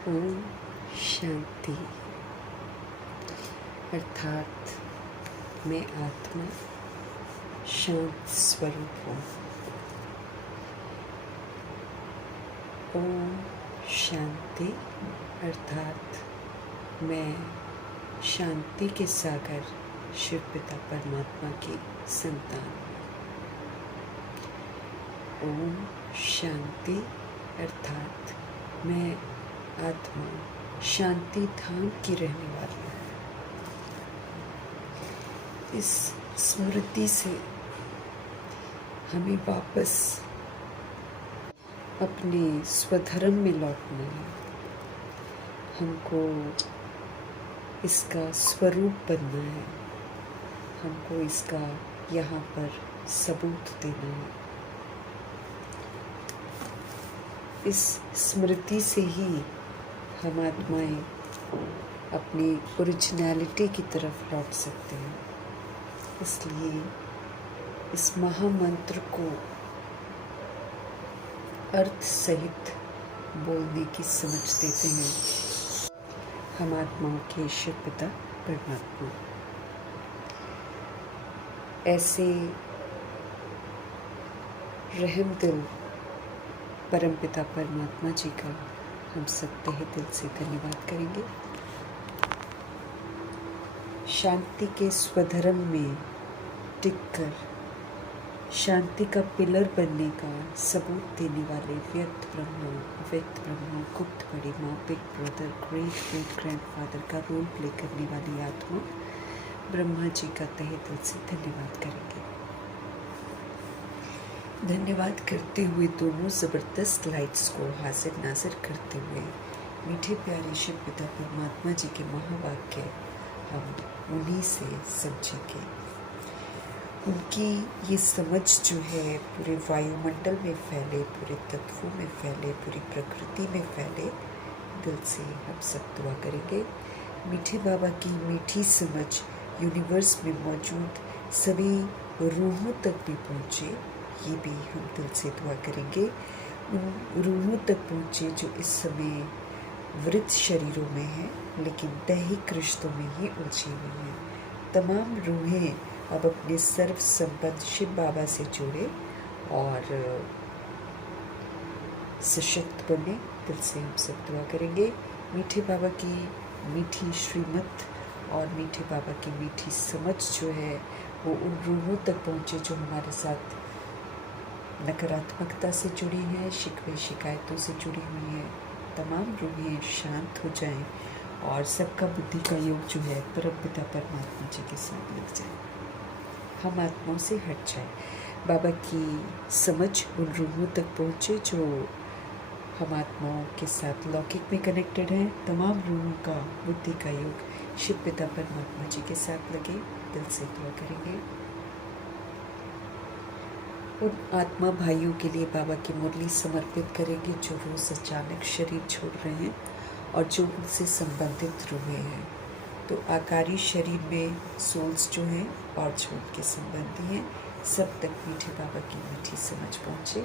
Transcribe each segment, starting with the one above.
ओम शांति। अर्थात मैं आत्मा शांत स्वरूप हूँ। ओम शांति अर्थात मैं शांति के सागर शिव पिता परमात्मा की संतान हूँ। ओम शांति अर्थात मैं आत्मा शांति धाम की रहने वाली हूँ। इस स्मृति से हमें वापस अपने स्वधर्म में लौटना है। हमको इसका स्वरूप बनना है। हमको इसका यहाँ पर सबूत देना है। इस स्मृति से ही हम आत्माएं अपनी ओरिजिनलिटी की तरफ लौट सकते हैं। इसलिए इस महामंत्र को अर्थ सहित बोलने की समझ देते हैं हम आत्माओं के शिव पिता परमात्मा। ऐसे रहम दिल परमपिता परमात्मा जी का हम सब तहे दिल से धन्यवाद करेंगे। शांति के स्वधर्म में टिककर शांति का पिलर बनने का सबूत देने वाले व्यक्त ब्रह्मा, गुप्त बड़ी माँ, big brother, great great grandfather का रोल प्ले करने वाली आत्मा ब्रह्मा जी का तहे दिल से धन्यवाद करेंगे। धन्यवाद करते हुए दोनों ज़बरदस्त लाइट्स को हाजिर नाजिर करते हुए मीठे प्यारे शिव पिता परमात्मा जी के महावाक्य हम उन्हीं से समझेंगे। उनकी ये समझ जो है पूरे वायुमंडल में फैले, पूरे तत्वों में फैले, पूरी प्रकृति में फैले। दिल से हम सब दुआ करेंगे मीठे बाबा की मीठी समझ यूनिवर्स में मौजूद सभी रूहों तक भी पहुँचे। ये भी हम दिल से दुआ करेंगे उन रूहों तक पहुँचे जो इस समय वृद्ध शरीरों में हैं लेकिन दैहिक रिश्तों में ही उलझी हुई हैं। तमाम रूहें अब अपने सर्व संबंध शिव बाबा से जुड़े और सशक्त बने। दिल से हम सब दुआ करेंगे मीठे बाबा की मीठी श्रीमत और मीठे बाबा की मीठी समझ जो है वो उन रूहों तक पहुँचे जो हमारे साथ नकारात्मकता से जुड़ी हैं, शिकवे शिकायतों से जुड़ी हुई हैं। तमाम रूहें शांत हो जाएं और सबका बुद्धि का योग जो है परमपिता परमात्मा जी के साथ लग जाए। हम आत्माओं से हट जाए। बाबा की समझ उन रूहों तक पहुँचे जो हम आत्माओं के साथ लौकिक में कनेक्टेड हैं। तमाम रूहों का बुद्धि का योग शिव पिता परमात्मा जी के साथ लगे। दिल से दुआ करेंगे उन आत्मा भाइयों के लिए बाबा की मुरली समर्पित करेंगे जो रोज़ अचानक शरीर छोड़ रहे हैं और जो उनसे संबंधित रूहें हैं। तो आकारी शरीर में सोल्स जो हैं और जो उनके संबंधी हैं सब तक मीठे बाबा की मीठी समझ पहुँचे।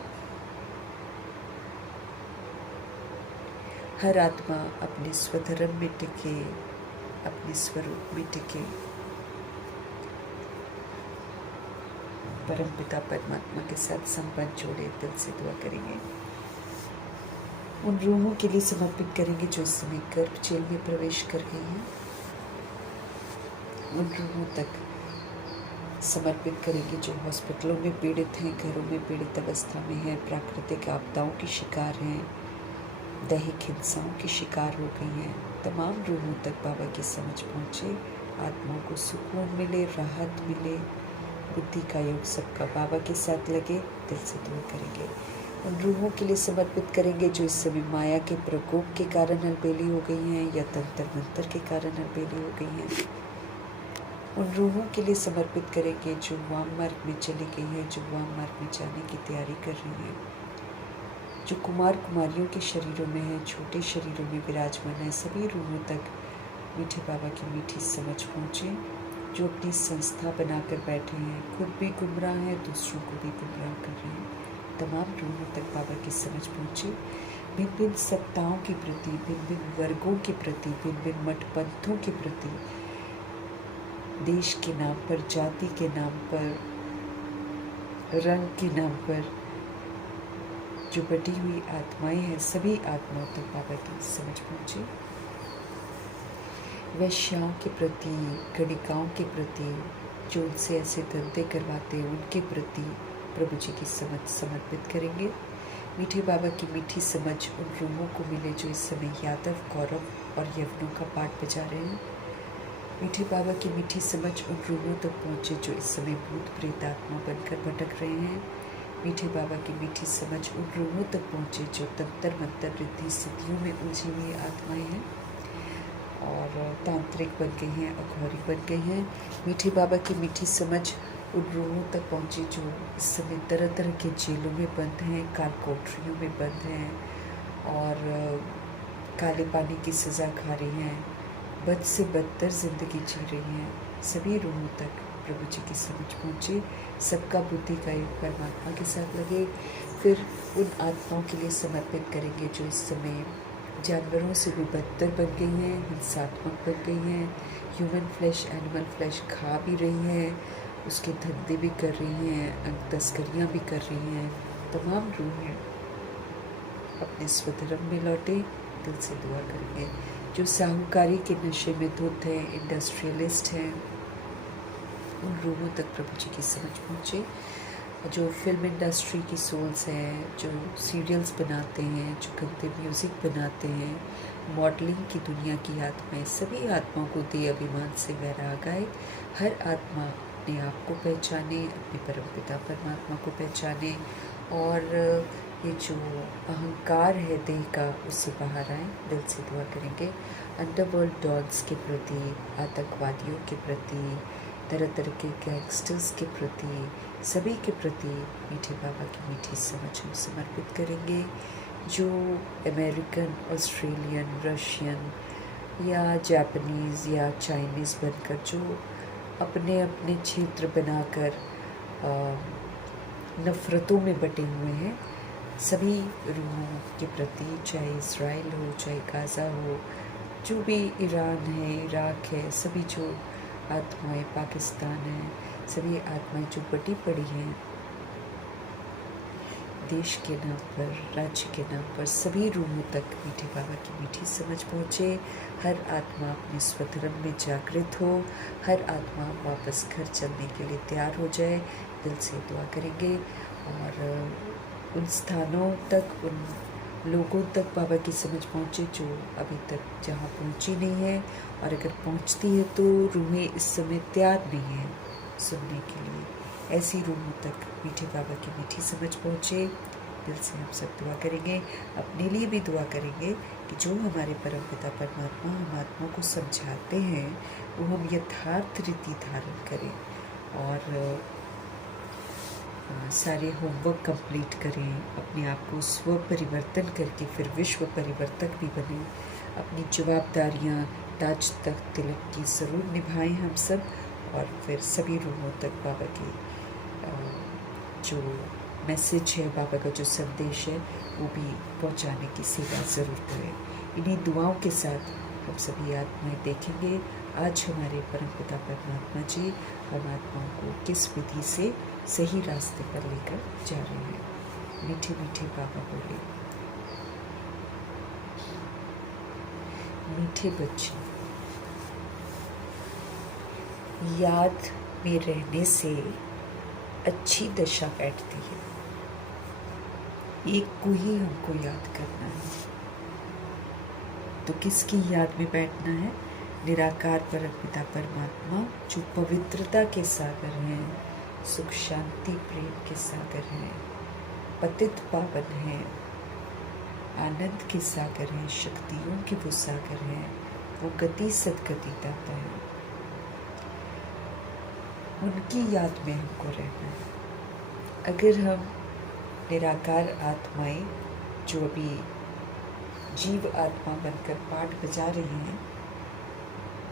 हर आत्मा अपने स्वधर्म में टिके, अपने स्वरूप में टिके। परमपिता परमात्मा के साथ संबंध जोड़े। दिल से दुआ करेंगे उन रूहों के लिए समर्पित करेंगे जो इस समय गर्भ जेल में प्रवेश कर गई हैं। उन रूहों तक समर्पित करेंगे जो हॉस्पिटलों में पीड़ित हैं, घरों में पीड़ित अवस्था में हैं, प्राकृतिक आपदाओं की शिकार हैं, दैहिक हिंसाओं की शिकार हो गई हैं। तमाम रूहों तक बाबा की समझ पहुँचे, आत्माओं को सुकून मिले, राहत मिले, बुद्धि का योग सबका बाबा के साथ लगे। दिल से दुआ करेंगे उन रूहों के लिए समर्पित करेंगे जो इस समय माया के प्रकोप के कारण अलबेली हो गई हैं या तंत्र मंत्र के कारण अलबेली हो गई हैं। उन रूहों के लिए समर्पित करेंगे जो वाम मार्ग में चली गई हैं, जो वाम मार्ग में जाने की तैयारी कर रही हैं, जो कुमार कुमारियों के शरीरों में है, छोटे शरीरों में विराजमान है। सभी रूहों तक मीठे बाबा की मीठी समझ पहुँचे जो अपनी संस्था बनाकर बैठे हैं, खुद भी गुमराह हैं, दूसरों को भी गुमराह कर रहे हैं। तमाम रूहों तक बाबा की समझ पहुँचे। भिन्न भिन्न सत्ताओं के प्रति, भिन्न भिन्न वर्गों के प्रति, भिन्न भिन्न मतपंथों के प्रति, देश के नाम पर, जाति के नाम पर, रंग के नाम पर जो बटी हुई आत्माएं हैं, सभी आत्माओं तक बाबा की समझ पहुँचे। वैश्याओं के प्रति, गणिकाओं के प्रति, जो उनसे ऐसे धंधे करवाते हैं, उनके प्रति प्रभु जी की समझ समर्पित करेंगे। मीठे बाबा की मीठी समझ उन रूहों को मिले जो इस समय यादव, कौरव और यवनों का पाठ बजा रहे हैं। मीठे बाबा की मीठी समझ उन रूहों तक पहुँचे जो इस समय भूत प्रेत आत्मा बनकर भटक रहे हैं। मीठे बाबा की मीठी समझ उन रूहों तक पहुँचे जो तंत्र मंत्र रिद्धि सिद्धियों में उलझी हुई आत्माएं हैं और तांत्रिक बन गए हैं, अघोरी बन गए हैं। मीठे बाबा की मीठी समझ उन रूहों तक पहुँची जो इस समय तरह तरह के जेलों में बंद हैं, काल कोठरियों में बंद हैं और काले पानी की सज़ा खा रही हैं, बद से बदतर ज़िंदगी जी रही हैं। सभी रूहों तक प्रभु जी की समझ पहुँचे। सबका बुद्धि का योग परमात्मा के साथ लगे। फिर उन आत्माओं के लिए समर्पित करेंगे जो इस समय जानवरों से भी बदतर बन गई हैं, हिंसात्मक बन गई हैं, ह्यूमन फ्लैश, एनिमल फ्लैश खा भी रही हैं, उसके धंधे भी कर रही हैं, अंग तस्करियाँ भी कर रही हैं। तमाम रूहें अपने स्वधर्म में लौटे, दिल से दुआ करेंगे। जो साहूकारी के नशे में धुत हैं, इंडस्ट्रियलिस्ट हैं, उन रूहों तक प्रभु जी की समझ पहुँचे। जो फिल्म इंडस्ट्री की सोल्स हैं, जो सीरियल्स बनाते हैं, जो गंदे म्यूज़िक बनाते हैं, मॉडलिंग की दुनिया की आत्माएं, सभी आत्माओं को दे अभिमान से वैराग आए। हर आत्मा अपने आप को पहचाने, अपने परमपिता परमात्मा को पहचाने और ये जो अहंकार है देह का, उससे बाहर आए। दिल से दुआ करेंगे। अंडरवर्ल्ड डॉन्स के प्रति, आतंकवादियों के प्रति, तरह तरह के गैंगस्टर्स के प्रति, सभी के प्रति मीठे बाबा की मीठी समझ हम समर्पित करेंगे। जो अमेरिकन, ऑस्ट्रेलियन, रशियन या जापानीज़ या चाइनीज़ बनकर जो अपने अपने क्षेत्र बनाकर नफ़रतों में बटे हुए हैं, सभी रूहों के प्रति, चाहे इज़राइल हो, चाहे गाज़ा हो, जो भी ईरान है, इराक है, सभी जो आत्माएं, पाकिस्तान है, सभी आत्माएं जो बटी पड़ी हैं देश के नाम पर, राज्य के नाम पर, सभी रूहों तक मीठे बाबा की मीठी समझ पहुँचे। हर आत्मा अपने स्वधर्म में जागृत हो, हर आत्मा वापस घर चलने के लिए तैयार हो जाए। दिल से दुआ करेंगे और उन स्थानों तक, उन लोगों तक बाबा की समझ पहुँचे जो अभी तक जहाँ पहुँची नहीं है, और अगर पहुँचती है तो रूहें इस समय तैयार नहीं हैं सुनने के लिए। ऐसी रूहों तक मीठे बाबा की मीठी समझ पहुँचे। दिल से हम सब दुआ करेंगे, अपने लिए भी दुआ करेंगे कि जो हमारे परमपिता परमात्मा हम आत्माओं को समझाते हैं वो हम यथार्थ रीति धारण करें और सारे होमवर्क कंप्लीट करें, अपने आप को स्व परिवर्तन करके फिर विश्व परिवर्तक भी बने। अपनी जवाबदारियाँ ताज तख्त तिलक की ज़रूर निभाएं हम सब, और फिर सभी रूहों तक बाबा की जो मैसेज है, बाबा का जो संदेश है, वो भी पहुंचाने की सेवा ज़रूर करें। इन्हीं दुआओं के साथ हम सभी आत्माएं देखेंगे आज हमारे परमपिता परमात्मा जी हम आत्माओं को किस विधि से सही रास्ते पर लेकर जा रहे हैं। मीठे मीठे बाबा बोले, मीठे बच्चे, याद में रहने से अच्छी दशा बैठती है। एक को ही हमको याद करना है, तो किसकी याद में बैठना है? निराकार परमपिता परमात्मा जो पवित्रता के सागर हैं, सुख शांति प्रेम के सागर हैं, पतित पावन हैं, आनंद के सागर हैं, शक्तियों के वो सागर हैं, वो गति सदगति दाता है। उनकी याद में हमको रहना है। अगर हम निराकार आत्माएं जो अभी जीव आत्मा बनकर पाठ बजा रही हैं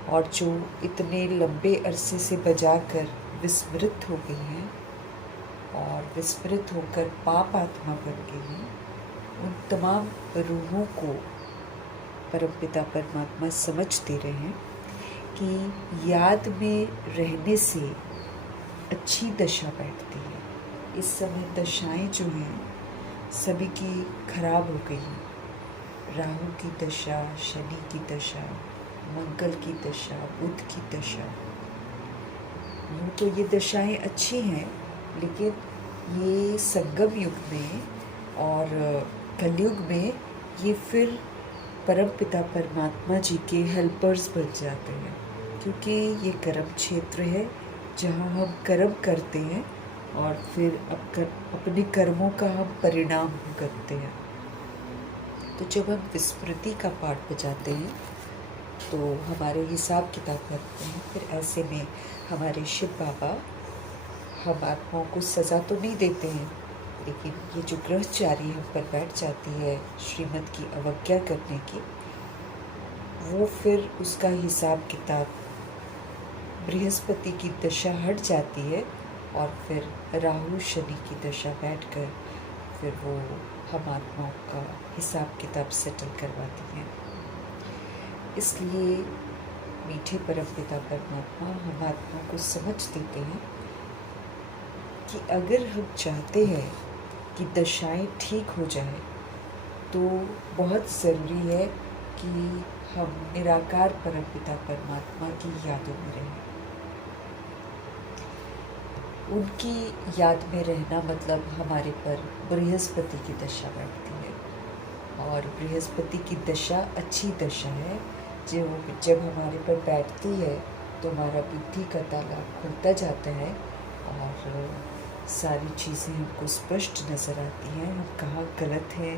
और जो इतने लंबे अरसे से बजाकर विस्मृत हो गई हैं और विस्मृत होकर पाप आत्मा बन गई हैं, उन तमाम रूहों को परमपिता परमात्मा समझते रहें कि याद में रहने से अच्छी दशा बैठती है। इस समय दशाएं जो हैं सभी की खराब हो गई हैं। राहु की दशा, शनि की दशा, मंगल की दशा, बुध की दशा। यूँ तो ये दशाएं अच्छी हैं, लेकिन ये संगम युग में और कलयुग में ये फिर परमपिता परमात्मा जी के हेल्पर्स बन जाते हैं, क्योंकि ये कर्म क्षेत्र है जहाँ हम कर्म करते हैं और फिर अपने कर्मों का हम परिणाम भुगतते हैं। तो जब हम विस्मृति का पाठ बजाते हैं तो हमारे हिसाब किताब करते हैं, फिर ऐसे में हमारे शिव बाबा हम आत्माओं को सज़ा तो नहीं देते हैं, लेकिन ये जो ग्रहचारी हम पर बैठ जाती है श्रीमत की अवज्ञा करने की, वो फिर उसका हिसाब किताब बृहस्पति की दशा हट जाती है और फिर राहु शनि की दशा बैठकर फिर वो हम आत्माओं का हिसाब किताब सेटल करवाती हैं। इसलिए मीठे परमपिता परमात्मा हम आत्माओं को समझ देते हैं कि अगर हम चाहते हैं कि दशाएं ठीक हो जाए तो बहुत ज़रूरी है कि हम निराकार परमपिता परमात्मा की यादों में रहें। उनकी याद में रहना मतलब हमारे पर बृहस्पति की दशा बैठती है, और बृहस्पति की दशा अच्छी दशा है। जब हमारे पर बैठती है तो हमारा बुद्धि का ताला खुलता जाता है और सारी चीज़ें हमको स्पष्ट नज़र आती हैं। हम कहाँ गलत हैं,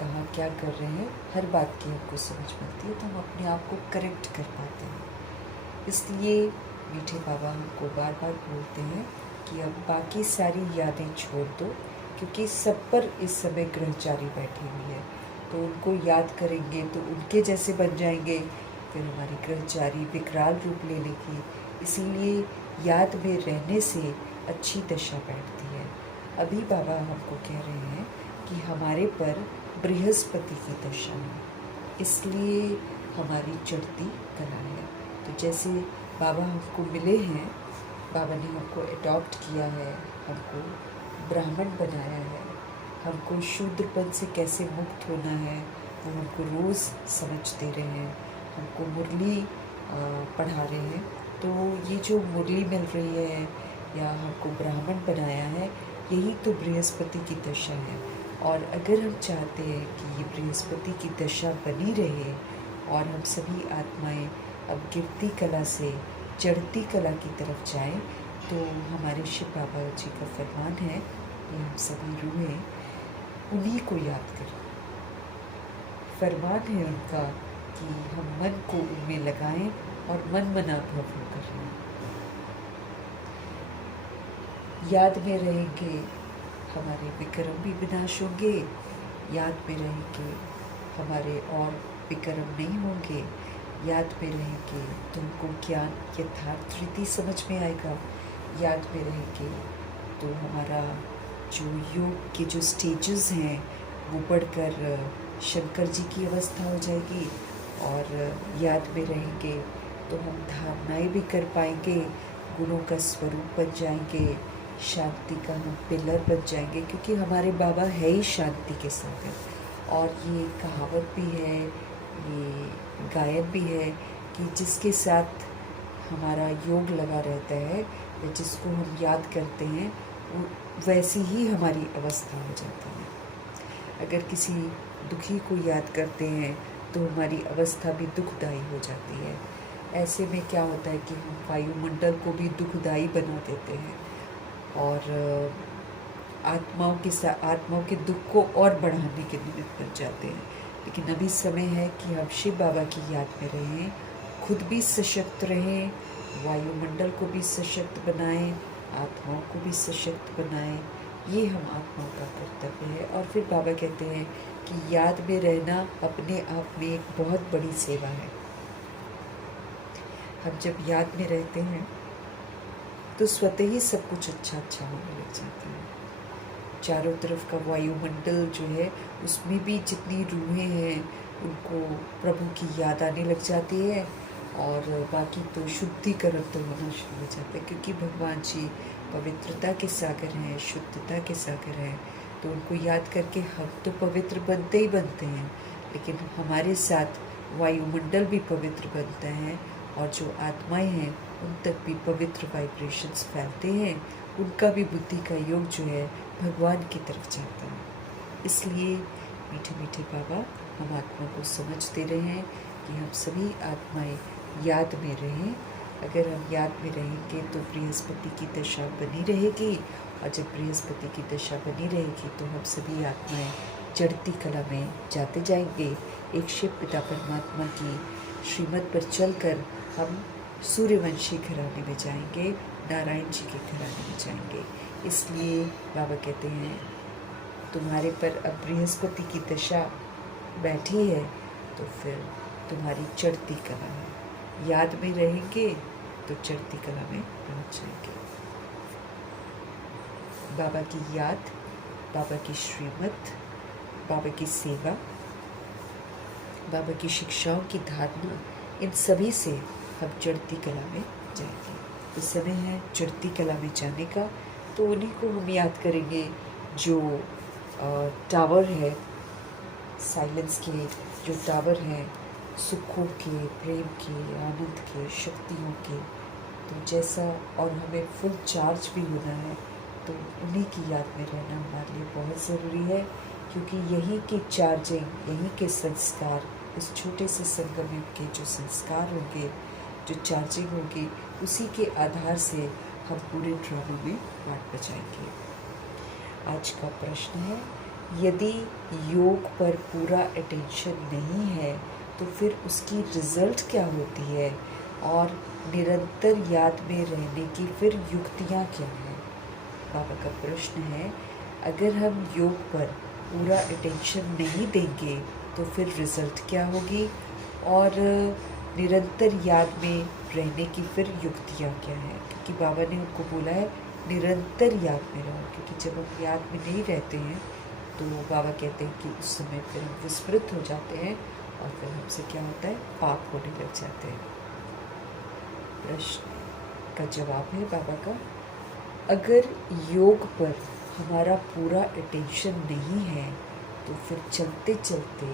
कहाँ क्या कर रहे हैं, हर बात की हमको समझ मिलती है, तो हम अपने आप को करेक्ट कर पाते हैं। इसलिए मीठे बाबा हमको बार बार बोलते हैं कि अब बाकी सारी यादें छोड़ दो, क्योंकि सब पर इस समय ग्रहचारी बैठी हुई है, तो उनको याद करेंगे तो उनके जैसे बन जाएंगे, फिर हमारी ग्रहचारी विकराल रूप ले लेगी। इसीलिए याद में रहने से अच्छी दशा बैठती है। अभी बाबा हमको कह रहे हैं कि हमारे पर बृहस्पति की दशा है, इसलिए हमारी चढ़ती कला है। तो जैसे बाबा हमको मिले हैं, बाबा ने हमको अडॉप्ट किया है, हमको ब्राह्मण बनाया है, हमको शूद्रपन से कैसे मुक्त होना है वो हमको रोज़ समझ दे रहे हैं, हमको मुरली पढ़ा रहे हैं। तो ये जो मुरली मिल रही है या हमको ब्राह्मण बनाया है, यही तो बृहस्पति की दशा है। और अगर हम चाहते हैं कि ये बृहस्पति की दशा बनी रहे और हम सभी आत्माएं अब गिरती कला से चढ़ती कला की तरफ जाएं, तो हमारे शिव बाबा जी का फरमान है कि हम सभी रूहें उन्हीं को याद करें। फरमान है उनका कि हम मन को उनमें लगाएं और मन मना प्रभु करें। याद में रहेंगे हमारे विक्रम भी विनाश होंगे, याद में रहेंगे हमारे और विक्रम नहीं होंगे, याद में रहेंगे तो उनको ज्ञान यथार्थ रीति समझ में आएगा, याद में रहेंगे तो हमारा जो योग के जो स्टेजेस हैं वो बढ़कर शंकर जी की अवस्था हो जाएगी, और याद में रहेंगे तो हम धारणाएं भी कर पाएंगे, गुणों का स्वरूप बन जाएंगे, शांति का हम पिलर बन जाएंगे, क्योंकि हमारे बाबा है ही शांति के सागर। और ये कहावत भी है, ये गायन भी है कि जिसके साथ हमारा योग लगा रहता है या जिसको हम याद करते हैं, वो वैसी ही हमारी अवस्था हो जाती है। अगर किसी दुखी को याद करते हैं तो हमारी अवस्था भी दुखदायी हो जाती है। ऐसे में क्या होता है कि हम वायुमंडल को भी दुखदायी बना देते हैं और आत्माओं के दुख को और बढ़ाने के निमित्त बन जाते हैं। लेकिन अभी समय है कि हम शिव बाबा की याद में रहें, खुद भी सशक्त रहें, वायुमंडल को भी सशक्त बनाएं, आत्माओं को भी सशक्त बनाएं। ये हम आत्माओं का कर्तव्य है। और फिर बाबा कहते हैं कि याद में रहना अपने आप में एक बहुत बड़ी सेवा है। हम जब याद में रहते हैं तो स्वतः ही सब कुछ अच्छा अच्छा होने लग जाता है। चारों तरफ का वायुमंडल जो है उसमें भी जितनी रूहें हैं उनको प्रभु की याद आने लग जाती है, और बाकी तो शुद्धिकरण तो होना शुरू हो जाता है, क्योंकि भगवान जी पवित्रता के सागर हैं, शुद्धता के सागर हैं। तो उनको याद करके हम तो पवित्र बनते ही बनते हैं, लेकिन हमारे साथ वायुमंडल भी पवित्र बनता है, और जो आत्माएं हैं उन तक भी पवित्र वाइब्रेशंस फैलते हैं, उनका भी बुद्धि का योग जो है भगवान की तरफ जाता है। इसलिए मीठे मीठे बाबा हम आत्मा को समझ दे रहे हैं कि हम सभी आत्माएं याद में रहें। अगर हम याद में रहेंगे तो बृहस्पति की दशा बनी रहेगी, और जब बृहस्पति की दशा बनी रहेगी तो हम सभी आत्माएं चढ़ती कला में जाते जाएंगे। एक शिव पिता परमात्मा की श्रीमत पर चलकर हम सूर्यवंशी घराने में जाएंगे, नारायण जी के घराने में जाएंगे। इसलिए बाबा कहते हैं तुम्हारे पर अब बृहस्पति की दशा बैठी है, तो फिर तुम्हारी चढ़ती कला है। याद में रहेंगे तो चढ़ती कला में पहुंच जाएंगे। बाबा की याद, बाबा की श्रीमत, बाबा की सेवा, बाबा की शिक्षाओं की धारणा, इन सभी से हम चढ़ती कला में जाएंगे। तो समय है चढ़ती कला में जाने का, तो उन्हीं को हम याद करेंगे जो टावर है, साइलेंस के जो टावर हैं, सुखों के, प्रेम के, आनंद के, शक्तियों के। तो जैसा, और हमें फुल चार्ज भी होना है, तो उन्हीं की याद में रहना हमारे लिए बहुत ज़रूरी है, क्योंकि यहीं की चार्जिंग, यहीं के संस्कार, इस छोटे से संगम युग के जो संस्कार होंगे, जो चार्जिंग होगी, उसी के आधार से हम पूरे ड्रामे में पार्ट बजाएंगे। आज का प्रश्न है, यदि योग पर पूरा अटेंशन नहीं है तो फिर उसकी रिजल्ट क्या होती है, और निरंतर याद में रहने की फिर युक्तियाँ क्या हैं? बाबा का प्रश्न है, अगर हम योग पर पूरा अटेंशन नहीं देंगे तो फिर रिजल्ट क्या होगी, और निरंतर याद में रहने की फिर युक्तियाँ क्या हैं? क्योंकि बाबा ने उनको बोला है निरंतर याद में रहो, क्योंकि जब हम याद में नहीं रहते हैं तो बाबा कहते हैं कि उस समय फिर हम विस्मृत हो जाते हैं, और फिर हमसे क्या होता है, पाप होने लग जाते हैं। प्रश्न का जवाब है बाबा का, अगर योग पर हमारा पूरा अटेंशन नहीं है तो फिर चलते चलते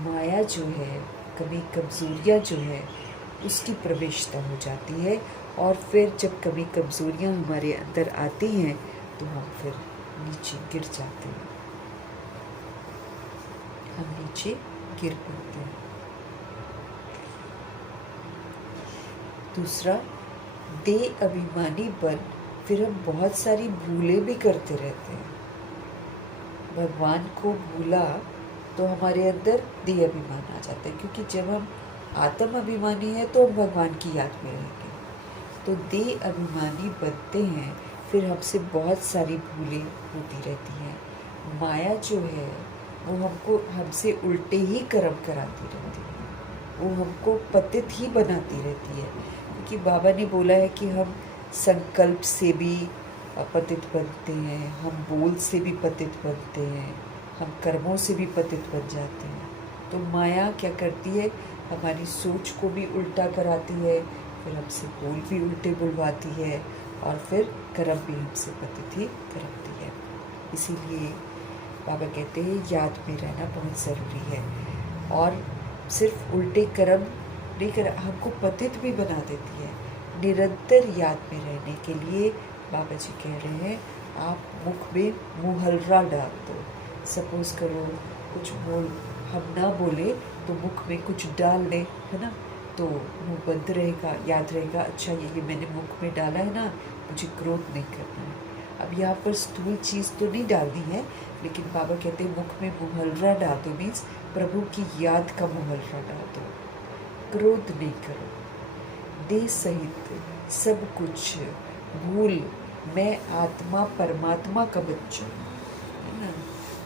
माया जो है, कभी कमज़ोरियाँ जो है, उसकी प्रवेशता हो जाती है, और फिर जब कभी कमज़ोरियाँ हमारे अंदर आती हैं तो हम फिर नीचे गिर जाते हैं, हम नीचे गिर पड़ते हैं। दूसरा, दे अभिमानी बन फिर हम बहुत सारी भूलें भी करते रहते हैं। भगवान को भूला तो हमारे अंदर दे अभिमान आ जाता है, क्योंकि जब हम आत्म अभिमानी हैं तो हम भगवान की याद में रहेंगे। तो दे अभिमानी बनते हैं, फिर हमसे बहुत सारी भूलें होती रहती हैं। माया जो है वो हमको हमसे उल्टे ही कर्म कराती रहती है, वो हमको पतित ही बनाती रहती है, क्योंकि बाबा ने बोला है कि हम संकल्प से भी पतित बनते हैं, हम बोल से भी पतित बनते हैं, हम कर्मों से भी पतित बन जाते हैं। तो माया क्या करती है, हमारी सोच को भी उल्टा कराती है, फिर हमसे बोल भी उल्टे बुलवाती है, और फिर कर्म भी हमसे पतित ही कराती है। इसीलिए बाबा कहते हैं याद में रहना बहुत ज़रूरी है, और सिर्फ उल्टे कर्म नहीं कर, हमको पतित भी बना देती है। निरंतर याद में रहने के लिए बाबा जी कह रहे हैं, आप मुख में मुहर्रा डाल दो। सपोज़ करो कुछ बोल, हम ना बोले तो मुख में कुछ डाल दें, है ना, तो मुँह बंद रहेगा, याद रहेगा, अच्छा ये मैंने मुख में डाला है ना, मुझे क्रोध नहीं करना है। अब यहाँ पर स्थूल चीज़ तो नहीं डालनी है, लेकिन बाबा कहते हैं मुख में मुहर्रा डाल दो, मीन्स प्रभु की याद का मुहर्रा डाल दो। क्रोध नहीं करो, देह सहित सब कुछ भूल, मैं आत्मा परमात्मा का बच्चा हूँ, है ना।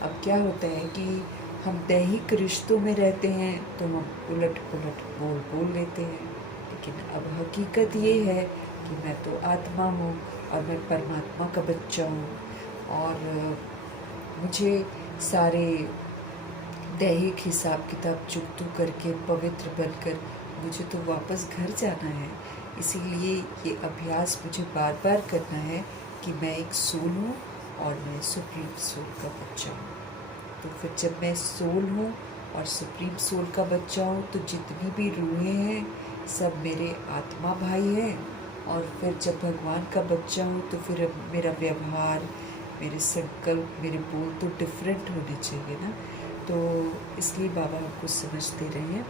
अब क्या होता है कि हम दैहिक रिश्तों में रहते हैं तो हम उलट पुलट बोल लेते हैं, लेकिन अब हकीकत ये है कि मैं तो आत्मा हूँ और मैं परमात्मा का बच्चा हूँ, और मुझे सारे दैहिक हिसाब किताब चुकतू करके पवित्र बनकर मुझे तो वापस घर जाना है। इसीलिए ये अभ्यास मुझे बार बार करना है कि मैं एक सोल हूँ और मैं सुप्रीम सोल का बच्चा हूँ। तो फिर जब मैं सोल हूँ और सुप्रीम सोल का बच्चा हूँ तो जितनी भी रूहें हैं सब मेरे आत्मा भाई हैं। और फिर जब भगवान का बच्चा हूँ तो फिर मेरा व्यवहार, मेरे संकल्प, मेरे बोल तो डिफरेंट होने चाहिए ना। तो इसलिए बाबा हमको समझते रहे हैं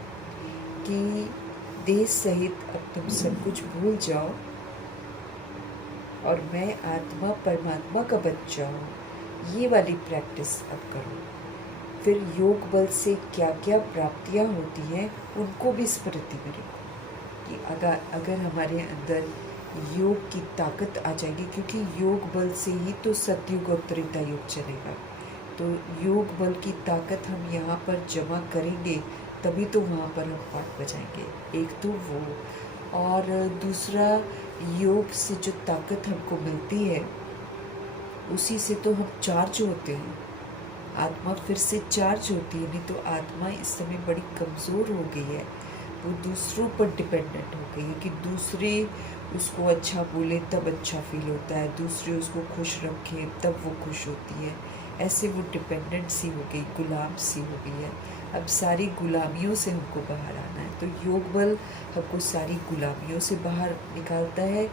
कि देह सहित अब तुम सब कुछ भूल जाओ और मैं आत्मा परमात्मा का बच्चा हूँ। ये वाली प्रैक्टिस अब करो। फिर योग बल से क्या क्या प्राप्तियाँ होती हैं उनको भी स्मृति में रखो कि अगर हमारे अंदर योग की ताकत आ जाएगी, क्योंकि योग बल से ही तो सतयुग और त्रेता युग चलेगा। तो योग बल की ताकत हम यहाँ पर जमा करेंगे तभी तो वहाँ पर हम पाठ बजाएंगे। एक तो वो, और दूसरा योग से जो ताकत हमको मिलती है उसी से तो हम चार्ज होते हैं। आत्मा फिर से चार्ज होती है। नहीं तो आत्मा इस समय बड़ी कमज़ोर हो गई है, वो दूसरों पर डिपेंडेंट हो गई है कि दूसरे उसको अच्छा बोले तब अच्छा फील होता है, दूसरे उसको खुश रखें तब वो खुश होती है। ऐसे वो डिपेंडेंट सी हो गई, गुलाम सी हो गई है। अब सारी गुलामियों से हमको बाहर आना है। तो योग बल हमको सारी गुलामियों से बाहर निकालता है।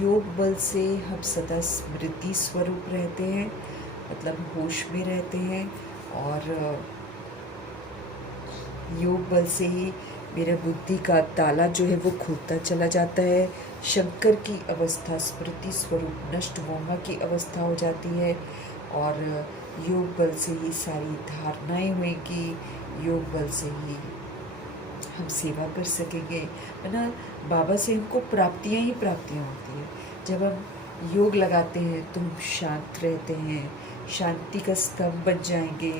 योग बल से हम सदा स्मृति स्वरूप रहते हैं, मतलब होश में रहते हैं। और योग बल से ही मेरा बुद्धि का ताला जो है वो खुलता चला जाता है। शंकर की अवस्था स्मृति स्वरूप नष्ट वोमा की अवस्था हो जाती है। और योग बल से ही सारी धारणाएं होंगी। योग बल से ही हम सेवा कर सकेंगे, है ना। बाबा से हमको प्राप्तियां ही प्राप्तियां होती हैं। जब हम योग लगाते हैं तो हम शांत रहते हैं, शांति का स्तंभ बन जाएंगे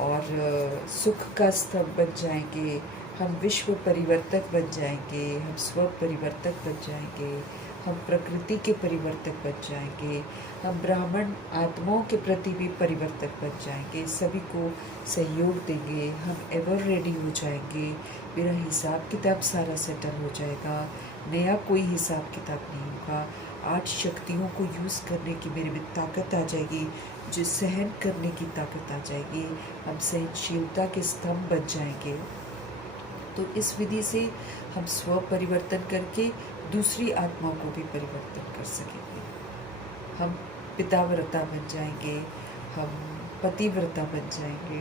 और सुख का स्तंभ बन जाएंगे। हम विश्व परिवर्तक बन जाएंगे, हम स्व परिवर्तक बन जाएंगे, हम प्रकृति के परिवर्तक बन जाएंगे, हम ब्राह्मण आत्माओं के प्रति भी परिवर्तक बन जाएंगे, सभी को सहयोग देंगे, हम एवर रेडी हो जाएंगे। मेरा हिसाब किताब सारा सेटल हो जाएगा, नया कोई हिसाब किताब नहीं होगा। 8 शक्तियों को यूज़ करने की मेरे में ताकत आ जाएगी, जो सहन करने की ताकत आ जाएगी। हम सहनशीलता के स्तंभ बन जाएंगे। तो इस विधि से हम स्व परिवर्तन करके दूसरी आत्माओं को भी परिवर्तन कर सकेंगे। हम पिताव्रता बन जाएंगे, हम पतिव्रता बन जाएंगे।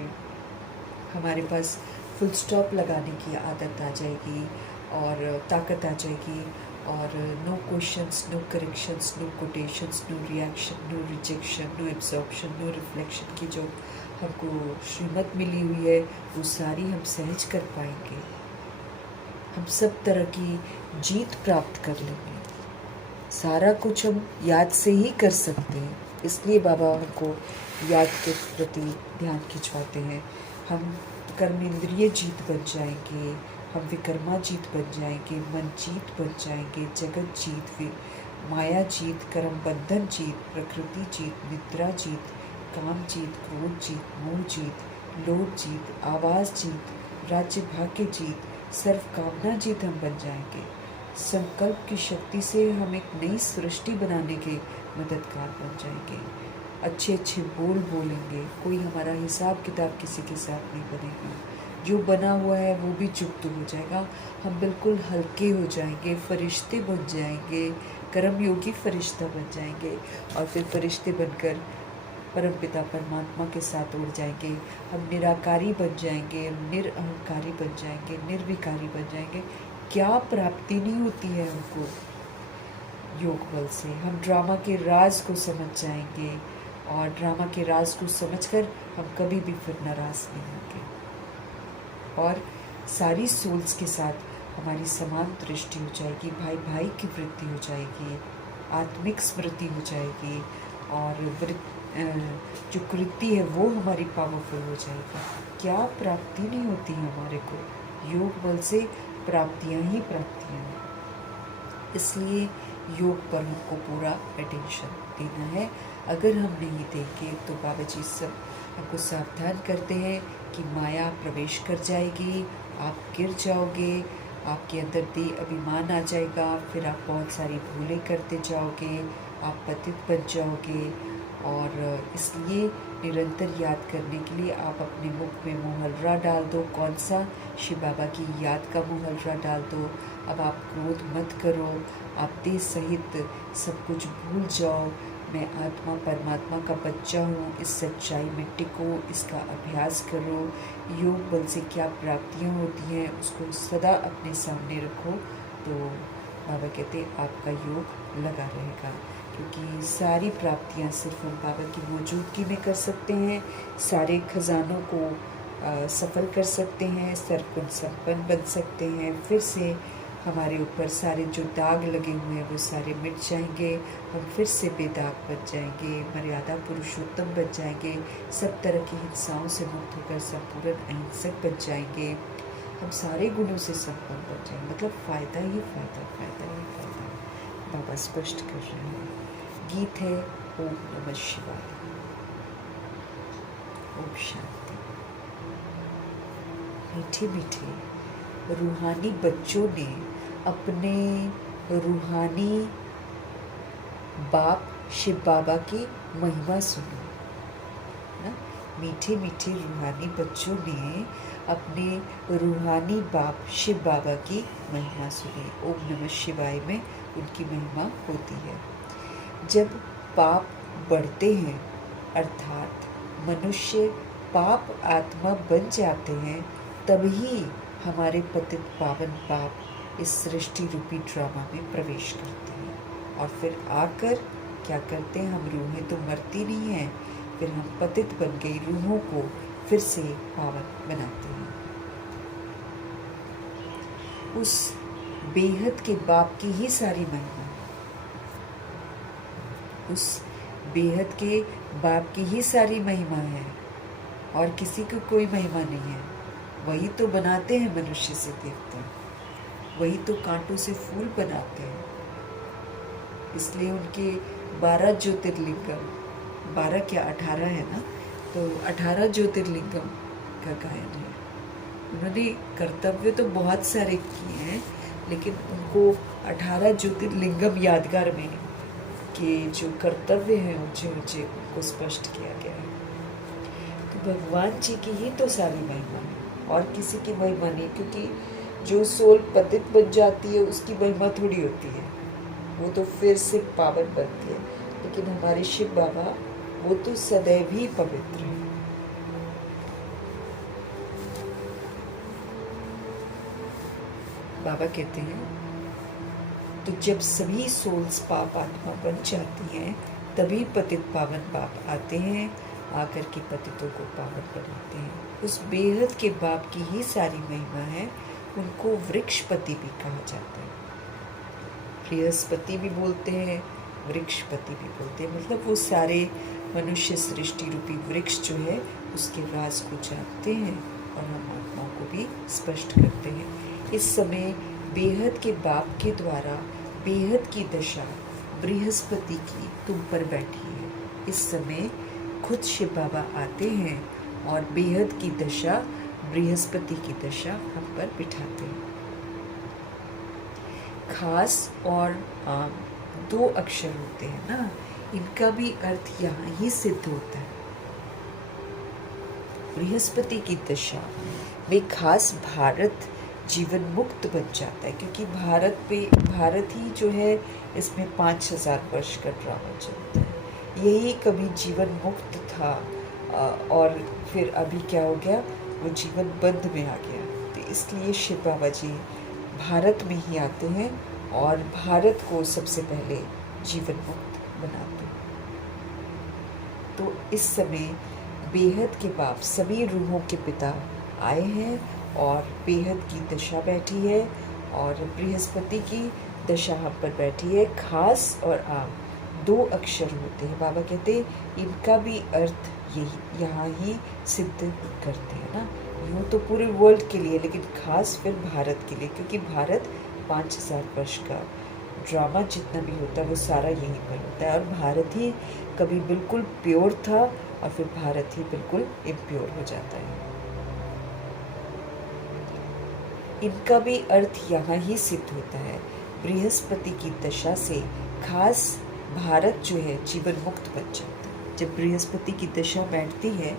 हमारे पास फुल स्टॉप लगाने की आदत आ जाएगी और ताकत आ जाएगी। और no questions, no corrections, no quotations, no reaction, no rejection, no absorption, no reflection की जो हमको श्रीमत मिली हुई है वो सारी हम सहज कर पाएंगे। हम सब तरह की जीत प्राप्त कर लेंगे। सारा कुछ हम याद से ही कर सकते हैं। इसलिए बाबा हमको याद के प्रति ध्यान खिंचवाते हैं। हम कर्मेंद्रिय जीत बन जाएंगे, हम विकर्मा जीत बन जाएंगे, मन जीत बन जाएंगे, जगत जीत, माया जीत, कर्म बंधन जीत, प्रकृति जीत, निद्रा जीत, काम जीत, क्रोध जीत, मोह जीत, लोभ जीत, आवाज़ जीत, राज्य भाग्य जीत, सर्व कामना जीत हम बन जाएंगे। संकल्प की शक्ति से हम एक नई सृष्टि बनाने के मददगार बन जाएंगे। अच्छे अच्छे बोल बोलेंगे, कोई हमारा हिसाब किताब किसी के साथ नहीं बनेगा। जो बना हुआ है वो भी चुप्त हो जाएगा। हम बिल्कुल हल्के हो जाएंगे, फरिश्ते बन जाएंगे, कर्मयोगी फरिश्ता बन जाएंगे। और फिर फरिश्ते बनकर परमपिता परमात्मा के साथ उड़ जाएंगे। हम निराकारी बन जाएंगे, निरअहंकारी बन जाएंगे, निर्विकारी बन जाएंगे। क्या प्राप्ति नहीं होती है हमको योग बल से। हम ड्रामा के राज को समझ जाएंगे और ड्रामा के राज को समझकर हम कभी भी फिर नाराज नहीं होंगे। और सारी सोल्स के साथ हमारी समान दृष्टि हो जाएगी, भाई भाई की वृत्ति हो जाएगी, आत्मिक स्मृति हो जाएगी। और जो कृति है वो हमारी पावरफुल हो जाएगी। क्या प्राप्ति नहीं होती है हमारे को, योग बल से प्राप्तियाँ ही प्राप्तियाँ हैं। इसलिए योग पर हमको पूरा अटेंशन देना है। अगर हम नहीं देंगे तो बाबा जी सब आपको सावधान करते हैं कि माया प्रवेश कर जाएगी, आप गिर जाओगे, आपके अंदर देह अभिमान आ जाएगा, फिर आप बहुत सारी भूलें करते जाओगे, आप पतित बन जाओगे। और इसलिए निरंतर याद करने के लिए आप अपने मुख में मुहर्रा डाल दो। कौन सा? शिव बाबा की याद का मुहर्रा डाल दो। अब आप क्रोध मत करो, आप देह सहित सब कुछ भूल जाओ। मैं आत्मा परमात्मा का बच्चा हूँ, इस सच्चाई में टिको, इसका अभ्यास करो। योग बल से क्या प्राप्तियाँ होती हैं उसको सदा अपने सामने रखो, तो बाबा कहते हैं आपका योग लगा रहेगा। क्योंकि सारी प्राप्तियाँ सिर्फ हम बाबा की मौजूदगी में कर सकते हैं, सारे खजानों को सफल कर सकते हैं, सर्वगुण संपन्न बन सकते हैं। फिर से हमारे ऊपर सारे जो दाग लगे हुए हैं वो सारे मिट जाएंगे, हम फिर से बेदाग बन जाएंगे, मर्यादा पुरुषोत्तम बन जाएंगे, सब तरह की हिंसाओं से मुक्त होकर संपूर्ण अहिंसक बन जाएंगे, हम सारे गुणों से संपन्न बन जाएंगे। मतलब फ़ायदा ही फ़ायदा, फ़ायदा ही फ़ायदा। बाबा स्पष्ट कर रहे हैं। गीत है ओम नमः शिवाय। ओम शांति। मीठे मीठे रूहानी बच्चों ने अपने रूहानी बाप शिव बाबा की महिमा सुनी ना। मीठे मीठे रूहानी बच्चों ने अपने रूहानी बाप शिव बाबा की महिमा सुनी। ओम नमः शिवाय में उनकी महिमा होती है। जब पाप बढ़ते हैं अर्थात मनुष्य पाप आत्मा बन जाते हैं, तभी हमारे पतित पावन पाप इस सृष्टि रूपी ड्रामा में प्रवेश करते हैं। और फिर आकर क्या करते हैं? हम रूहें तो मरती नहीं हैं, फिर हम पतित बन गई रूहों को फिर से पावन बनाते हैं। उस बेहद के बाप की ही सारी महिमा, उस बेहद के बाप की ही सारी महिमा है और किसी को कोई महिमा नहीं है। वही तो बनाते हैं मनुष्य से देवता, वही तो कांटों से फूल बनाते हैं। इसलिए उनके 12 ज्योतिर्लिंगम, 12 क्या 18 है ना, तो 18 ज्योतिर्लिंगम का गायन है। उन्होंने कर्तव्य तो बहुत सारे किए हैं, लेकिन उनको 18 ज्योतिर्लिंगम यादगार में के जो कर्तव्य हैं ऊंचे ऊंचे उनको स्पष्ट किया गया है। तो भगवान जी की ही तो सारी महिमा है और किसी की महिमा नहीं, क्योंकि जो सोल पतित बन जाती है उसकी महिमा थोड़ी होती है, वो तो फिर से पावन बनती है। लेकिन हमारे शिव बाबा वो तो सदैव ही पवित्र है। बाबा कहते हैं तो जब सभी सोल्स पाप आत्मा बन जाती हैं, तभी पतित पावन बाप आते हैं, आकर के पतितों को पावन बनाते हैं। उस बेहद के बाप की ही सारी महिमा है। उनको वृक्षपति भी कहा जाता है, बृहस्पति भी बोलते हैं, वृक्षपति भी बोलते हैं। मतलब वो सारे मनुष्य सृष्टि रूपी वृक्ष जो है उसके राज को जानते हैं और हम आत्माओं को भी स्पष्ट करते हैं। इस समय बेहद के बाप के द्वारा बेहद की दशा बृहस्पति की तुम पर बैठी है। इस समय खुद शिव बाबा आते हैं और बेहद की दशा बृहस्पति की दशा हम पर बिठाते हैं। खास और आम 2 अक्षर होते हैं ना, इनका भी अर्थ यहाँ ही सिद्ध होता है। बृहस्पति की दशा में खास भारत जीवन मुक्त बन जाता है, क्योंकि भारत ही जो है इसमें 5000 वर्ष का ड्रामा चलता है। यही कभी जीवन मुक्त था और फिर अभी क्या हो गया, वो जीवन बंद में आ गया। तो इसलिए शिव बाबा जी भारत में ही आते हैं और भारत को सबसे पहले जीवन मुक्त बनाते हैं। तो इस समय बेहद के बाप सभी रूहों के पिता आए हैं और बेहद की दशा बैठी है और बृहस्पति की दशा हम पर बैठी है। खास और आम 2 अक्षर होते हैं। बाबा कहते हैं इनका भी अर्थ यही यहाँ ही सिद्ध करते हैं ना। यूँ तो पूरे वर्ल्ड के लिए, लेकिन खास फिर भारत के लिए, क्योंकि भारत 5000 वर्ष का ड्रामा जितना भी होता है वो सारा यहीं पर होता है। और भारत ही कभी बिल्कुल प्योर था और फिर भारत ही बिल्कुल इम्प्योर हो जाता है। इनका भी अर्थ यहाँ ही सिद्ध होता है। बृहस्पति की दशा से खास भारत जो है जीवन मुक्त बन जाता है। जब बृहस्पति की दशा बैठती है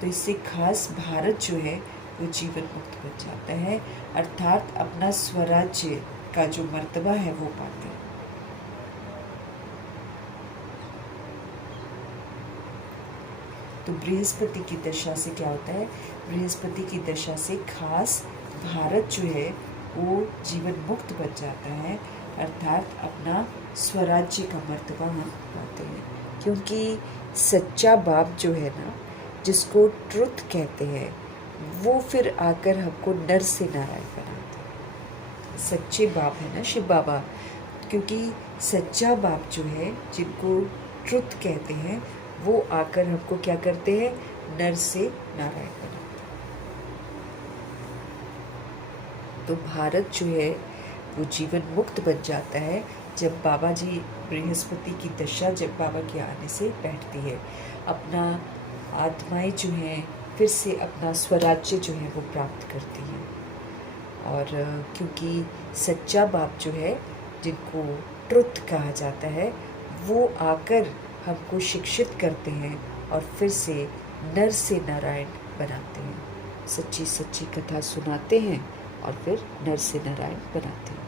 तो इससे खास भारत जो है वो जीवन मुक्त बन जाता है, अर्थात अपना स्वराज्य का जो मर्तबा है वो पाते हैं। तो बृहस्पति की दशा से क्या होता है? बृहस्पति की दशा से खास भारत जो है वो जीवन मुक्त बन जाता है, अर्थात अपना स्वराज्य का मर्तबा हम पाते हैं। क्योंकि सच्चा बाप जो है ना, जिसको ट्रुथ कहते हैं, वो फिर आकर हमको नर से नारायण बनाता है। सच्चे बाप है ना शिव बाबा, क्योंकि सच्चा बाप जो है, जिनको ट्रुथ कहते हैं, वो आकर हमको क्या करते हैं? नर से नारायण बनाते हैं। तो भारत जो है वो जीवन मुक्त बन जाता है जब बाबा जी बृहस्पति की दशा जब बाबा के आने से बैठती है। अपना आत्माएं जो हैं फिर से अपना स्वराज्य जो है वो प्राप्त करती हैं। और क्योंकि सच्चा बाप जो है, जिनको ट्रुथ कहा जाता है, वो आकर हमको शिक्षित करते हैं और फिर से नर से नारायण बनाते हैं। सच्ची सच्ची कथा सुनाते हैं और फिर नर से नारायण बनाते हैं।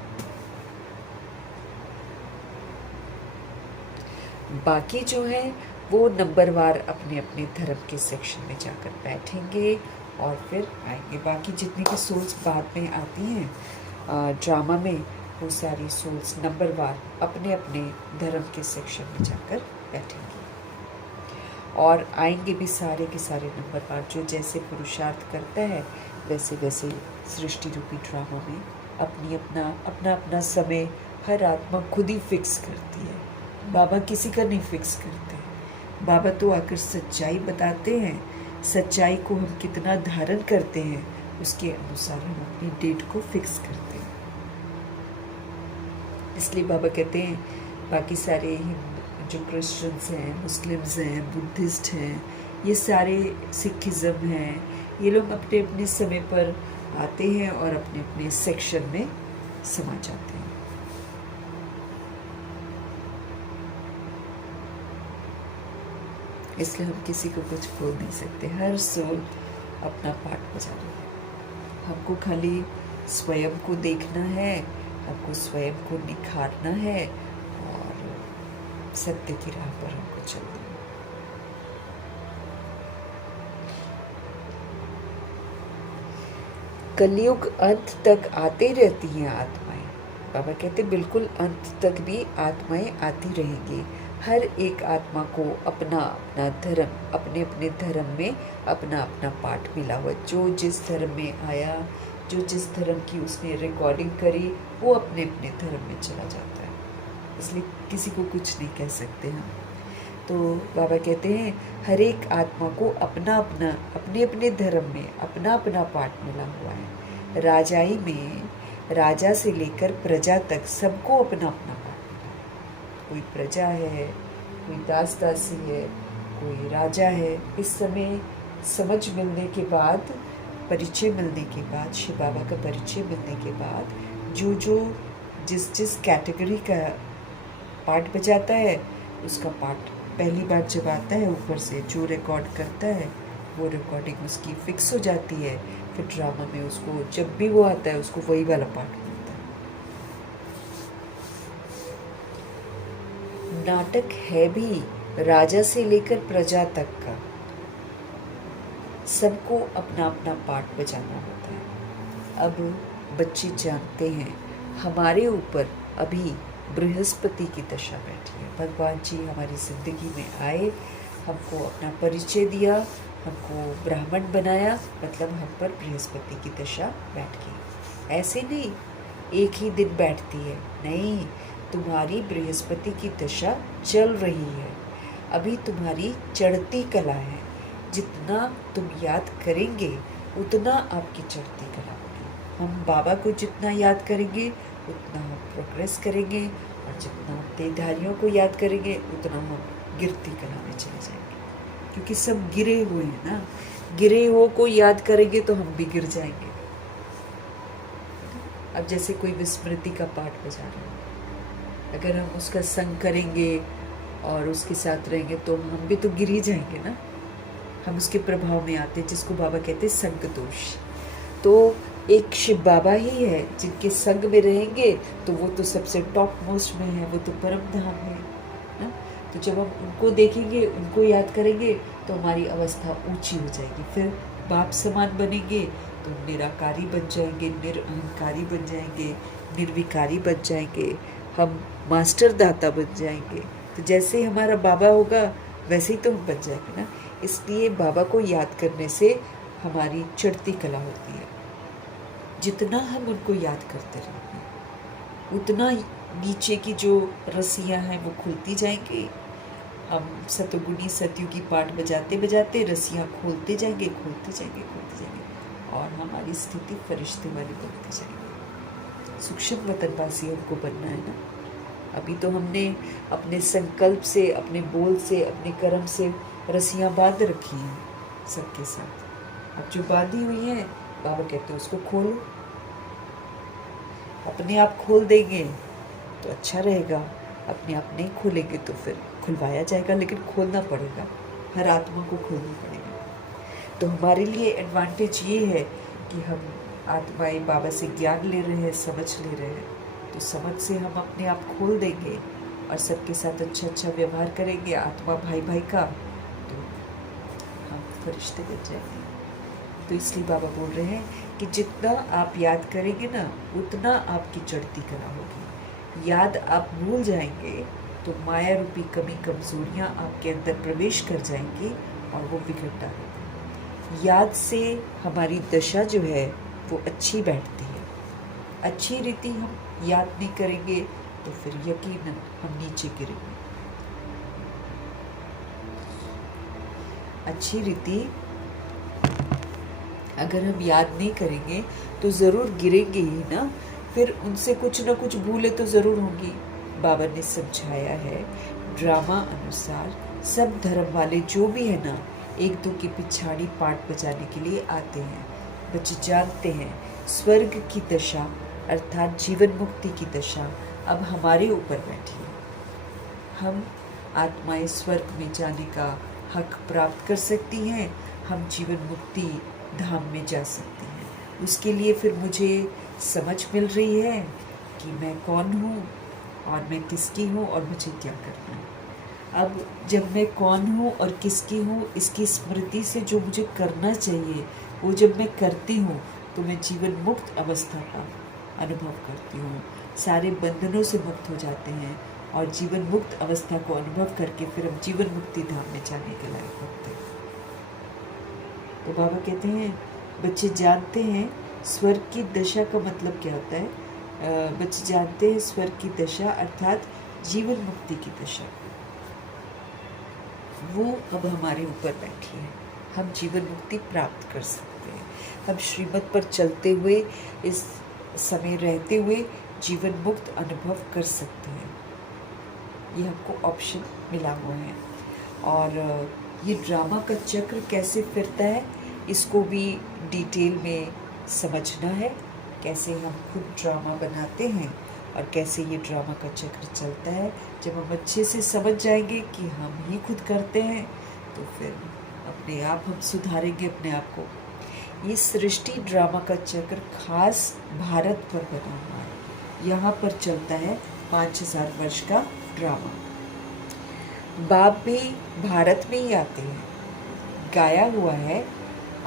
बाकी जो है वो नंबरवार अपने अपने धर्म के सेक्शन में जाकर बैठेंगे और फिर आएंगे। बाकी जितनी भी सोल्स बाद में आती हैं ड्रामा में, वो सारी सोल्स नंबरवार अपने अपने धर्म के सेक्शन में जाकर बैठेंगे और आएंगे भी सारे के सारे नंबरवार। जो जैसे पुरुषार्थ करता है वैसे वैसे सृष्टि रूपी ड्रामा में अपना अपना समय हर आत्मा खुद ही फिक्स करती है। बाबा किसी का नहीं फिक्स करते। बाबा तो आकर सच्चाई बताते हैं। सच्चाई को हम कितना धारण करते हैं उसके अनुसार हम अपनी डेट को फिक्स करते हैं। इसलिए बाबा कहते हैं बाकी सारे जो क्रिश्चियंस हैं, मुस्लिम्स हैं, बुद्धिस्ट हैं, ये सारे सिखिज़म हैं, ये लोग अपने अपने समय पर आते हैं और अपने अपने सेक्शन में समा जाते हैं। इसलिए हम किसी को कुछ बोल नहीं सकते। हर सोल अपना पार्ट बजा रही है। हमको खाली स्वयं को देखना है, हमको स्वयं को निखारना है और सत्य की राह पर हमको चलना है। कलयुग अंत तक आते रहती हैं आत्माएं। बाबा कहते बिल्कुल अंत तक भी आत्माएं आती रहेंगी। हर एक आत्मा को अपना अपना धर्म, अपने अपने धर्म में अपना अपना पाठ मिला हुआ। जो जिस धर्म में आया, जो जिस धर्म की उसने रिकॉर्डिंग करी, वो अपने अपने धर्म में चला जाता है। इसलिए किसी को कुछ नहीं कह सकते हम। तो बाबा कहते हैं हर एक आत्मा को अपना अपना अपने अपने धर्म में अपना अपना पाठ मिला हुआ है। राजाई में राजा से लेकर प्रजा तक सबको अपना अपना पाठ मिला है। कोई प्रजा है, कोई दास दासी है, कोई राजा है। इस समय समझ मिलने के बाद, परिचय मिलने के बाद, शिव बाबा का परिचय मिलने के बाद जो जो जिस जिस कैटेगरी का पाठ बजाता है उसका पाठ पहली बार जब आता है ऊपर से जो रिकॉर्ड करता है वो रिकॉर्डिंग उसकी फिक्स हो जाती है। फिर ड्रामा में उसको जब भी वो आता है उसको वही वाला पाठ मिलता है। नाटक है भी राजा से लेकर प्रजा तक का, सबको अपना अपना पाठ बजाना होता है। अब बच्चे जानते हैं हमारे ऊपर अभी बृहस्पति की दशा बैठी है। भगवान जी हमारी ज़िंदगी में आए, हमको अपना परिचय दिया, हमको ब्राह्मण बनाया, मतलब हम पर बृहस्पति की दशा बैठ गई। ऐसे नहीं एक ही दिन बैठती है, नहीं, तुम्हारी बृहस्पति की दशा चल रही है। अभी तुम्हारी चढ़ती कला है। जितना तुम याद करेंगे उतना आपकी चढ़ती कला होगी। हम बाबा को जितना याद करेंगे उतना हम प्रोग्रेस करेंगे और जितना देहधारियों को याद करेंगे उतना हम गिरती कला में चले जाएंगे। क्योंकि सब गिरे हुए हैं ना। गिरे हुए को याद करेंगे तो हम भी गिर जाएंगे। अब जैसे कोई विस्मृति का पाठ बजा रहा है, अगर हम उसका संग करेंगे और उसके साथ रहेंगे तो हम भी तो गिर ही जाएंगे ना। हम उसके प्रभाव में आते हैं, जिसको बाबा कहते हैं संग दोष। तो एक शिव बाबा ही है जिनके संग में रहेंगे तो वो तो सबसे टॉप मोस्ट में है, वो तो परम धाम है ना। तो जब हम उनको देखेंगे, उनको याद करेंगे तो हमारी अवस्था ऊंची हो जाएगी। फिर बाप समान बनेंगे तो निराकारी बन जाएंगे, निरअहंकारी बन जाएंगे, निर्विकारी बन जाएंगे, हम मास्टर दाता बन जाएंगे। तो जैसे हमारा बाबा होगा वैसे ही तो हम बन जाएंगे ना। इसलिए बाबा को याद करने से हमारी चढ़ती कला होती है। जितना हम उनको याद करते रहेंगे उतना नीचे की जो रस्सियाँ हैं वो खुलती जाएंगी। हम सतगुणी सतयुगी पाठ बजाते बजाते रस्सियाँ खोलते जाएंगे, खोलते जाएंगे, खोलते जाएंगे और हमारी स्थिति फरिश्ते वाली बनती जाएगी। सूक्ष्म वतनवासी हमको बनना है ना। अभी तो हमने अपने संकल्प से, अपने बोल से, अपने कर्म से रस्सियाँ बांध रखी हैं सबके साथ। अब जो बांधी हुई हैं बाबा कहते हैं उसको खोलो। अपने आप खोल देंगे तो अच्छा रहेगा, अपने आप नहीं खोलेंगे तो फिर खुलवाया जाएगा, लेकिन खोलना पड़ेगा, हर आत्मा को खोलना पड़ेगा। तो हमारे लिए एडवांटेज ये है कि हम आत्माएं बाबा से ज्ञान ले रहे हैं, समझ ले रहे हैं। तो समझ से हम अपने आप खोल देंगे और सबके साथ अच्छा अच्छा व्यवहार करेंगे, आत्मा भाई भाई का, तो हम फरिश्ते बन जाएंगे। तो इसलिए बाबा बोल रहे हैं कि जितना आप याद करेंगे ना उतना आपकी चढ़ती कला होगी। याद आप भूल जाएंगे तो माया रूपी कमी कमजोरियां आपके अंदर प्रवेश कर जाएंगी और वो बिगड़ डालेंगी। याद से हमारी दशा जो है वो अच्छी बैठती है। अच्छी रीति हम याद नहीं करेंगे तो फिर यकीनन हम नीचे गिरेंगे। अच्छी रीति अगर हम याद नहीं करेंगे तो ज़रूर गिरेंगे ही ना। फिर उनसे कुछ ना कुछ भूले तो ज़रूर होंगी। बाबा ने समझाया है ड्रामा अनुसार सब धर्म वाले जो भी है ना एक दो की पिछाड़ी पाठ बजाने के लिए आते हैं। बच्चे जानते हैं स्वर्ग की दशा अर्थात जीवन मुक्ति की दशा अब हमारे ऊपर बैठी है। हम आत्माएं स्वर्ग में जाने का हक प्राप्त कर सकती हैं, हम जीवन मुक्ति धाम में जा सकते हैं। उसके लिए फिर मुझे समझ मिल रही है कि मैं कौन हूँ और मैं किसकी हूँ और मुझे क्या करना है। अब जब मैं कौन हूँ और किसकी हूँ इसकी स्मृति से जो मुझे करना चाहिए वो जब मैं करती हूँ तो मैं जीवन मुक्त अवस्था का अनुभव करती हूँ। सारे बंधनों से मुक्त हो जाते हैं और जीवन मुक्त अवस्था को अनुभव करके फिर हम जीवन मुक्ति धाम में जाने के लायक होते हैं। तो बाबा कहते हैं बच्चे जानते हैं स्वर्ग की दशा का मतलब क्या होता है। बच्चे जानते हैं स्वर्ग की दशा अर्थात जीवन मुक्ति की दशा, वो अब हमारे ऊपर बैठी है। हम जीवन मुक्ति प्राप्त कर सकते हैं। हम श्रीमत पर चलते हुए इस समय रहते हुए जीवन मुक्त अनुभव कर सकते हैं। ये हमको ऑप्शन मिला हुआ है। और ये ड्रामा का चक्र कैसे फिरता है इसको भी डिटेल में समझना है। कैसे हम खुद ड्रामा बनाते हैं और कैसे ये ड्रामा का चक्र चलता है। जब हम अच्छे से समझ जाएंगे कि हम ही खुद करते हैं तो फिर अपने आप हम सुधारेंगे अपने आप को। ये सृष्टि ड्रामा का चक्र खास भारत पर बना हुआ है। यहाँ पर चलता है 5000 वर्ष का ड्रामा। बाप भी भारत में ही आते हैं। गाया हुआ है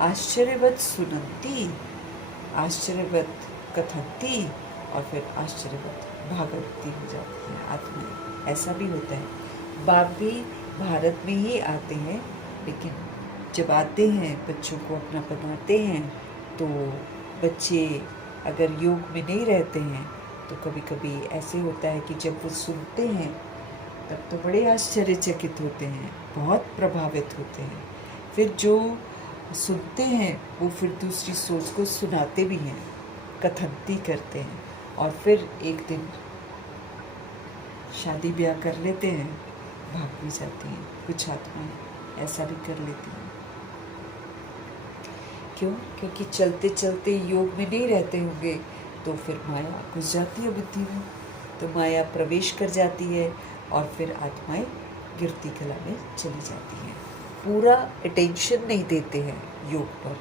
आश्चर्यवत सुनंती, आश्चर्यवत कथंती और फिर आश्चर्यवत भागवती हो जाती है आत्मा। ऐसा भी होता है। बाप भी भारत में ही आते हैं, लेकिन जब आते हैं बच्चों को अपना बनाते हैं तो बच्चे अगर योग में नहीं रहते हैं तो कभी कभी ऐसे होता है कि जब वो सुनते हैं तब तो बड़े आश्चर्यचकित होते हैं, बहुत प्रभावित होते हैं। फिर जो सुनते हैं वो फिर दूसरी सोच को सुनाते भी हैं, कथंती करते हैं और फिर एक दिन शादी ब्याह कर लेते हैं, भाग भी जाती हैं कुछ आत्माएं। ऐसा भी कर लेती हूँ। क्यों? क्योंकि चलते चलते योग में नहीं रहते होंगे तो फिर माया घुस जाती है बुद्धि में, तो माया प्रवेश कर जाती है और फिर आत्माएं गिरती कला में चली जाती हैं। पूरा अटेंशन नहीं देते हैं योग पर,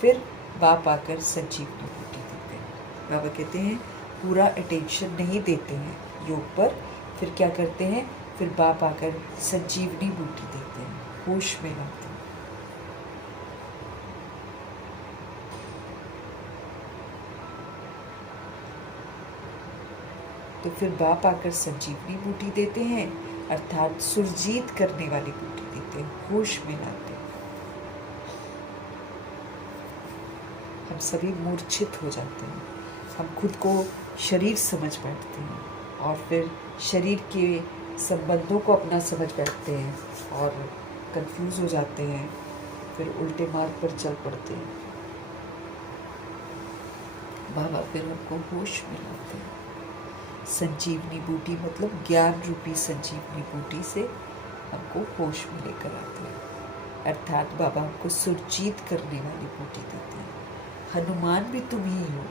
फिर बाप आकर संजीवनी बूटी देते हैं। बाबा कहते हैं पूरा अटेंशन नहीं देते हैं योग पर, फिर क्या करते हैं, फिर बाप आकर संजीवनी बूटी देते हैं, होश में लाते हैं। तो फिर बाप आकर संजीवनी बूटी देते हैं, अर्थात सुरजीत करने वाली बूटी देते हैं, होश में लाते हैं। हम सभी मूर्छित हो जाते हैं, हम खुद को शरीर समझ बैठते हैं और फिर शरीर के संबंधों को अपना समझ बैठते हैं और कंफ्यूज हो जाते हैं, फिर उल्टे मार्ग पर चल पड़ते हैं। बाबा फिर हमको होश में लाते हैं। संजीवनी बूटी मतलब ज्ञान रूपी संजीवनी बूटी से हमको होश में लेकर आते हैं, अर्थात बाबा हमको सुरजीत करने वाली बूटी देते हैं। हनुमान भी तुम ही हो।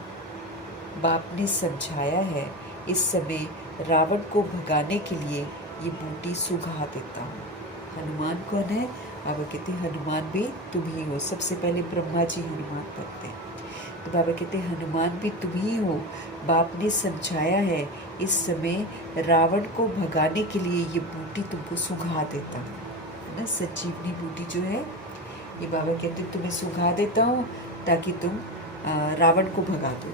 बाप ने समझाया है, इस समय रावण को भगाने के लिए ये बूटी सुखा देता हूँ। हनुमान कौन है? बाबा कहते हैं हनुमान भी तुम ही हो। सबसे पहले ब्रह्मा जी हनुमान बनते हैं, तो बाबा कहते हैं हनुमान भी तुम ही हो। बाप ने समझाया है, इस समय रावण को भगाने के लिए ये बूटी तुमको सुखा देता हूँ, है ना। संजीवनी बूटी जो है ये बाबा कहते हैं तुम्हें सुखा देता हूँ ताकि तुम रावण को भगा दो।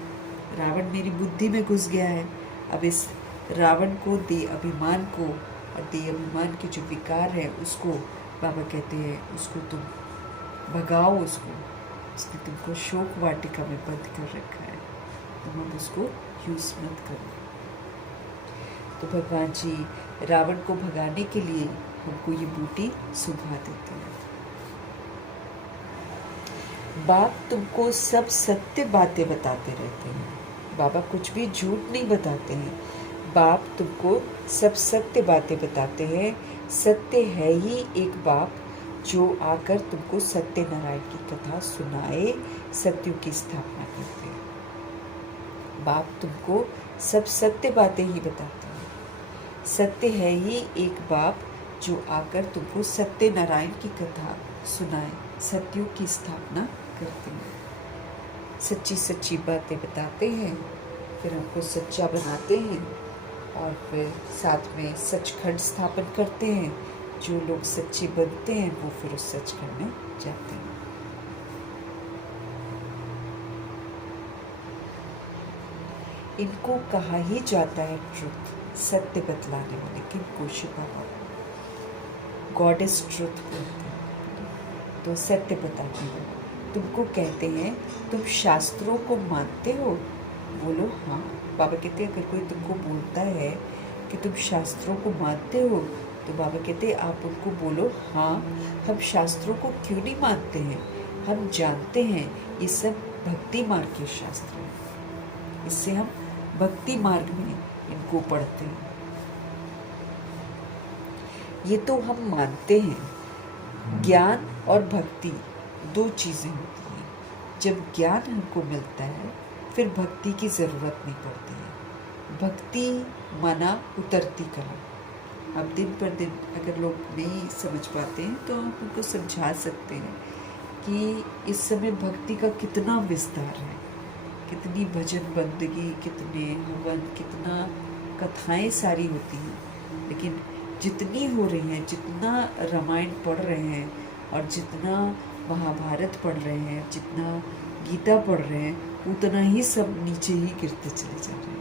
रावण मेरी बुद्धि में घुस गया है। अब इस रावण को, दे अभिमान को, और दे अभिमान के जो विकार है उसको बाबा कहते हैं उसको तुम भगाओ, उसने तुमको शोक वाटिका में बंद कर रखा है, तुम अब उसको यूज मत करो। तो भगवान जी रावण को भगाने के लिए हमको ये बूटी सुखा देते हैं। बाप तुमको सब सत्य बातें बताते रहते हैं। बाबा कुछ भी झूठ नहीं बताते हैं। बाप तुमको सब सत्य बातें बताते हैं। सत्य है ही एक बाप जो आकर तुमको सत्यनारायण की कथा सुनाए, सत्यों की स्थापना करते हैं। बाप तुमको सब सत्य बातें ही बताते हैं। सत्य है ही एक बाप जो आकर तुमको सत्यनारायण की कथा सुनाए, सत्यों की स्थापना करते हैं। सच्ची सच्ची बातें बताते हैं, फिर हमको सच्चा बनाते हैं और फिर साथ में सचखंड स्थापन करते हैं। जो लोग सच्चे बनते हैं वो फिर उस सचखंड में जाते हैं। इनको कहा ही जाता है ट्रुथ, सत्य बतलाने वाले। किनको? शिव बाबा। गॉड इज ट्रुथ बोलते हैं, तो सत्य बताते हैं। तुमको कहते हैं तुम शास्त्रों को मानते हो? बोलो हाँ। बाबा कहते हैं अगर कोई तुमको बोलता है कि तुम शास्त्रों को मानते हो, तो बाबा कहते हैं आप उनको बोलो हाँ, हम शास्त्रों को क्यों नहीं मानते हैं, हम जानते हैं ये सब भक्ति मार्ग के शास्त्र हैं, इससे हम भक्ति मार्ग में इनको पढ़ते हैं। ये तो हम मानते हैं। ज्ञान और भक्ति दो चीज़ें होती हैं। जब ज्ञान हमको मिलता है फिर भक्ति की ज़रूरत नहीं पड़ती है। भक्ति माना उतरती कला। अब दिन पर दिन अगर लोग नहीं समझ पाते हैं तो आप उनको समझा सकते हैं कि इस समय भक्ति का कितना विस्तार है, कितनी भजन बंदगी, कितने हवन, कितना कथाएं सारी होती हैं। लेकिन जितनी हो रही हैं, जितना रामायण पढ़ रहे हैं और जितना महाभारत पढ़ रहे हैं, जितना गीता पढ़ रहे हैं, उतना ही सब नीचे ही गिरते चले जा रहे हैं,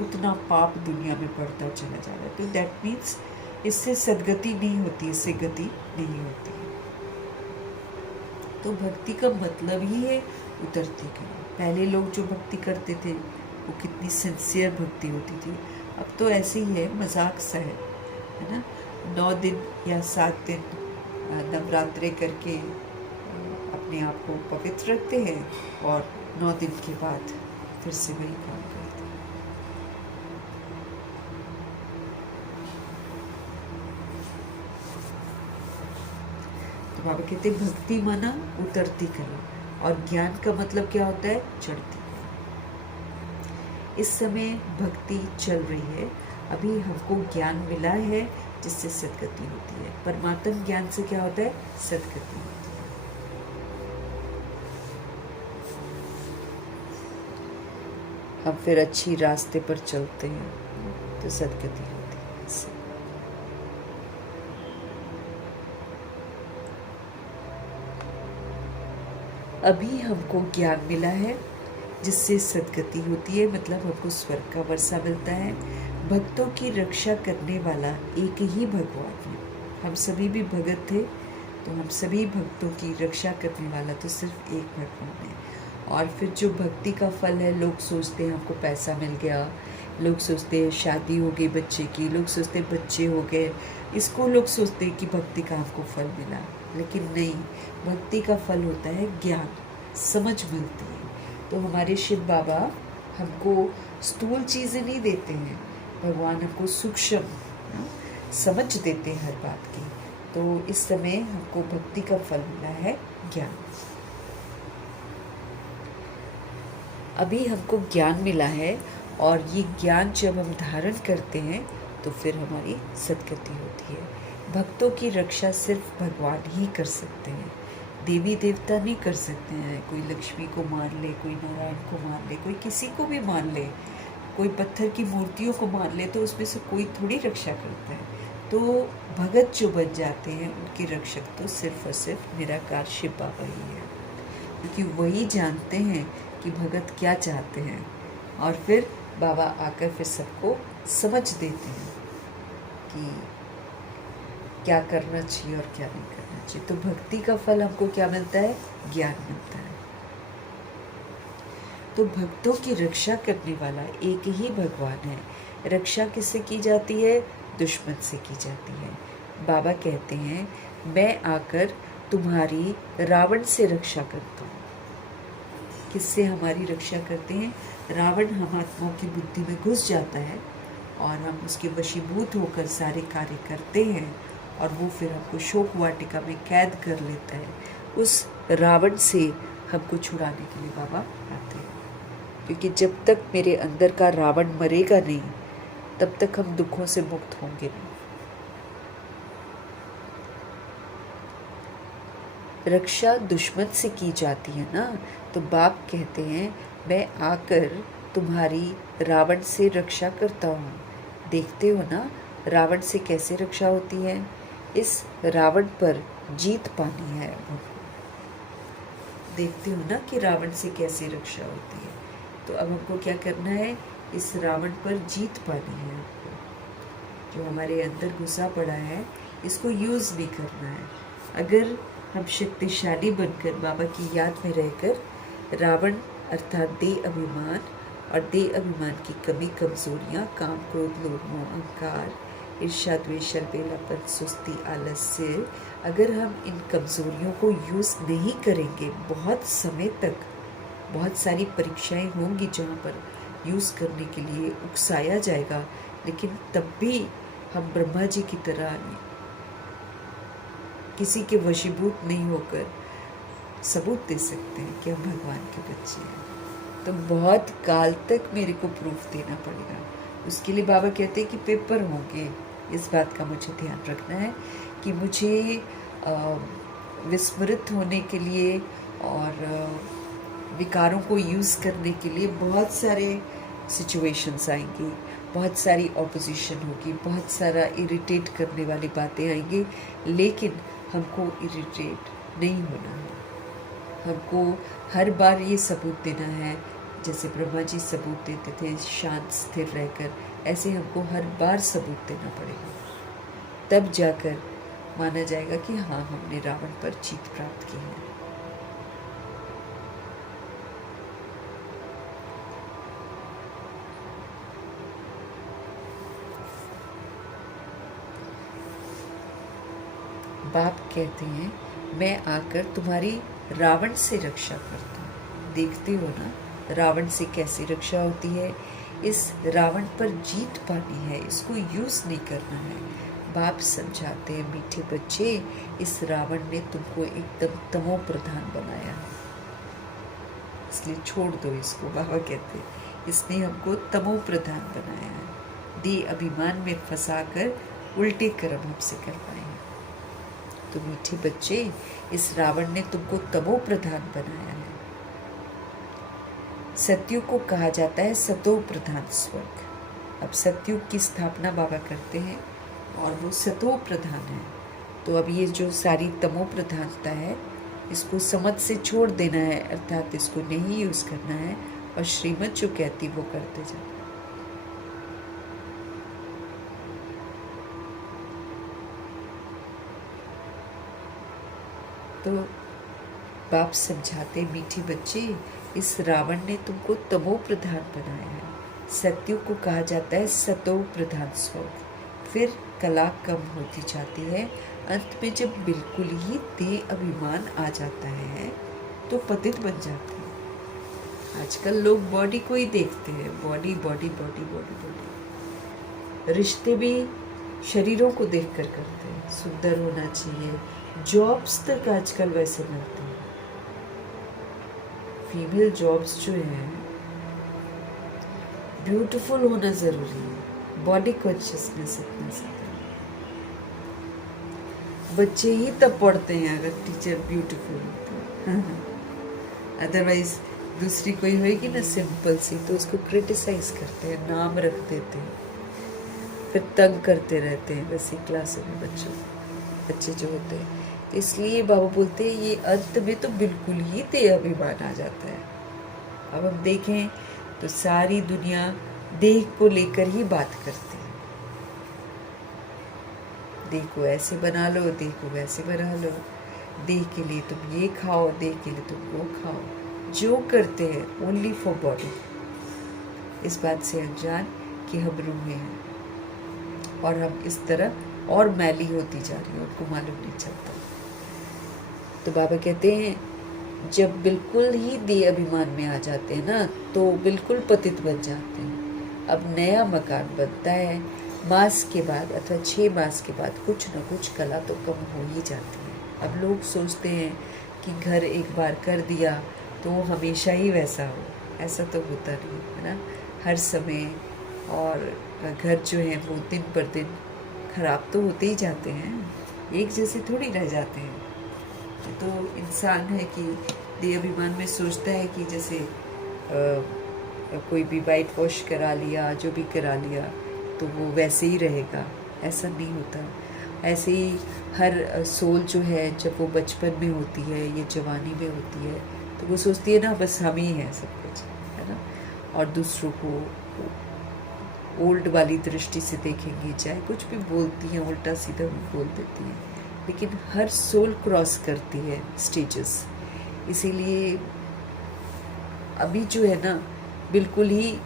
उतना पाप दुनिया में बढ़ता चला जा रहा है। तो दैट मीन्स इससे सदगति नहीं होती, इससे गति नहीं होती। तो भक्ति का मतलब ही है उतरती कला। पहले लोग जो भक्ति करते थे वो कितनी सिंसियर भक्ति होती थी। अब तो ऐसे ही है, मजाक सा है ना। 9 दिन या 7 दिन नवरात्रे करके अपने आप को पवित्र रखते हैं और 9 दिन के बाद फिर से वही काम करते हैं। बाबा कहते हैं भक्ति माना उतरती कला, और ज्ञान का मतलब क्या होता है? चढ़ती कला। इस समय भक्ति चल रही है, अभी हमको ज्ञान मिला है जिससे सदगति होती है। परमात्म ज्ञान से क्या होता है? सदगति होती है। हम फिर अच्छी रास्ते पर चलते हैं तो सदगति होती है। इससे अभी हमको ज्ञान मिला है जिससे सदगति होती है, मतलब हमको स्वर्ग का वर्षा मिलता है। भक्तों की रक्षा करने वाला एक ही भगवान है। हम सभी भी भगत थे, तो हम सभी भक्तों की रक्षा करने वाला तो सिर्फ एक भगवान है। और फिर जो भक्ति का फल है, लोग सोचते हैं हमको पैसा मिल गया, लोग सोचते हैं शादी हो गई बच्चे की, लोग सोचते हैं बच्चे हो गए, इसको लोग सोचते हैं कि भक्ति का हमको फल मिला। लेकिन नहीं, भक्ति का फल होता है ज्ञान, समझ मिलती है। तो हमारे शिव बाबा हमको स्थूल चीज़ें नहीं देते हैं, भगवान हमको सूक्ष्म समझ देते हैं हर बात की। तो इस समय हमको भक्ति का फल मिला है ज्ञान। अभी हमको ज्ञान मिला है, और ये ज्ञान जब हम धारण करते हैं तो फिर हमारी सदगति होती है। भक्तों की रक्षा सिर्फ भगवान ही कर सकते हैं, देवी देवता नहीं कर सकते हैं। कोई लक्ष्मी को मान ले, कोई नारायण को मान ले, कोई किसी को भी मान ले, कोई पत्थर की मूर्तियों को मान ले, तो उसमें से कोई थोड़ी रक्षा करता है। तो भगत जो बन जाते हैं उनके रक्षक तो सिर्फ और सिर्फ निराकार शिव बाबा ही है, क्योंकि वही जानते हैं कि भगत क्या चाहते हैं, और फिर बाबा आकर फिर सबको समझ देते हैं कि क्या करना चाहिए और क्या नहीं करना चाहिए। तो भक्ति का फल हमको क्या मिलता है? ज्ञान मिलता है। तो भक्तों की रक्षा करने वाला एक ही भगवान है। रक्षा किससे की जाती है? दुश्मन से की जाती है। बाबा कहते हैं मैं आकर तुम्हारी रावण से रक्षा करता हूँ। किससे हमारी रक्षा करते हैं? रावण हम आत्माओं की बुद्धि में घुस जाता है और हम उसके वशीभूत होकर सारे कार्य करते हैं, और वो फिर हमको शोक वाटिका में कैद कर लेता है। उस रावण से हमको छुड़ाने के लिए बाबा आते हैं, क्योंकि जब तक मेरे अंदर का रावण मरेगा नहीं, तब तक हम दुखों से मुक्त होंगे नहीं। रक्षा दुश्मन से की जाती है ना, तो बाप कहते हैं मैं आकर तुम्हारी रावण से रक्षा करता हूँ। देखते हो ना रावण से कैसे रक्षा होती है? इस रावण पर जीत पानी है। देखते हो ना कि रावण से कैसे रक्षा होती है। तो अब हमको क्या करना है? इस रावण पर जीत पानी है। जो हमारे अंदर घुसा पड़ा है, इसको यूज़ भी करना है। अगर हम शक्तिशाली बनकर बाबा की याद में रहकर रावण अर्थात देह अभिमान और देह अभिमान की कमी कमजोरियाँ, काम क्रोध लोभ मोह अहंकार, ईर्ष्या द्वेष बेलापन सुस्ती आलस्य, अगर हम इन कमजोरियों को यूज़ नहीं करेंगे, बहुत समय तक बहुत सारी परीक्षाएं होंगी जहाँ पर यूज़ करने के लिए उकसाया जाएगा, लेकिन तब भी हम ब्रह्मा जी की तरह किसी के वशीभूत नहीं होकर सबूत दे सकते हैं कि हम भगवान के बच्चे हैं। तो बहुत काल तक मेरे को प्रूफ देना पड़ेगा। उसके लिए बाबा कहते हैं कि पेपर होंगे। इस बात का मुझे ध्यान रखना है कि मुझे विस्मृत होने के लिए और विकारों को यूज़ करने के लिए बहुत सारे सिचुएशंस आएंगी, बहुत सारी ऑपोजिशन होगी, बहुत सारा इरिटेट करने वाली बातें आएंगी, लेकिन हमको इरिटेट नहीं होना है। हमको हर बार ये सबूत देना है, जैसे ब्रह्मा जी सबूत देते थे शांत स्थिर रहकर, ऐसे हमको हर बार सबूत देना पड़ेगा। तब जाकर माना जाएगा कि हाँ, हमने रावण पर जीत प्राप्त की है। बाप कहते हैं मैं आकर तुम्हारी रावण से रक्षा करता हूँ। देखते हो ना रावण से कैसी रक्षा होती है। इस रावण पर जीत पानी है, इसको यूज़ नहीं करना है। बाप समझाते हैं, मीठे बच्चे, इस रावण ने तुमको एकदम तमो प्रधान बनाया, इसलिए छोड़ दो इसको। बाबा कहते हैं इसने हमको तमो प्रधान बनाया है, दे अभिमान में फंसाकर उल्टे कर्म हमसे करवाए हैं। तो मीठे बच्चे, इस रावण ने तुमको तमो प्रधान बनाया है। सतयुग को कहा जाता है सतो प्रधान स्वर्ग। अब सतयुग की स्थापना बाबा करते हैं और वो सतो प्रधान है। तो अब ये जो सारी तमो प्रधानता है, इसको समझ से छोड़ देना है, अर्थात इसको नहीं यूज करना है और श्रीमत जो कहती वो करते जाना। तो बाप समझाते, मीठे बच्चे, इस रावण ने तुमको तमो प्रधान बनाया है। सत्युग को कहा जाता है सतो प्रधान स्वर्ग। फिर कला कम होती जाती है, अंत में जब बिल्कुल ही देह अभिमान आ जाता है तो पतित बन जाते हैं। आजकल लोग बॉडी को ही देखते हैं, body body body body body. रिश्ते भी शरीरों को देखकर करते हैं, सुंदर होना चाहिए। जॉब्स तक आजकल वैसे मिलते हैं। फीमेल जॉब्स जो हैं, ब्यूटीफुल होना जरूरी है, बॉडी कॉन्शियसनेस इतना सा। बच्चे ही तब पढ़ते हैं अगर टीचर ब्यूटीफुल होता है। अदरवाइज दूसरी कोई होगी ना सिंपल सी, तो उसको क्रिटिसाइज करते हैं, नाम रख देते हैं, फिर तंग करते रहते हैं वैसी क्लासों में बच्चे जो होते हैं। तो इसलिए बाबा बोलते हैं ये अंत में तो बिल्कुल ही देह अभिमान आ जाता है। अब हम देखें तो सारी दुनिया देह को लेकर ही बात करती है। देह को ऐसे बना लो, देह को वैसे बना लो, देह के लिए तुम ये खाओ, देह के लिए तुम वो खाओ। जो करते हैं ओनली फॉर बॉडी, इस बात से अनजान कि हम रूहें हैं और हम इस तरह और मैली होती जा रही है, उनको मालूम नहीं चलता। तो बाबा कहते हैं जब बिल्कुल ही देह अभिमान में आ जाते हैं ना, तो बिल्कुल पतित बन जाते हैं। अब नया मकान बनता है, मास के बाद अथवा 6 मास के बाद कुछ न कुछ कला तो कम हो ही जाती है। अब लोग सोचते हैं कि घर एक बार कर दिया तो हमेशा ही वैसा हो, ऐसा तो होता नहीं है ना। हर समय और घर जो है वो दिन पर दिन खराब तो होते ही जाते हैं, एक जैसे थोड़ी रह जाते हैं। तो इंसान है कि देह अभिमान में सोचता है कि जैसे कोई भी वाइट वॉश करा लिया, जो भी करा लिया तो वो वैसे ही रहेगा, ऐसा नहीं होता। ऐसे ही हर सोल जो है जब वो बचपन में होती है, ये जवानी में होती है, तो वो सोचती है ना बस हम ही हैं सब कुछ, है ना। और दूसरों को ओल्ड वाली दृष्टि से देखेंगी, चाहे कुछ भी बोलती हैं उल्टा सीधा भी बोल देती हैं, लेकिन हर सोल क्रॉस करती है स्टेजेस। इसीलिए अभी जो है ना बिल्कुल ही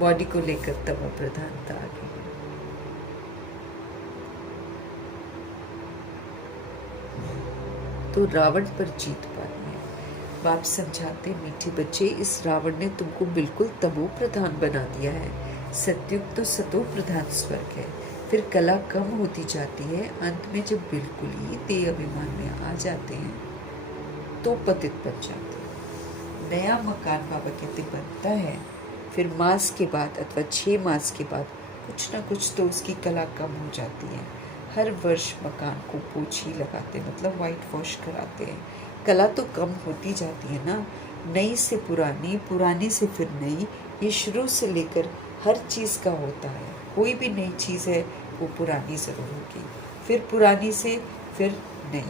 बॉडी को लेकर तब प्रधानता आ गई है। तो रावण पर जीत पानी है। बाप समझाते, मीठे बच्चे, इस रावण ने तुमको बिल्कुल तमो प्रधान बना दिया है। सत्युग तो सतो प्रधान स्वर्ग है। फिर कला कम होती जाती है, अंत में जब बिल्कुल ही देह अभिमान में आ जाते हैं तो पतित बन जाते हैं। नया मकान बाबा कहते बनता है, फिर मास के बाद अथवा 6 मास के बाद कुछ ना कुछ तो उसकी कला कम हो जाती है। हर वर्ष मकान को पोछी लगाते हैं, मतलब वाइट वॉश कराते हैं। कला तो कम होती जाती है ना, नई से पुरानी, पुरानी से फिर नई, ये शुरू से लेकर हर चीज़ का होता है। कोई भी नई चीज़ है वो पुरानी ज़रूर होगी, फिर पुरानी से फिर नई,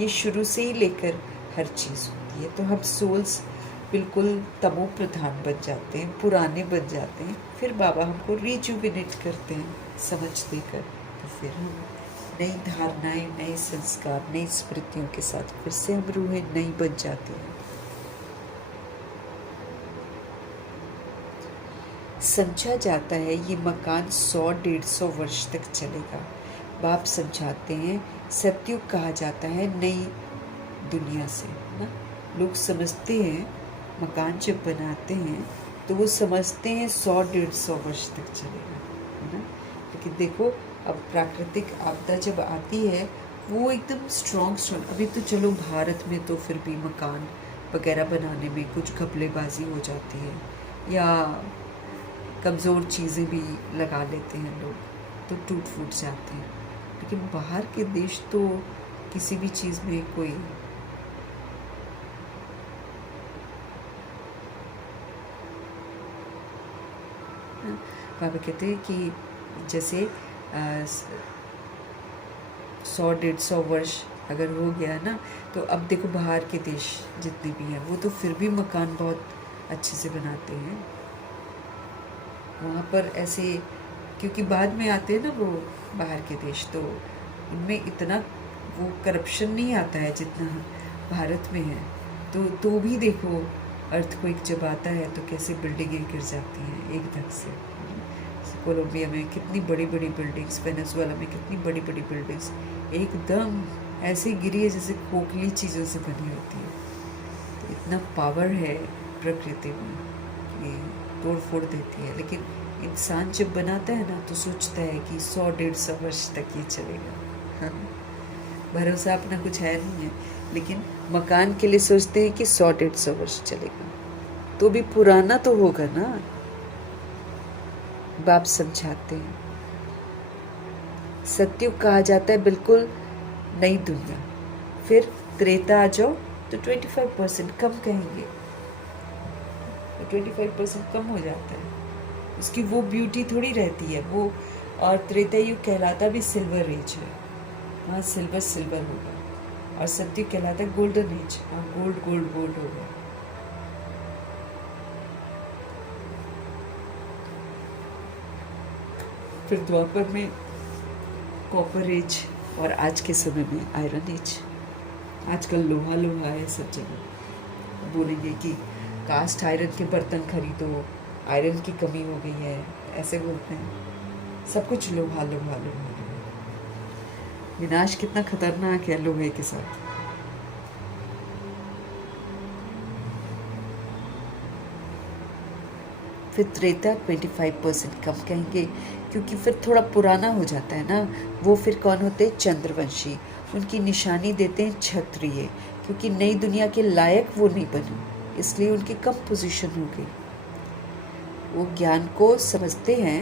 ये शुरू से ही लेकर हर चीज़ होती है। तो हम सोल्स बिल्कुल तमो प्रधान बन जाते हैं, पुराने बन जाते हैं। फिर बाबा हमको रिजुविनेट करते हैं समझ देकर, तो फिर हम नई धारणाएं, नए संस्कार, नई स्मृतियों के साथ फिर से हम रूहें नई बन जाती हैं। समझा जाता है ये मकान 100-150 वर्ष तक चलेगा। बाप समझाते हैं सत्युग कहा जाता है नई दुनिया से ना। लोग समझते हैं मकान जब बनाते हैं तो वो समझते हैं 100-150 वर्ष तक चलेगा, है ना। लेकिन देखो अब प्राकृतिक आपदा जब आती है वो एकदम स्ट्रॉन्ग अभी तो चलो भारत में तो फिर भी मकान वगैरह बनाने में कुछ घपलेबाजी हो जाती है या कमज़ोर चीज़ें भी लगा लेते हैं लोग तो टूट फूट जाते हैं, लेकिन बाहर के देश तो किसी भी चीज़ में कोई बाबा कहते हैं कि जैसे 100-150 वर्ष अगर हो गया ना, तो अब देखो बाहर के देश जितने भी हैं वो तो फिर भी मकान बहुत अच्छे से बनाते हैं वहाँ पर ऐसे, क्योंकि बाद में आते हैं ना वो बाहर के देश, तो उनमें इतना वो करप्शन नहीं आता है जितना भारत में है। तो भी देखो अर्थक्वेक जब आता है तो कैसे बिल्डिंगें गिर जाती हैं एकदम से। कोलंबिया में कितनी बड़ी बड़ी बिल्डिंग्स, वेनेजुएला में कितनी बड़ी बड़ी बिल्डिंग्स एकदम ऐसे गिरी है जैसे खोखली चीज़ों से बनी होती है। तो इतना पावर है प्रकृति में कि तोड़ फोड़ देती है, लेकिन इंसान जब बनाता है ना तो सोचता है कि 100-150 वर्ष तक ये चलेगा। भरोसा अपना कुछ है नहीं है, लेकिन मकान के लिए सोचते हैं कि 100-150 वर्ष चलेगा, तो भी पुराना तो होगा ना। बाप समझाते हैं सत्युग कहा जाता है बिल्कुल नई दुनिया, फिर त्रेता आ जाओ तो 25% कम कहेंगे, तो 25% कम हो जाता है, उसकी वो ब्यूटी थोड़ी रहती है वो। और त्रेता युग कहलाता भी सिल्वर एज है, वहाँ सिल्वर होगा, और सत्युग कहलाता है गोल्डन एज, वहाँ गोल्ड होगा। फिर द्वापर में कॉपर एज, और आज के समय में आयरन एज। आजकल लोहा है सब जगह। बोलेंगे कि कास्ट आयरन के बर्तन खरीदो, आयरन की कमी हो गई है, ऐसे बोलते हैं। सब कुछ लोहा। विनाश कितना खतरनाक है लोहे के साथ। फिर त्रेता 25% कम कहेंगे, क्योंकि फिर थोड़ा पुराना हो जाता है ना। वो फिर कौन होते हैं? चंद्रवंशी। उनकी निशानी देते हैं क्षत्रिय, क्योंकि नई दुनिया के लायक वो नहीं बने, इसलिए उनकी कम पोजीशन हो गई। वो ज्ञान को समझते हैं,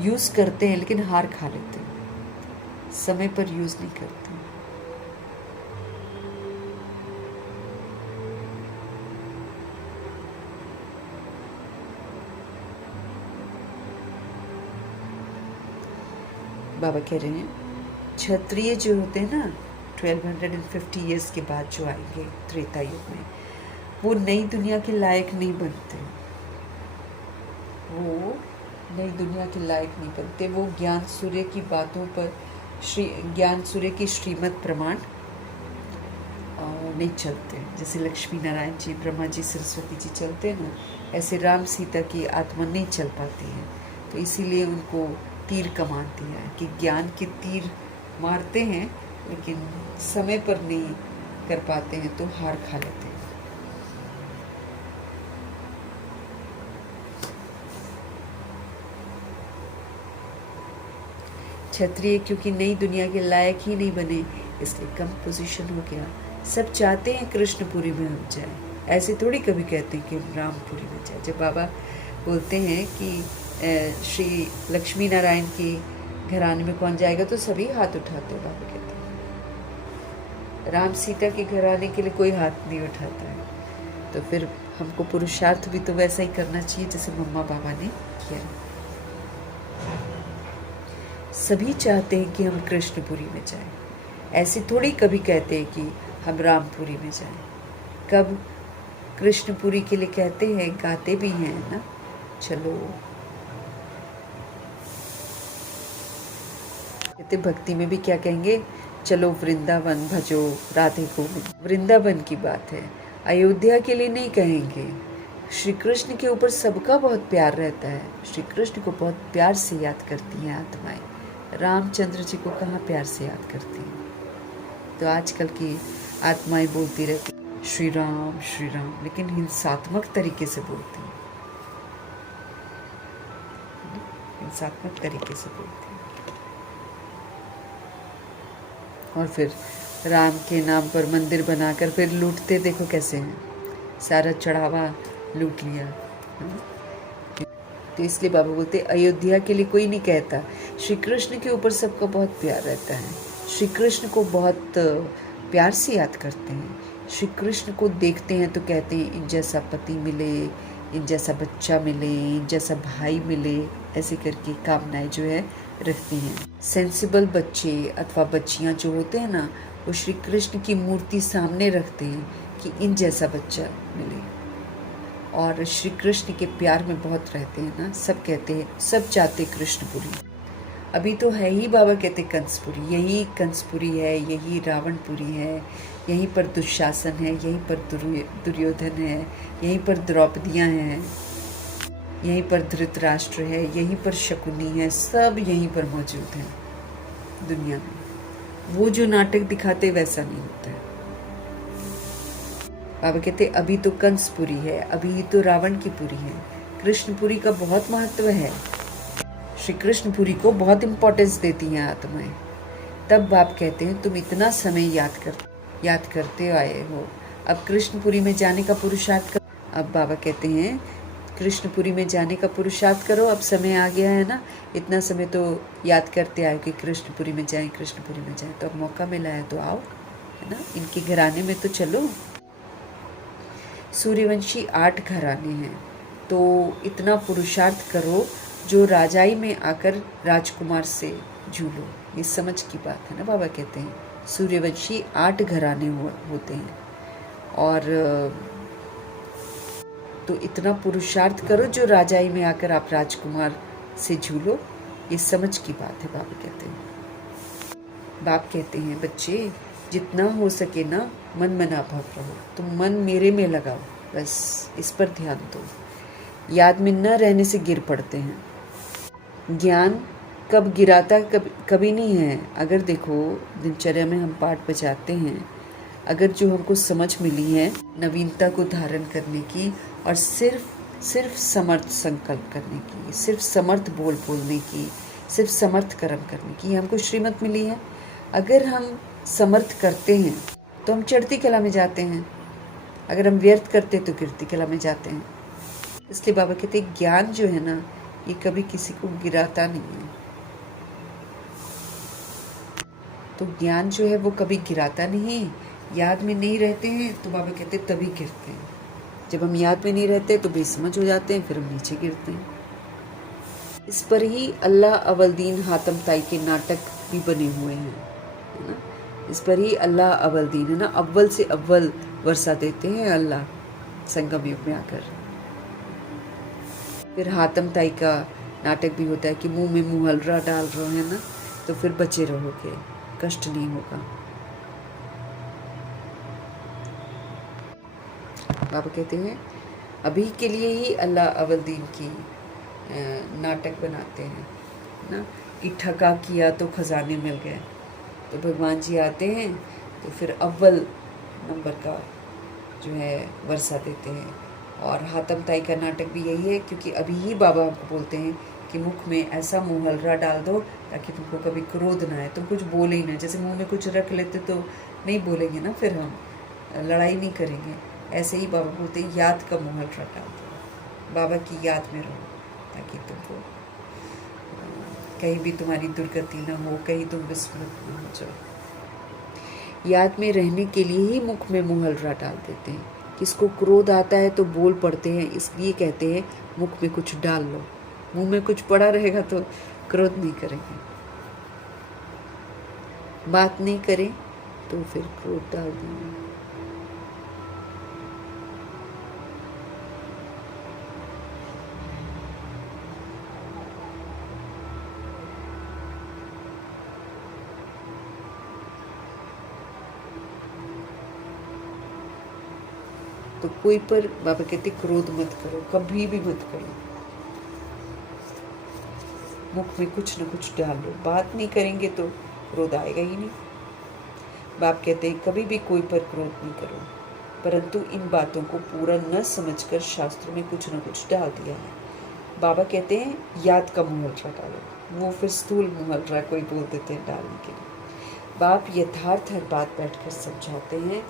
यूज़ करते हैं, लेकिन हार खा लेते हैं, समय पर यूज़ नहीं करते। बाबा कह रहे हैं क्षत्रिय जो होते हैं ना 1250 ईयर्स के बाद जो आएंगे त्रेता युग में, वो नई दुनिया के लायक नहीं बनते। वो नई दुनिया के लायक नहीं बनते। वो ज्ञान सूर्य की बातों पर, ज्ञान सूर्य की श्रीमत प्रमाण नहीं चलते। जैसे लक्ष्मी नारायण जी, ब्रह्मा जी, सरस्वती जी चलते हैं ना, ऐसे राम सीता की आत्मा नहीं चल पाती है। तो इसीलिए उनको तीर कमान दिया है कि ज्ञान के तीर मारते हैं, लेकिन समय पर नहीं कर पाते हैं, तो हार खा लेते हैं। क्षत्रिय क्योंकि नई दुनिया के लायक ही नहीं बने, इसलिए कम पोजीशन हो गया। सब चाहते हैं कृष्णपुरी में हम जाए, ऐसे थोड़ी कभी कहते हैं कि रामपुरी में जाए। जब बाबा बोलते हैं कि श्री लक्ष्मी नारायण की घराने में कौन जाएगा, तो सभी हाथ उठाते हैं। बाबा कहते हैं राम सीता के घराने के लिए कोई हाथ नहीं उठाता है। तो फिर हमको पुरुषार्थ भी तो वैसा ही करना चाहिए जैसे मम्मा बाबा ने किया। सभी चाहते हैं कि हम कृष्णपुरी में जाएं, ऐसे थोड़ी कभी कहते हैं कि हम रामपुरी में जाएं। कब कृष्णपुरी के लिए कहते हैं, गाते भी हैं ना, चलो। कहते भक्ति में भी क्या कहेंगे, चलो वृंदावन भजो राधे गोविंद। वृंदावन की बात है, अयोध्या के लिए नहीं कहेंगे। श्री कृष्ण के ऊपर सबका बहुत प्यार रहता है, श्री कृष्ण को बहुत प्यार से याद करती हैं आत्माएं। रामचंद्र जी को कहाँ प्यार से याद करती हैं। तो आजकल की आत्माएं बोलती रहती श्री राम, लेकिन हिंसात्मक तरीके से बोलती हैं, हिंसात्मक तरीके से बोलती हैं। और फिर राम के नाम पर मंदिर बनाकर फिर लूटते देखो कैसे हैं, सारा चढ़ावा लूट लिया। तो इसलिए बाबा बोलते अयोध्या के लिए कोई नहीं कहता, श्री कृष्ण के ऊपर सबका बहुत प्यार रहता है, श्री कृष्ण को बहुत प्यार से याद करते हैं, श्री कृष्ण को देखते हैं तो कहते हैं इन जैसा पति मिले, इन जैसा बच्चा मिले, इन जैसा भाई मिले, ऐसे करके कामनाएं जो है रखती हैं। सेंसिबल बच्चे अथवा बच्चियां जो होते हैं ना, वो श्री कृष्ण की मूर्ति सामने रखते हैं कि इन जैसा बच्चा मिले, और श्री कृष्ण के प्यार में बहुत रहते हैं ना। सब कहते हैं, सब चाहते कृष्णपुरी। अभी तो है ही, बाबा कहते कंसपुरी, यही कंसपुरी है, यही रावणपुरी है, यहीं पर दुशासन है, यहीं पर दुर्योधन है, यहीं पर द्रौपदियाँ हैं, यहीं पर धृतराष्ट्र है, यहीं पर शकुनी है, सब यहीं पर मौजूद हैं दुनिया में। वो जो नाटक दिखाते वैसा नहीं होता है। बाबा कहते अभी तो कंसपुरी है, अभी तो रावण की पुरी है, कृष्णपुरी का बहुत महत्व है, श्री कृष्णपुरी को बहुत इम्पोर्टेंस देती हैं आत्माएं। तब बाप कहते हैं तुम इतना समय याद करते आए हो, अब कृष्णपुरी में जाने का पुरुषार्थ करो। अब बाबा कहते हैं कृष्णपुरी में जाने का पुरुषार्थ करो, अब समय आ गया है ना, इतना समय तो याद करते आए कि कृष्णपुरी में जाएं, कृष्णपुरी में जाएं, तो अब मौका मिला है तो आओ, है ना, इनके घराने में तो चलो। सूर्यवंशी 8 घराने हैं, तो इतना पुरुषार्थ करो जो राजाई में आकर राजकुमार से झूलो। ये समझ की बात है ना। बाबा कहते हैं सूर्यवंशी 8 घराने होते हैं, और तो इतना पुरुषार्थ करो जो राजाई में आकर आप राजकुमार से झूलो। ये समझ की बात है, बाबा कहते हैं। बाप कहते हैं बच्चे जितना हो सके ना मन मना भाव रहो, तुम मन मेरे में लगाओ, बस इस पर ध्यान दो। याद में न रहने से गिर पड़ते हैं। ज्ञान कब गिराता कभी नहीं है। अगर देखो दिनचर्या में हम पाठ बजाते हैं, अगर जो हमको समझ मिली है नवीनता को धारण करने की, और सिर्फ समर्थ संकल्प करने की, सिर्फ समर्थ बोलने की, सिर्फ समर्थ कर्म करने की, हमको श्रीमत मिली है। अगर हम समर्थ करते हैं तो हम चढ़ती कला में जाते हैं, अगर हम व्यर्थ करते तो गिरती कला में जाते हैं। इसलिए बाबा कहते हैं ज्ञान जो है ना, ये कभी किसी को गिराता नहीं है। तो ज्ञान जो है वो कभी गिराता नहीं। याद में नहीं रहते हैं तो बाबा कहते हैं तभी गिरते हैं। जब हम याद में नहीं रहते तो बेसमझ हो जाते हैं, फिर हम नीचे गिरते हैं। इस पर ही अल्लाह अवलदीन हातम ताई के नाटक भी बने हुए हैं, है ना। इस पर ही अल्लाह अवलदीन, है ना, अव्वल से अव्वल वर्षा देते हैं अल्लाह संगम युग में आकर। फिर हातम ताई का नाटक भी होता है कि मुंह में मुंह हलरा डाल रहे हो, है ना, तो फिर बचे रहोगे, कष्ट नहीं होगा। बाबा कहते हैं अभी के लिए ही अल्लाह अवलदीन की नाटक बनाते हैं ना, कि ठगा किया तो खजाने मिल गए। तो भगवान जी आते हैं तो फिर अव्वल नंबर का जो है वर्षा देते हैं। और हातम ताई का नाटक भी यही है, क्योंकि अभी ही बाबा हमको बोलते हैं कि मुख में ऐसा मुँह हलरा डाल दो ताकि तुमको कभी क्रोध ना आए, तुम कुछ बोले ही ना। जैसे मुंह में कुछ रख लेते तो नहीं बोलेंगे ना, फिर हम लड़ाई नहीं करेंगे। ऐसे ही बाबा बोलते हैं याद का मुँह हलरा डाल दो, बाबा की याद में रहो, ताकि तुमको कहीं भी तुम्हारी दुर्गति ना हो, कहीं तुम विस्मृत ना हो जाओ। याद में रहने के लिए ही मुख में मुँह हलरा डाल देते हैं। किसको क्रोध आता है तो बोल पड़ते हैं, इसलिए कहते हैं मुख में कुछ डाल लो। मुंह में कुछ पड़ा रहेगा तो क्रोध नहीं करेंगे, बात नहीं करें तो फिर क्रोध डाल देंगे। तो कोई पर बाबा कहते क्रोध मत करो, कभी भी मत करो। मुख में कुछ न कुछ डाल लो, बात नहीं करेंगे तो क्रोध आएगा ही नहीं। बाप कहते हैं कभी भी कोई पर क्रोध नहीं करो, परंतु इन बातों को पूरा न समझकर शास्त्रों में कुछ न कुछ डाल दिया है। बाबा कहते हैं याद का मुँह हलरा डालो, वो फिर स्थूल मुँह हलरा कोई बोल देते हैं डालने के लिए। बाप यथार्थ हर बात बैठकर समझाते हैं।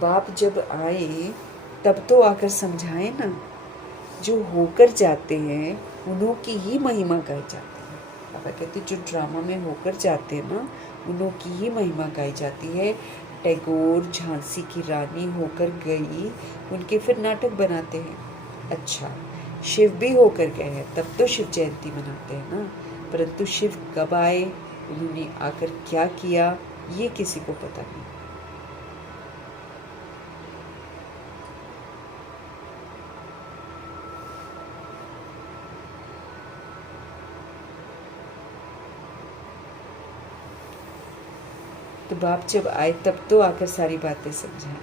बाप जब आए तब तो आकर समझाए ना। जो होकर जाते हैं उन्हों की ही महिमा गाई जाती है। बाबा कहते जो ड्रामा में होकर जाते हैं ना, उन्हों की ही महिमा गाई जाती है। टैगोर झांसी की रानी होकर गई, उनके फिर नाटक बनाते हैं। अच्छा, शिव भी होकर गए हैं, तब तो शिव जयंती मनाते हैं ना। परंतु शिव कब आए, उन्होंने आकर क्या किया, ये किसी को पता नहीं। तो बाप जब आए तब तो आकर सारी बातें समझाएं।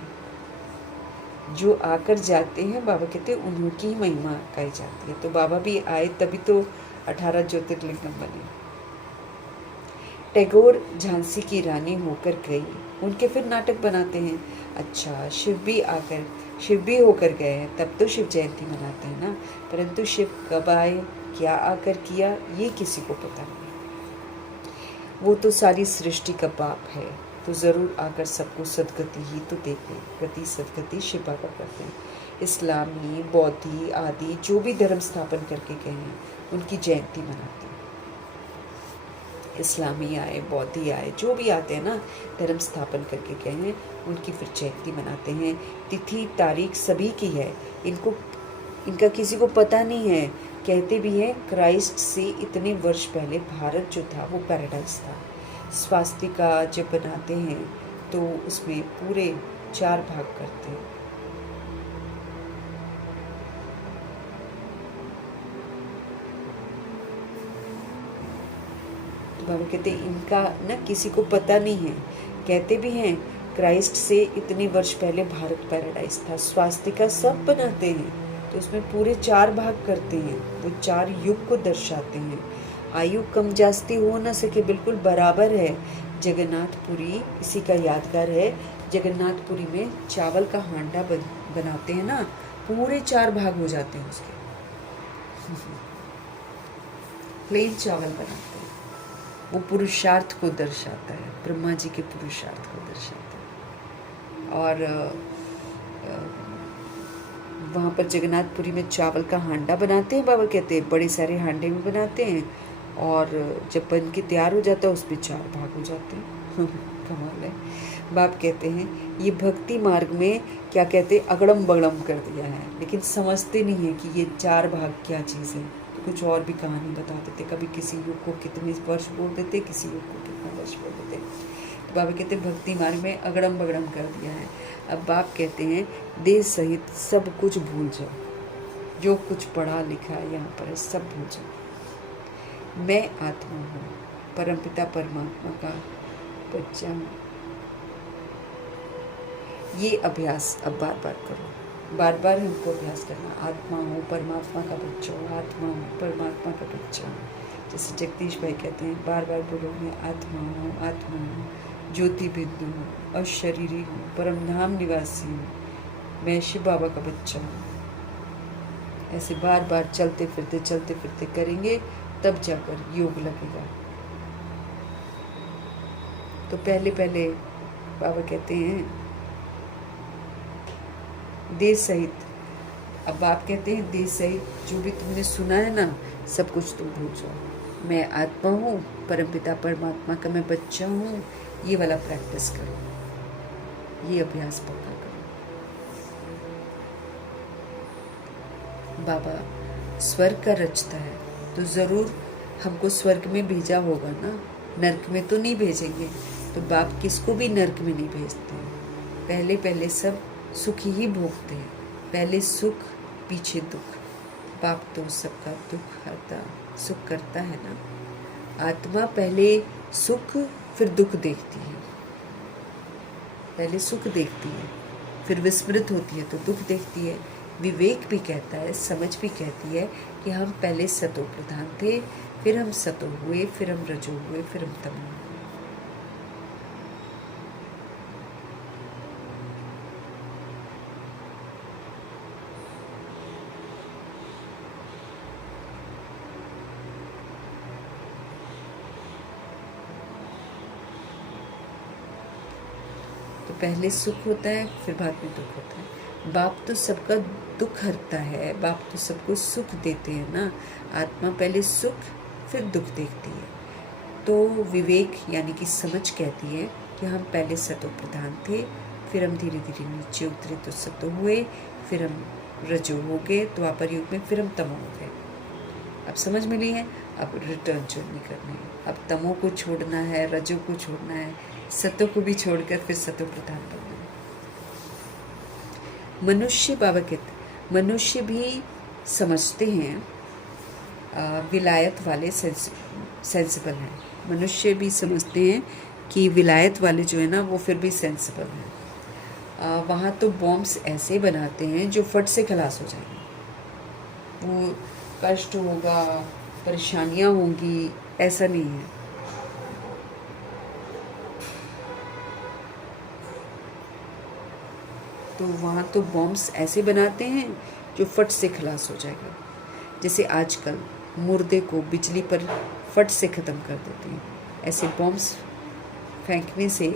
जो आकर जाते हैं बाबा कहते हैं उन्हीं की महिमा गाई जाती है। तो बाबा भी आए तभी तो 18 ज्योतिर्लिंगम बने। टैगोर झांसी की रानी होकर गई, उनके फिर नाटक बनाते हैं। अच्छा, शिव भी होकर गए हैं, तब तो शिव जयंती मनाते हैं ना। परंतु शिव कब आए, क्या आकर किया, ये किसी को पता नहीं। वो तो सारी सृष्टि का बाप है, तो ज़रूर आकर सबको सदगति ही तो देते। गति सदगति शिव बाबा करते हैं। इस्लामी, बौद्धि आदि जो भी धर्म स्थापन करके गए हैं, उनकी जयंती मनाते हैं। इस्लामी आए, बौद्धि आए, जो भी आते हैं ना, धर्म स्थापन करके गए हैं, उनकी फिर जयंती मनाते हैं। तिथि तारीख सभी की है, इनका किसी को पता नहीं है। कहते भी हैं क्राइस्ट से इतने वर्ष पहले भारत जो था वो पैराडाइज था। स्वास्तिका जब बनाते हैं तो उसमें पूरे 4 भाग करते हैं। तो बाबा कहते हैं इनका ना किसी को पता नहीं है। कहते भी हैं क्राइस्ट से इतने वर्ष पहले भारत पैराडाइज था। स्वास्तिका सब बनाते हैं, तो उसमें पूरे 4 भाग करते हैं। वो 4 युग को दर्शाते हैं। आयु कम जास्ती हो ना सके, बिल्कुल बराबर है। जगन्नाथपुरी इसी का यादगार है। जगन्नाथपुरी में चावल का हांडा बनाते हैं ना, पूरे 4 भाग हो जाते हैं उसके। प्लेन चावल बनाते हैं। वो पुरुषार्थ को दर्शाता है, ब्रह्मा जी के पुरुषार्थ को दर्शाता है। और वहाँ पर जगन्नाथपुरी में चावल का हांडा बनाते हैं। बाबा कहते हैं बड़े सारे हांडे में बनाते हैं, और जब बन के तैयार हो जाता है उसमें 4 भाग हो जाते हैं। कमाल है। बाप कहते हैं ये भक्ति मार्ग में क्या कहते हैं, अगड़म बगड़म कर दिया है, लेकिन समझते नहीं है कि ये 4 भाग क्या चीज़ है। तो कुछ और भी कहानी बता देते, कभी किसी युग को कितने वर्ष बोल देते, किसी युग को कितना वर्ष बोल देते। तो बाबा कहते हैं भक्ति मार्ग में अगड़म बगड़म कर दिया है। अब बाप कहते हैं देह सहित सब कुछ भूल जाओ, जो कुछ पढ़ा लिखा है यहाँ पर सब भूल जाओ। मैं आत्मा हूँ, परमपिता परमात्मा का बच्चा हूँ। ये अभ्यास अब बार बार करो, बार बार हमको अभ्यास करना। आत्मा हूँ, परमात्मा का बच्चा हूँ, आत्मा हूँ, परमात्मा का बच्चा हूँ। जैसे जगदीश भाई कहते हैं बार बार बोलो, मैं आत्मा हूँ, आत्मा हूँ, ज्योति बिंदु हूँ, अशरीरी हूँ, परमधाम निवासी हूँ, मैं शिव बाबा का बच्चा हूँ। ऐसे बार बार चलते फिरते करेंगे, तब जाकर योग लगेगा। तो पहले बाबा कहते हैं देह सहित, अब आप कहते हैं देह सहित जो भी तुमने सुना है ना, सब कुछ तुम भूल जाओ। मैं आत्मा हूँ, परमपिता परमात्मा का मैं बच्चा हूँ। ये वाला प्रैक्टिस करो, ये अभ्यास पक्का करो। बाबा स्वर्ग का रचता है, तो ज़रूर हमको स्वर्ग में भेजा होगा ना, नरक में तो नहीं भेजेंगे। तो बाप किसको भी नरक में नहीं भेजते हैं। पहले सब सुख ही भोगते हैं, पहले सुख पीछे दुख। बाप तो सबका दुख हरता, सुख करता है ना। आत्मा पहले सुख फिर दुख देखती है, पहले सुख देखती है, फिर विस्मृत होती है तो दुख देखती है। विवेक भी कहता है, समझ भी कहती है कि हम पहले सतो प्रधान थे, फिर हम सतो हुए, फिर हम रजो हुए, फिर हम तमो हुए। पहले सुख होता है, फिर बाद में दुख होता है। बाप तो सबका दुख हरता है, बाप तो सबको सुख देते हैं ना। आत्मा पहले सुख फिर दुख देखती है। तो विवेक यानी कि समझ कहती है कि हम पहले सतो प्रधान थे, फिर हम धीरे धीरे नीचे उतरे तो सतो हुए, फिर हम रजो हो गए, द्वापर युग में फिर हम तमो हो गए। अब समझ मिली है। अब रिटर्न नहीं करना है, अब तमो को छोड़ना है, रजो को छोड़ना है, सतो को भी छोड़कर फिर सतो प्रधान बनना है। मनुष्य, बाबा कहते मनुष्य भी समझते हैं, विलायत वाले सेंसिबल हैं। मनुष्य भी समझते हैं कि विलायत वाले जो है ना वो फिर भी सेंसिबल हैं। वहाँ तो बॉम्ब्स ऐसे बनाते हैं जो फट से खलास हो जाएंगे। वो कष्ट होगा, परेशानियाँ होंगी, ऐसा नहीं है। तो वहाँ तो बॉम्ब्स ऐसे बनाते हैं जो फट से खलास हो जाएगा। जैसे आजकल मुर्दे को बिजली पर फट से ख़त्म कर देते हैं, ऐसे बॉम्ब्स फेंकने से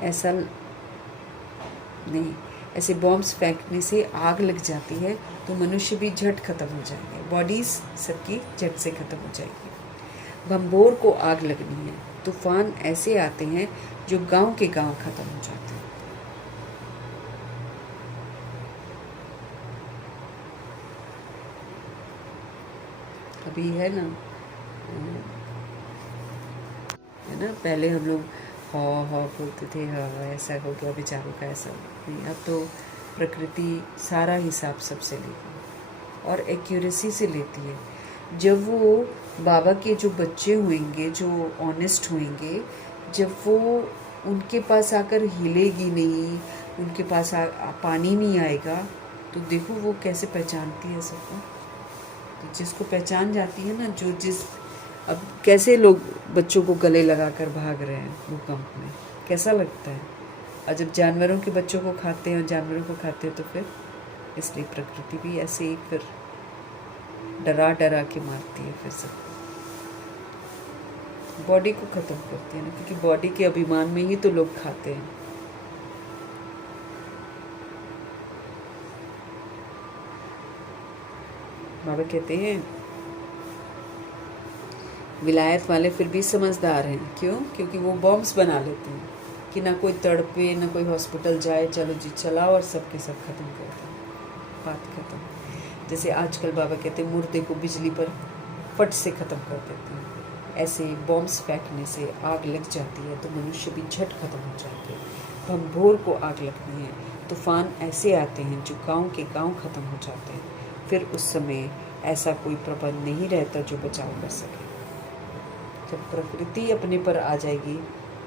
ऐसा नहीं, ऐसे बॉम्ब्स फेंकने से आग लग जाती है तो मनुष्य भी झट ख़त्म हो जाएंगे, बॉडीज़ सबकी झट से ख़त्म हो जाएगी। भंबोर को आग लगनी है, तूफान ऐसे आते हैं जो गांव के गांव ख़त्म हो जाते हैं। अभी है ना पहले हम लोग हाँ बोलते थे, हाँ ऐसा हो गया, बेचारों का ऐसा नहीं। अब तो प्रकृति सारा हिसाब सबसे लेती और एक्यूरेसी से लेती है। जब वो बाबा के जो बच्चे होंगे, जो ऑनेस्ट होंगे, जब वो उनके पास आकर हिलेगी नहीं, उनके पास पानी नहीं आएगा, तो देखो वो कैसे पहचानती है सबको। तो जिसको पहचान जाती है ना, जो जिस अब कैसे लोग बच्चों को गले लगाकर भाग रहे हैं भूकंप में, कैसा लगता है। और जब जानवरों के बच्चों को खाते हैं और जानवरों को खाते हैं तो फिर इसलिए प्रकृति भी ऐसे ही फिर डरा डरा के मारती है फिर सबको, बॉडी को ख़त्म करती है ना, क्योंकि बॉडी के अभिमान में ही तो लोग खाते हैं। बाबा कहते हैं विलायत वाले फिर भी समझदार हैं। क्यों? क्योंकि वो बॉम्ब्स बना लेते हैं कि ना कोई तड़पे, ना कोई हॉस्पिटल जाए, चलो जी चलाओ और सबके सब खत्म कर दो, बात खत्म। जैसे आजकल बाबा कहते हैं मुर्दे को बिजली पर फट से ख़त्म कर देते हैं, ऐसे बॉम्ब्स फेंकने से आग लग जाती है तो मनुष्य भी झट खत्म हो जाते हैं। भंबोर को आग लगनी है, तूफान ऐसे आते हैं जो गांव के गांव ख़त्म हो जाते हैं। फिर उस समय ऐसा कोई प्रबंध नहीं रहता जो बचाव कर सके। जब प्रकृति अपने पर आ जाएगी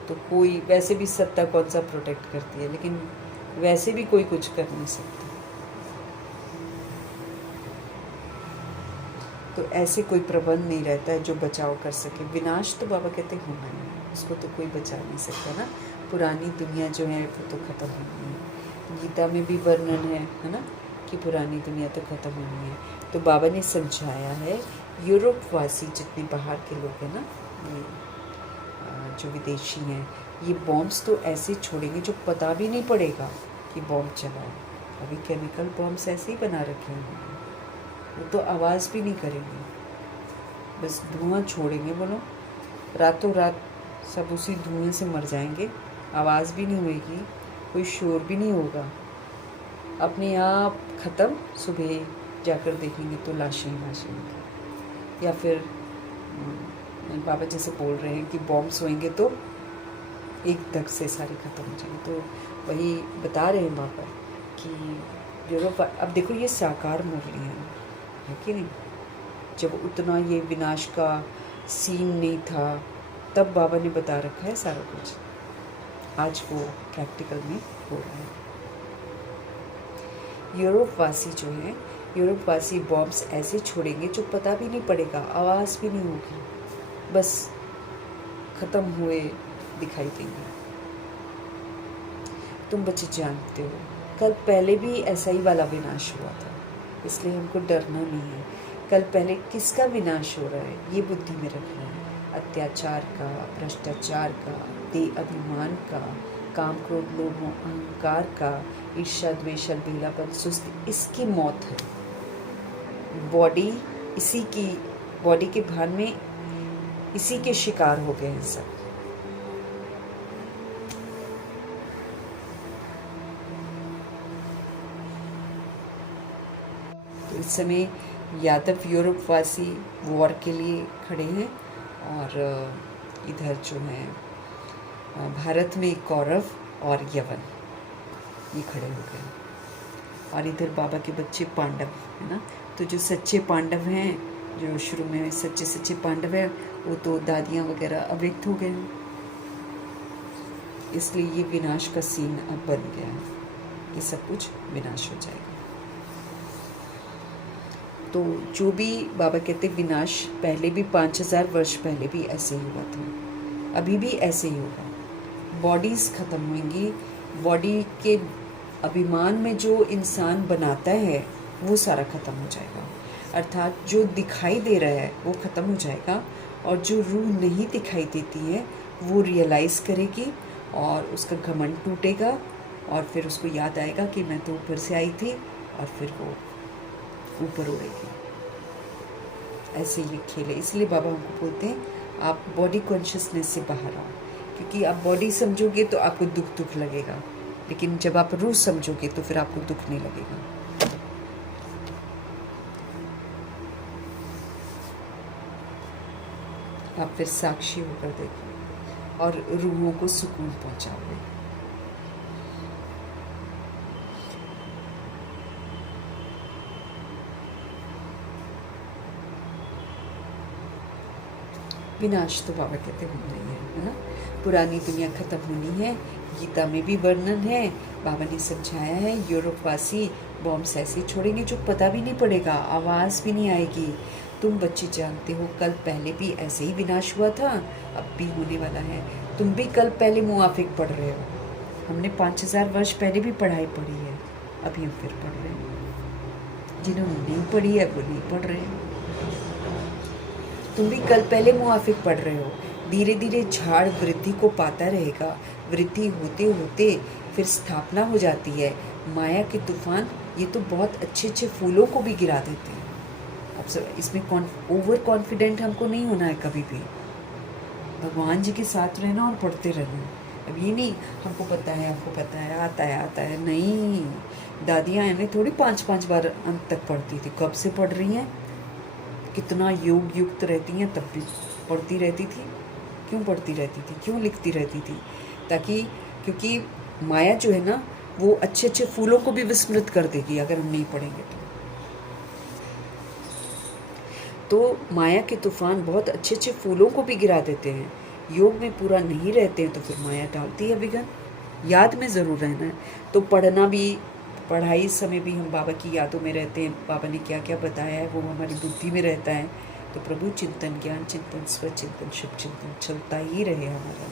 तो कोई, वैसे भी सत्ता कौन सा प्रोटेक्ट करती है, लेकिन वैसे भी कोई कुछ कर नहीं सकता। तो ऐसे कोई प्रबंध नहीं रहता है जो बचाव कर सके। विनाश तो बाबा कहते हैं होना है, उसको तो कोई बचा नहीं सकता ना। पुरानी दुनिया जो है वो तो ख़त्म होनी है। गीता में भी वर्णन है ना, कि पुरानी दुनिया तो ख़त्म होनी है। तो बाबा ने समझाया है, यूरोप वासी जितने बाहर के लोग हैं ना, ये जो विदेशी हैं, ये बॉम्ब्स तो ऐसे छोड़ेंगे जो पता भी नहीं पड़ेगा कि बॉम्ब चला है। अभी केमिकल बॉम्ब्स ऐसे ही बना रखे हैं, वो तो आवाज़ भी नहीं करेंगे, बस धुआं छोड़ेंगे। बोलो, रातों रात सब उसी धुएं से मर जाएंगे, आवाज़ भी नहीं होगी, कोई शोर भी नहीं होगा, अपने आप ख़त्म। सुबह जाकर देखेंगे तो लाशें लाशें। या फिर बाबा जैसे बोल रहे हैं कि बॉम्ब्स होंगे तो एक धक से सारे ख़त्म हो जाएंगे। तो वही बता रहे हैं बाबा कि यूरोप, अब देखो ये साकार मुरली है कि नहीं। जब उतना ये विनाश का सीन नहीं था तब बाबा ने बता रखा है सारा कुछ, आज वो प्रैक्टिकल में हो रहा है। यूरोप वासी जो हैं, यूरोप वासी बॉम्ब्स ऐसे छोड़ेंगे जो पता भी नहीं पड़ेगा, आवाज़ भी नहीं होगी, बस ख़त्म हुए दिखाई देंगे। तुम बच्चे जानते हो कल पहले भी ऐसा ही वाला विनाश हुआ था, इसलिए हमको डरना नहीं है। कल पहले किसका विनाश हो रहा है ये बुद्धि में रखना है, अत्याचार का, भ्रष्टाचार का, दे अभिमान का, काम क्रोध लोभ मोह अहंकार का, ईर्ष्या द्वेष बेलापन सुस्ती, इसकी मौत है। बॉडी इसी की, बॉडी के भान में इसी के शिकार हो गए हैं सब। तो इस समय यादव यूरोपवासी वॉर के लिए खड़े हैं और इधर जो है भारत में कौरव और यवन ये खड़े हो गए, और इधर बाबा के बच्चे पांडव है ना। तो जो सच्चे पांडव हैं, जो शुरू में सच्चे सच्चे पांडव हैं, वो तो दादियाँ वगैरह अव्यक्त हो गए हैं, इसलिए ये विनाश का सीन अब बन गया है कि सब कुछ विनाश हो जाएगा। तो जो भी बाबा कहते विनाश, पहले भी 5000 वर्ष पहले भी ऐसे ही हुआ था, अभी भी ऐसे ही होगा। बॉडीज़ ख़त्म होंगी, बॉडी के अभिमान में जो इंसान बनाता है वो सारा ख़त्म हो जाएगा, अर्थात जो दिखाई दे रहा है वो ख़त्म हो जाएगा, और जो रूह नहीं दिखाई देती है वो रियलाइज़ करेगी और उसका घमंड टूटेगा, और फिर उसको याद आएगा कि मैं तो ऊपर से आई थी, और फिर वो ऊपर उड़ेगी। ऐसे ये खेल है। इसलिए बाबा हमको बोलते हैं आप बॉडी कॉन्शियसनेस से बाहर आओ, क्योंकि आप बॉडी समझोगे तो आपको दुख दुख लगेगा, लेकिन जब आप रूह समझोगे तो फिर आपको दुख नहीं लगेगा। आप फिर साक्षी होकर देखो और रूहों को सुकून पहुंचाओगे। विनाश तो बाबा कहते होना ही है ना। पुरानी दुनिया खत्म होनी है, गीता में भी वर्णन है, बाबा ने समझाया है। यूरोपवासी बॉम्ब्स ऐसे छोड़ेंगे जो पता भी नहीं पड़ेगा, आवाज़ भी नहीं आएगी। तुम बच्चे जानते हो कल पहले भी ऐसे ही विनाश हुआ था, अब भी होने वाला है। तुम भी कल पहले मुआफिक पढ़ रहे हो, हमने 5000 वर्ष पहले भी पढ़ाई पढ़ी है, अभी हम फिर पढ़ रहे हैं। जिन्होंने नहीं पढ़ी है वो नहीं पढ़ रहे हैं। तुम भी कल पहले मुआफिक पढ़ रहे हो। धीरे धीरे झाड़ वृद्धि को पाता रहेगा, वृद्धि होते होते फिर स्थापना हो जाती है। माया के तूफान ये तो बहुत अच्छे अच्छे फूलों को भी गिरा देते हैं। अब सब इसमें ओवर कॉन्फिडेंट हमको नहीं होना है कभी भी। भगवान जी के साथ रहना और पढ़ते रहना। अब ये नहीं हमको पता है आता है नहीं। दादियाँ यानी थोड़ी 5-5 बार अंत तक पढ़ती थी, कब से पढ़ रही हैं, कितना योग युक्त रहती हैं, तब भी पढ़ती रहती थी। क्यों पढ़ती रहती थी, क्यों लिखती रहती थी? ताकि क्योंकि माया जो है ना वो अच्छे अच्छे फूलों को भी विस्मृत कर देगी अगर हम नहीं पढ़ेंगे तो माया के तूफान बहुत अच्छे अच्छे फूलों को भी गिरा देते हैं। योग में पूरा नहीं रहते हैं तो फिर माया डालती है विघन। याद में ज़रूर रहना है। तो पढ़ना भी, पढ़ाई समय भी हम बाबा की यादों में रहते हैं। बाबा ने क्या क्या बताया है वो हमारी बुद्धि में रहता है। तो प्रभु चिंतन, ज्ञान चिंतन, स्वचिंतन, शुभ चिंतन चलता ही रहे हमारा।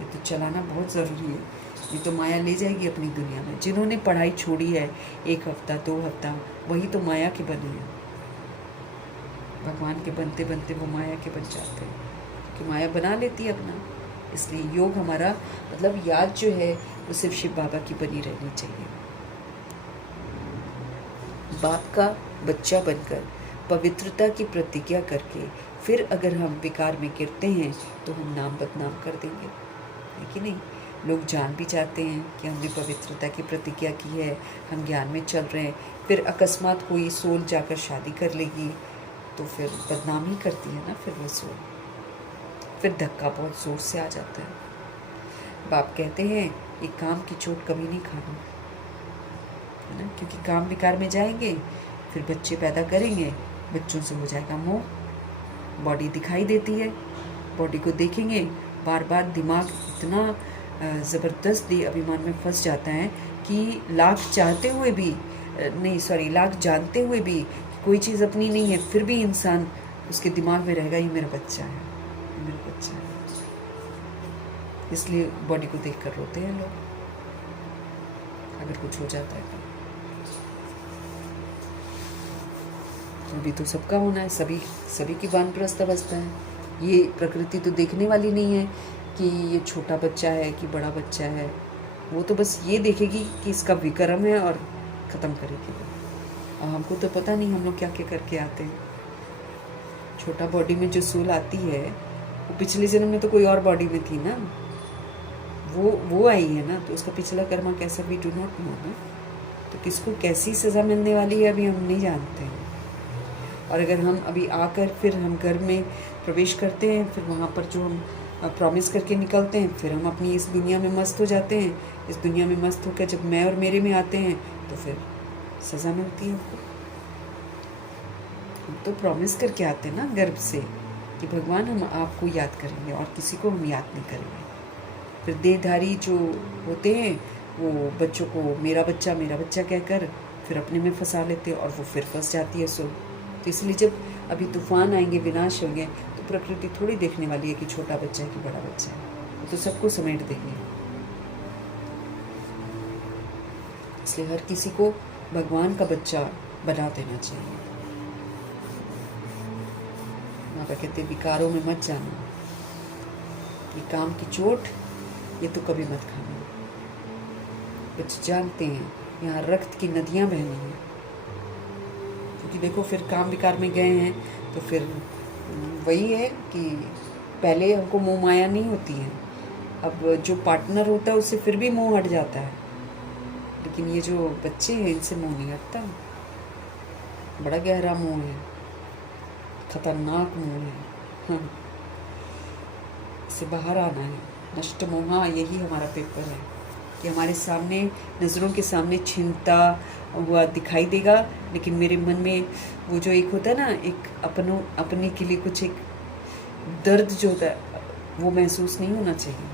ये तो चलाना बहुत ज़रूरी है, ये तो माया ले जाएगी अपनी दुनिया में। जिन्होंने पढ़ाई छोड़ी है 1 हफ्ता 2 हफ्ता, वही तो माया के बने हैं। भगवान के बनते बनते वो माया के बन जाते हैं, क्योंकि माया बना लेती है अपना। इसलिए योग हमारा मतलब याद जो है वो सिर्फ शिव बाबा की बनी रहनी चाहिए। बाप का बच्चा बनकर पवित्रता की प्रतिज्ञा करके फिर अगर हम विकार में गिरते हैं तो हम नाम बदनाम कर देंगे, है कि नहीं? लोग जान भी जाते हैं कि हमने पवित्रता की प्रतिज्ञा की है, हम ज्ञान में चल रहे हैं, फिर अकस्मात कोई सोल जाकर शादी कर लेगी तो फिर बदनाम ही करती है ना फिर वो सोल। फिर धक्का बहुत ज़ोर से आ जाता है। बाप कहते हैं ये काम की चोट कभी नहीं खाना, है ना, क्योंकि काम विकार में जाएंगे, फिर बच्चे पैदा करेंगे, बच्चों से हो जाएगा मोह। बॉडी दिखाई देती है, बॉडी को देखेंगे बार बार, दिमाग इतना ज़बरदस्त अभिमान में फंस जाता है कि लाख जानते हुए भी कोई चीज़ अपनी नहीं है, फिर भी इंसान उसके दिमाग में रहेगा ये मेरा बच्चा है, ये मेरा बच्चा है। इसलिए बॉडी को देखकर रोते हैं लोग अगर कुछ हो जाता है तो। अभी तो सबका होना है, सभी की वानप्रस्थ अवस्था है। ये प्रकृति तो देखने वाली नहीं है कि ये छोटा बच्चा है कि बड़ा बच्चा है, वो तो बस ये देखेगी कि इसका विक्रम है और ख़त्म करेगी वो। और हमको तो पता नहीं हम लोग क्या क्या करके आते हैं। छोटा बॉडी में जो सोल आती है वो पिछले जन्म में तो कोई और बॉडी में थी ना, वो आई है ना, तो उसका पिछला कर्मा कैसा भी डू नॉट नो ना। तो किसको कैसी सज़ा मिलने वाली है अभी हम नहीं जानते हैं। और अगर हम अभी आकर फिर हम घर में प्रवेश करते हैं, फिर वहाँ पर जो हम प्रॉमिस करके निकलते हैं, फिर हम अपनी इस दुनिया में मस्त हो जाते हैं। इस दुनिया में मस्त होकर जब मैं और मेरे में आते हैं तो फिर सज़ा मिलती है हमको। हम तो प्रॉमिस करके आते हैं ना गर्भ से कि भगवान हम आपको याद करेंगे और किसी को हम याद नहीं करेंगे। फिर देहधारी जो होते हैं वो बच्चों को मेरा बच्चा कहकर फिर अपने में फंसा लेते हैं और वो फिर फंस जाती है सोल। तो इसलिए जब अभी तूफान आएंगे, विनाश होंगे, तो प्रकृति थोड़ी देखने वाली है कि छोटा बच्चा है कि बड़ा बच्चा है, वो तो सबको समेट देंगे। इसलिए हर किसी को भगवान का बच्चा बना देना चाहिए। माता कहते विकारों में मत जाना, ये काम की चोट ये तो कभी मत खाना। बच्चे जानते हैं यहाँ रक्त की नदियाँ बहनी हैं, क्योंकि देखो फिर काम विकार में गए हैं तो फिर वही है कि पहले हमको मोह माया नहीं होती है, अब जो पार्टनर होता है उससे फिर भी मोह हट जाता है, लेकिन ये जो बच्चे हैं इनसे मोह नहीं हटता। बड़ा गहरा मोह है, खतरनाक मोह है। हाँ, इससे बाहर आना है। नष्ट मोहा, यही हमारा पेपर है कि हमारे सामने नज़रों के सामने छिनता हुआ दिखाई देगा, लेकिन मेरे मन में वो जो एक होता है ना, एक अपने के लिए कुछ एक दर्द जो होता है वो महसूस नहीं होना चाहिए।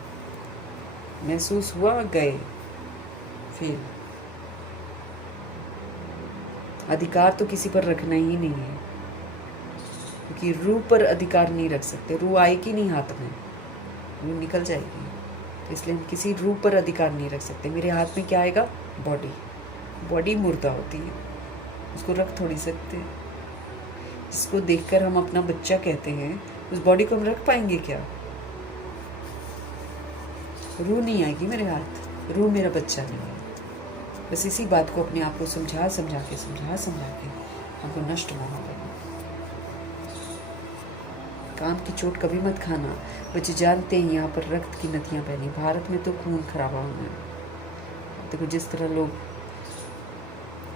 महसूस हुआ गए, फिर अधिकार तो किसी पर रखना ही नहीं है, क्योंकि रूह पर अधिकार नहीं रख सकते। रूह आएगी नहीं हाथ में, रूह निकल जाएगी, तो इसलिए हम किसी रूह पर अधिकार नहीं रख सकते। मेरे हाथ में क्या आएगा? बॉडी मुर्दा होती है, उसको रख थोड़ी सकते। जिसको देखकर हम अपना बच्चा कहते हैं उस बॉडी को हम रख पाएंगे क्या? रूह नहीं आएगी मेरे हाथ, रूह मेरा बच्चा नहीं है। बस इसी बात को अपने आप को समझा के हमको नष्ट होना पड़ेगा। काम की चोट कभी मत खाना। बच्चे जानते हैं यहाँ पर रक्त की नदियाँ बहनी, भारत में तो खून खराबा होना है। देखो जिस तरह लोग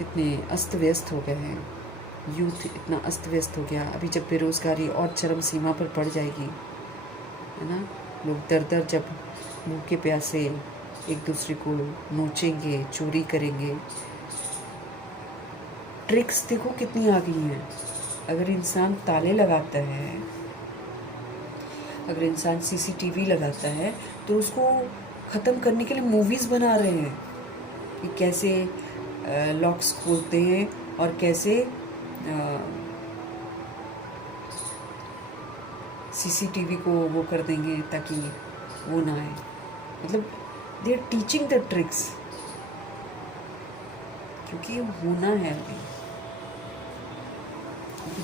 इतने अस्त व्यस्त हो गए हैं, यूथ इतना अस्त व्यस्त हो गया। अभी जब बेरोज़गारी और चरम सीमा पर बढ़ जाएगी, है ना, लोग दर दर जब भूखे प्यासे एक दूसरे को नोचेंगे, चोरी करेंगे। ट्रिक्स देखो कितनी आ गई हैं। अगर इंसान ताले लगाता है, अगर इंसान सीसीटीवी लगाता है, तो उसको ख़त्म करने के लिए मूवीज़ बना रहे हैं कि कैसे लॉक्स खोलते हैं और कैसे सीसीटीवी को वो कर देंगे ताकि वो ना आए। मतलब they are teaching the tricks, क्योंकि ये होना है अभी।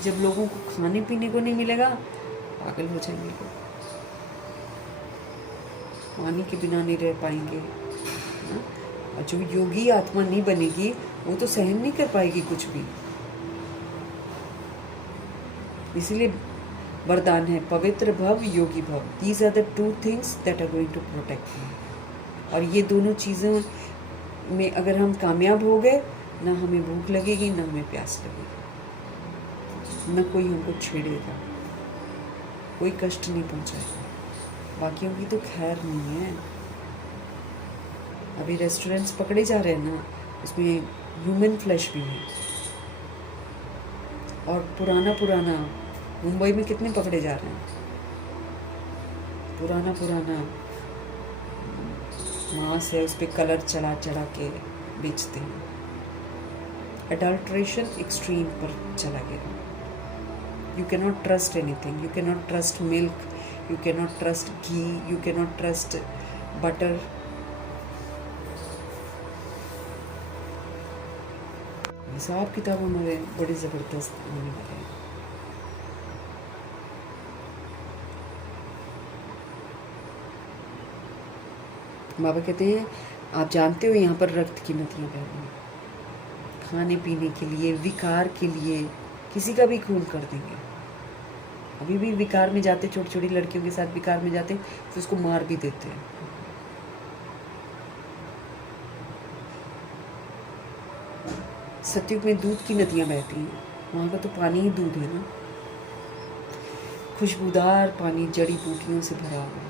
जब लोगों को खाने पीने को नहीं मिलेगा, पागल हो जाएंगे लोग, पानी के बिना नहीं रह पाएंगे ना? और जो योगी आत्मा नहीं बनेगी वो तो सहन नहीं कर पाएगी कुछ भी। इसीलिए वरदान है पवित्र भव, योगी भव। These are the two things that are going to protect you. और ये दोनों चीज़ों में अगर हम कामयाब हो गए, ना हमें भूख लगेगी, ना हमें प्यास लगेगी, ना कोई हमको छेड़ेगा, कोई कष्ट नहीं पहुंचाएगा। बाकियों की तो खैर नहीं है। अभी रेस्टोरेंट्स पकड़े जा रहे हैं ना, उसमें ह्यूमन फ्लैश भी है। और पुराना मुंबई में कितने पकड़े जा रहे हैं, पुराना मांस है, उस पर कलर चढ़ा के बेचते हैं। एडल्ट्रेशन एक्सट्रीम पर चला गया। You can not trust anything, you can not trust milk, you cannot trust ghee, you cannot trust butter। हिसाब किताब हमारे बड़े ज़बरदस्त होने वाले हैं। बाबा कहते हैं आप जानते हो यहाँ पर रक्त की नदियाँ बह रही हैं, खाने पीने के लिए, विकार के लिए, किसी का भी खून कर देंगे। अभी भी विकार में जाते, छोटी छोटी लड़कियों के साथ विकार में जाते तो उसको मार भी देते हैं। सतयुग में दूध की नदियाँ बहती हैं, वहाँ का तो पानी ही दूध है ना, खुशबूदार पानी, जड़ी बूटियों से भरा हुआ।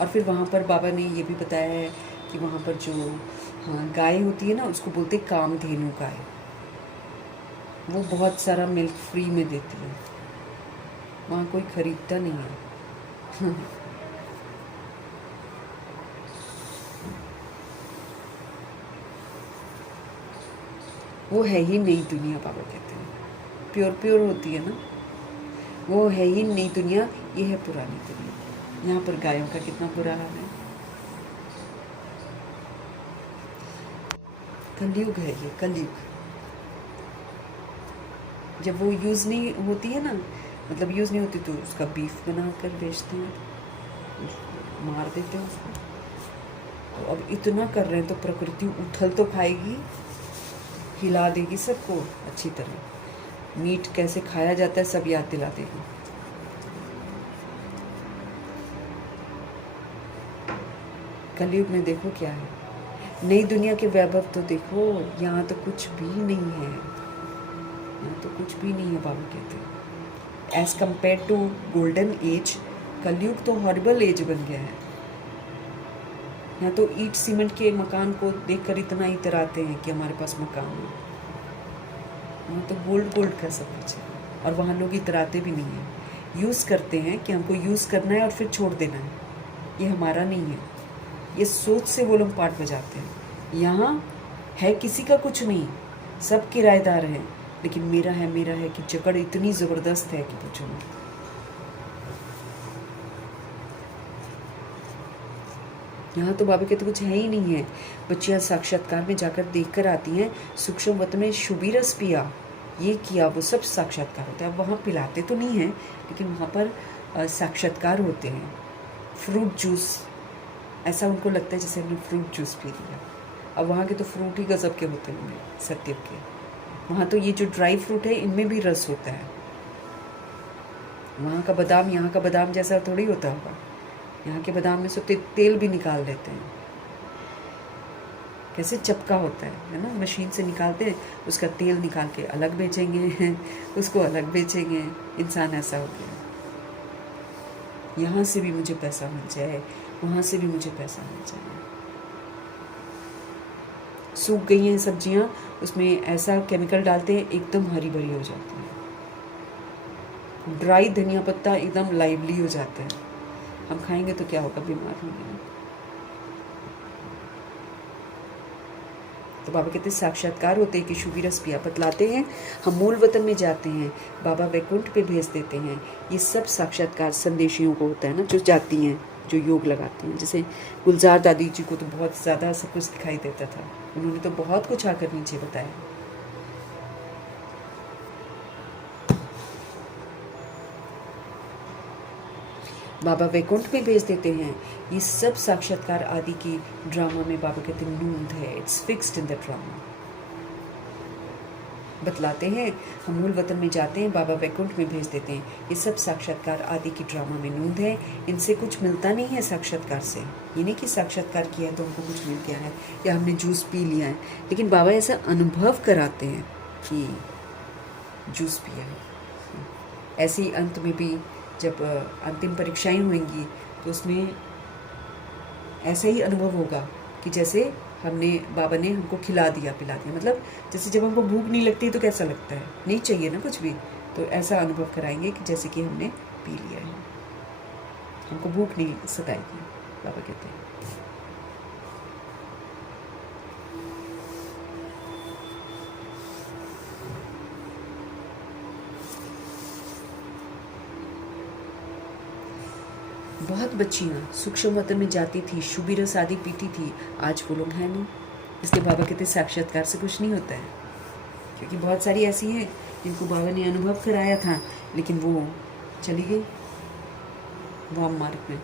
और फिर वहाँ पर बाबा ने ये भी बताया है कि वहाँ पर जो गाय होती है ना, उसको बोलते कामधेनु गाय, वो बहुत सारा मिल्क फ्री में देती है, वहाँ कोई खरीदता नहीं है। वो है ही नई दुनिया, बाबा कहते हैं, प्योर प्योर होती है ना, वो है ही नई दुनिया, ये है पुरानी दुनिया। यहाँ पर गायों का कितना बुरा हाल है। कलयुग है ये, कलयुग। जब वो यूज़ नहीं होती है ना, मतलब यूज़ नहीं होती, तो उसका बीफ बना कर बेचते हैं, मार देते हैं उसको। तो अब इतना कर रहे हैं तो प्रकृति उथल तो खाएगी, हिला देगी सबको अच्छी तरह। मीट कैसे खाया जाता है सब याद दिला देगी। कलयुग में देखो क्या है, नई दुनिया के वैभव तो देखो, यहाँ तो कुछ भी नहीं है, यहाँ तो कुछ भी नहीं है। बाबा कहते हैं as compared to golden age, Kaliyug तो हॉरिबल एज बन गया है। यहाँ तो ईंट सीमेंट के मकान को देखकर इतना इतराते हैं कि हमारे पास मकान है, वहाँ तो गोल्ड गोल्ड का सब कुछ है, और वहाँ लोग इतराते भी नहीं हैं। यूज़ करते हैं कि हमको यूज़ करना है और फिर छोड़ देना है, ये हमारा नहीं है, ये सोच से वो लोग पार्ट बजाते हैं। यहाँ है किसी का कुछ नहीं, सब किराएदार हैं, लेकिन मेरा है कि जकड़ इतनी ज़बरदस्त है कि पूछो मत। यहाँ तो बाबा के तो कुछ है ही नहीं है। बच्चियाँ साक्षात्कार में जाकर देख कर आती हैं, सूक्ष्म वत में शुभी रस पिया, ये किया, वो सब साक्षात्कार होता है। अब वहाँ पिलाते तो नहीं हैं, लेकिन वहाँ पर साक्षात्कार होते हैं। फ्रूट जूस, ऐसा उनको लगता है जैसे हमने फ्रूट जूस पी लिया। अब वहाँ के तो फ्रूट ही गजब के होते होंगे, सत्य के। वहाँ तो ये जो ड्राई फ्रूट है, इनमें भी रस होता है। वहाँ का बादाम यहाँ का बादाम जैसा थोड़ी होता होगा, यहाँ के बादाम में से तेल भी निकाल लेते हैं, कैसे चपका होता है ना, मशीन से निकालते हैं, उसका तेल निकाल के अलग बेचेंगे, उसको अलग बेचेंगे। इंसान ऐसा हो गया, यहाँ से भी मुझे पैसा मिल जाए, वहाँ से भी मुझे पैसा मिल जाए। सूख गई हैं सब्जियाँ, उसमें ऐसा केमिकल डालते हैं एकदम हरी भरी हो जाती है। ड्राई धनिया पत्ता एकदम लाइवली हो जाता है, हम खाएंगे तो क्या होगा, बीमार होंगे। तो बाबा कहते हैं साक्षात्कार होते हैं कि शुभी रस पिया, बतलाते हैं हम मूल वतन में जाते हैं, बाबा वैकुंठ पे भेज देते हैं। ये सब साक्षात्कार संदेशियों को होता है ना, जो जाती हैं, जो योग लगाती हैं। जैसे गुलजार दादी जी को तो बहुत ज़्यादा सब कुछ दिखाई देता था, उन्होंने तो बहुत कुछ आकर नीचे बताया। बाबा वैकुंठ में भेज देते हैं। ये सब साक्षात्कार आदि की ड्रामा में बाबा कहते हैं नूंद है, it's fixed in the drama. बतलाते हैं हम मूल वतन में जाते हैं, बाबा वैकुंठ में भेज देते हैं। ये सब साक्षात्कार आदि की ड्रामा में नूंद है, इनसे कुछ मिलता नहीं है साक्षात्कार से। ये नहीं कि साक्षात्कार किया है तो हमको कुछ मिल गया है या हमने जूस पी लिया है, लेकिन बाबा ऐसा अनुभव कराते हैं कि जूस पिया है। ऐसे ही अंत में भी जब अंतिम परीक्षाएं होंगी तो उसमें ऐसा ही अनुभव होगा कि जैसे हमने, बाबा ने हमको खिला दिया पिला दिया, मतलब जैसे जब हमको भूख नहीं लगती तो कैसा लगता है, नहीं चाहिए ना कुछ भी, तो ऐसा अनुभव कराएंगे कि जैसे कि हमने पी लिया है, हमको भूख नहीं सताएगी, बाबा कहते हैं। बहुत बच्चियाँ सूक्ष्म वतन में जाती थी, शुभी रस आदि पीती थी, आज वो लोग हैं नहीं। इसलिए बाबा कहते साक्षात्कार से कुछ नहीं होता है, क्योंकि बहुत सारी ऐसी हैं जिनको बाबा ने अनुभव कराया था, लेकिन वो चली गई वाम मार्ग में।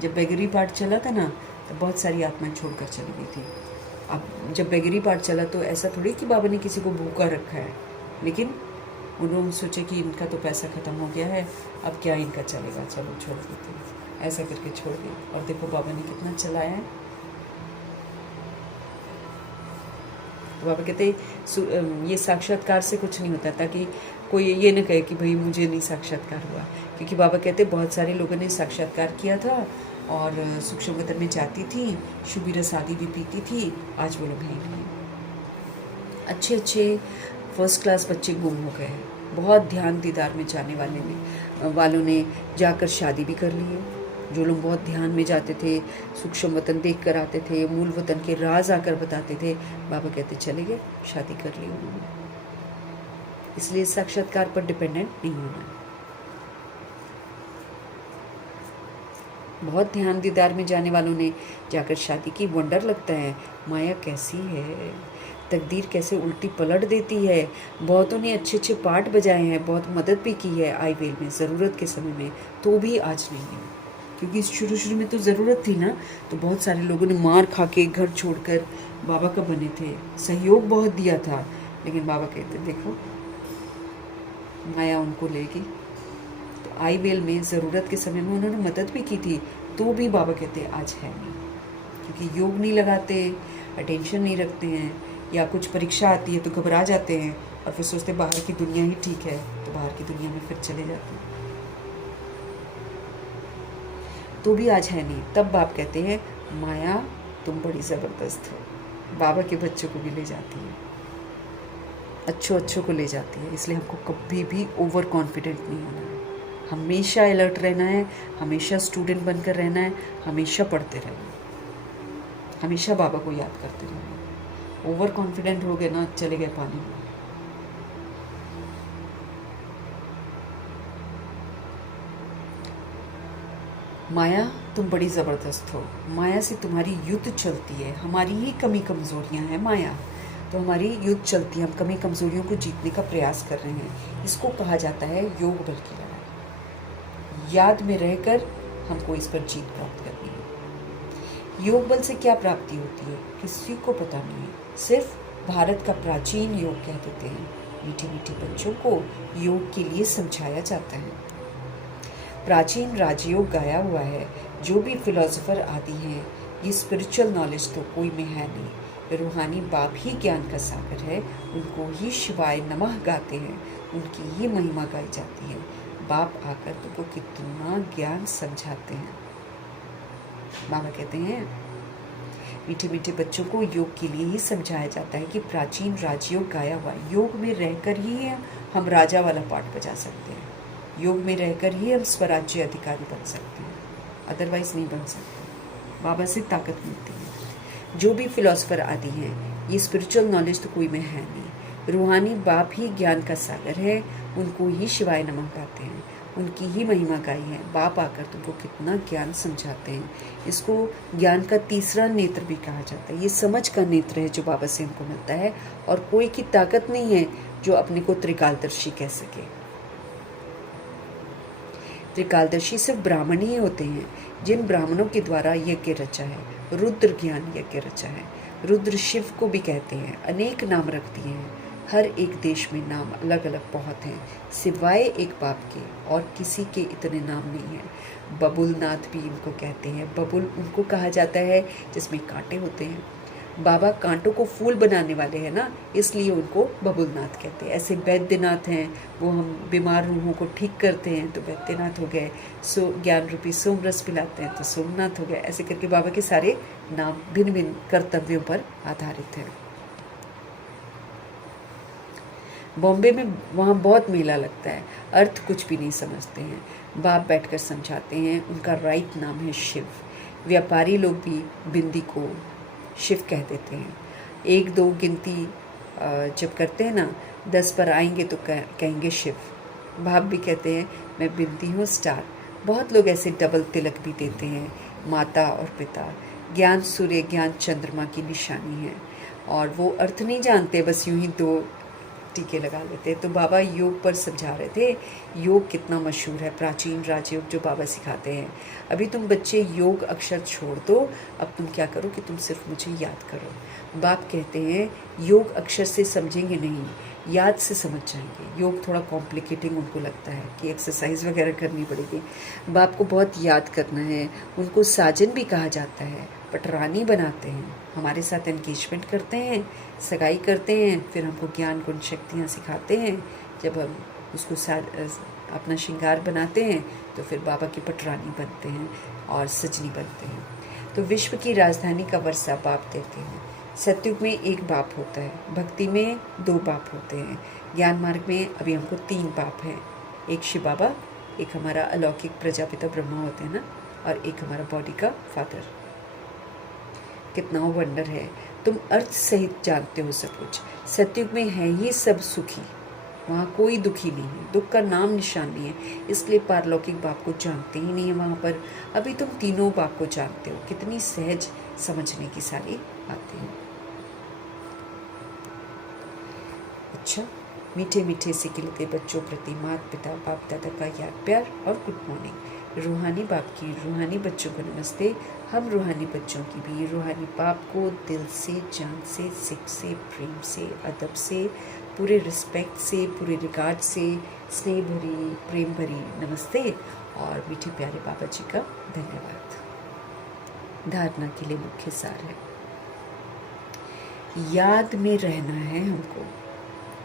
जब बेगरी पार्ट चला था ना, तो बहुत सारी आत्माएं छोड़कर चली गई थी। अब जब बेगरी पार्ट चला तो ऐसा थोड़ी कि बाबा ने किसी को भूखा रखा है, लेकिन उन्होंने सोचे कि इनका तो पैसा ख़त्म हो गया है, अब क्या इनका चलेगा, चलो छोड़ देते हैं, ऐसा करके छोड़ दिया। और देखो बाबा ने कितना चलाया है। तो बाबा कहते ये साक्षात्कार से कुछ नहीं होता, ताकि कोई ये न कहे कि भाई मुझे नहीं साक्षात्कार हुआ, क्योंकि बाबा कहते बहुत सारे लोगों ने साक्षात्कार किया था और सूक्ष्म वतन में जाती थी, शुभी रस आदि भी पीती थी, आज वो लोग नहीं। अच्छे अच्छे फर्स्ट क्लास बच्चे गुम हो गए। बहुत ध्यान दीदार में जाने वालों ने जाकर शादी भी कर ली है। जो लोग बहुत ध्यान में जाते थे, सूक्ष्म वतन देख कर आते थे, मूल वतन के राज आकर बताते थे, बाबा कहते चले गए, शादी कर ली उन्होंने। इसलिए साक्षात्कार पर डिपेंडेंट नहीं होना है। बहुत ध्यान दीदार में जाने वालों ने जाकर शादी की। वंडर लगता है माया कैसी है, तकदीर कैसे उल्टी पलट देती है। बहुतों ने अच्छे अच्छे पार्ट बजाए हैं, बहुत मदद भी की है आईवेल में ज़रूरत के समय में, तो भी आज नहीं है। क्योंकि शुरू में तो ज़रूरत थी ना, तो बहुत सारे लोगों ने मार खा के घर छोड़कर बाबा का बने थे, सहयोग बहुत दिया था, लेकिन बाबा कहते देखो माया उनको लेगी। तो आईवेल में ज़रूरत के समय में उन्होंने मदद भी की थी, तो भी बाबा कहते आज है नहीं, क्योंकि योग नहीं लगाते, अटेंशन नहीं रखते हैं, या कुछ परीक्षा आती है तो घबरा जाते हैं और फिर सोचते बाहर की दुनिया ही ठीक है, तो बाहर की दुनिया में फिर चले जाते हैं। तो भी आज है नहीं। तब बाप कहते हैं माया तुम बड़ी ज़बरदस्त हो, बाबा के बच्चों को भी ले जाती है, अच्छों को ले जाती है। इसलिए हमको कभी भी ओवर कॉन्फिडेंट नहीं होना है, हमेशा अलर्ट रहना है, हमेशा स्टूडेंट बनकर रहना है, हमेशा पढ़ते रहना है, हमेशा बाबा को याद करते रहना है। ओवर कॉन्फिडेंट हो गए ना, चले गए पानी में। माया तुम बड़ी ज़बरदस्त हो, माया से तुम्हारी युद्ध चलती है, हमारी ही कमी कमज़ोरियाँ हैं माया, तो हमारी युद्ध चलती है, हम कमी कमज़ोरियों को जीतने का प्रयास कर रहे हैं। इसको कहा जाता है योग बल की लड़ाई। याद में रहकर हमको इस पर जीत प्राप्त करनी है। योग बल से क्या प्राप्ति होती है किसी को पता नहीं है, सिर्फ भारत का प्राचीन योग कह देते हैं। मीठे मीठे बच्चों को योग के लिए समझाया जाता है। प्राचीन राजयोग गाया हुआ है। जो भी फिलोसोफर आदि हैं, ये स्पिरिचुअल नॉलेज तो कोई में है नहीं, रूहानी बाप ही ज्ञान का सागर है, उनको ही शिवाय नमः गाते हैं, उनकी ही महिमा गाई जाती है। बाप आकर तुमको कितना ज्ञान समझाते हैं। बाबा कहते हैं मीठे मीठे बच्चों को योग के लिए ही समझाया जाता है कि प्राचीन राजयोग गाया हुआ है। योग में रहकर ही हम राजा वाला पार्ट बजा सकते हैं, योग में रहकर ही हम स्वराज्य अधिकारी बन सकते हैं, अदरवाइज नहीं बन सकते। बाबा से ताकत मिलती है। जो भी फिलोसोफर आदि हैं, ये स्पिरिचुअल नॉलेज तो कोई में है नहीं, रूहानी बाप ही ज्ञान का सागर है, उनको ही शिवाय नमः गाते हैं, उनकी ही महिमा गाई है। बाप आकर तुमको कितना ज्ञान समझाते हैं। इसको ज्ञान का तीसरा नेत्र भी कहा जाता है। ये समझ का नेत्र है जो बाबा से हमको मिलता है, और कोई की ताकत नहीं है जो अपने को त्रिकालदर्शी कह सके। त्रिकालदर्शी सिर्फ ब्राह्मण ही होते हैं, जिन ब्राह्मणों के द्वारा यज्ञ रचा है, रुद्र ज्ञान यज्ञ रचा है। रुद्र शिव को भी कहते हैं, अनेक नाम रख दिए हैं। हर एक देश में नाम अलग अलग बहुत हैं, सिवाय एक बाप के और किसी के इतने नाम नहीं हैं। बबुलनाथ भी इनको कहते हैं। बबुल उनको कहा जाता है जिसमें कांटे होते हैं। बाबा कांटों को फूल बनाने वाले हैं ना, इसलिए उनको बबुलनाथ कहते हैं। ऐसे वैद्यनाथ हैं, वो हम बीमार रूहों को ठीक करते हैं तो वैद्यनाथ हो गए। ज्ञान रूपी सोमरस पिलाते हैं तो सोमनाथ हो गए। ऐसे करके बाबा के सारे नाम भिन्न भिन्न कर्तव्यों पर आधारित हैं। बॉम्बे में वहाँ बहुत मेला लगता है, अर्थ कुछ भी नहीं समझते हैं। बाप बैठकर समझाते हैं। उनका राइट नाम है शिव। व्यापारी लोग भी बिंदी को शिव कह देते हैं। 1-2 गिनती जब करते हैं ना, 10 पर आएंगे तो कहेंगे शिव। बाप भी कहते हैं मैं बिंदी हूँ स्टार। बहुत लोग ऐसे डबल तिलक भी देते हैं। माता और पिता, ज्ञान सूर्य, ज्ञान चंद्रमा की निशानी है, और वो अर्थ नहीं जानते, बस यूं ही 2 टीके लगा लेते हैं। तो बाबा योग पर समझा रहे थे, योग कितना मशहूर है, प्राचीन राजयोग जो बाबा सिखाते हैं। अभी तुम बच्चे योग अक्षर छोड़ दो, अब तुम क्या करो कि तुम सिर्फ मुझे याद करो। बाप कहते हैं योग अक्षर से समझेंगे नहीं, याद से समझ जाएंगे। योग थोड़ा कॉम्प्लिकेटिंग उनको लगता है कि एक्सरसाइज वगैरह करनी पड़ेगी। बाप को बहुत याद करना है। उनको साजन भी कहा जाता है, पटरानी बनाते हैं, हमारे साथ एंगेजमेंट करते हैं, सगाई करते हैं, फिर हमको ज्ञान गुण शक्तियाँ सिखाते हैं। जब हम उसको अपना श्रृंगार बनाते हैं तो फिर बाबा की पटरानी बनते हैं और सजनी बनते हैं। तो विश्व की राजधानी का वर्षा बाप देते हैं। सत्युग में एक बाप होता है, भक्ति में 2 बाप होते हैं, ज्ञान मार्ग में अभी हमको 3 बाप हैं। एक शिव बाबा, एक हमारा अलौकिक प्रजापिता ब्रह्मा होते हैं ना, और एक हमारा बॉडी का फादर। कितना वंडर है। तुम अर्थ सहित जानते हो सब कुछ। सत्युग में है ही सब सुखी, वहाँ कोई दुखी नहीं है, दुख का नाम निशान नहीं है। इसलिए पारलौकिक बाप को जानते ही नहीं है वहाँ पर। अभी तुम तीनों बाप को जानते हो। कितनी सहज समझने की सारी बातें हैं। अच्छा, मीठे मीठे से खिलते बच्चों प्रति माता पिता बाप दादा का याद प्यार और गुड मॉर्निंग। रूहानी बाप की रूहानी बच्चों को नमस्ते। हम रूहानी बच्चों की भी रूहानी बाप को दिल से, जान से, सिख से, प्रेम से, अदब से, पूरे रिस्पेक्ट से, पूरे रिगार्ड से, स्नेह भरी, प्रेम भरी नमस्ते और मीठे प्यारे बाबा जी का धन्यवाद। धारणा के लिए मुख्य सार है, याद में रहना है हमको।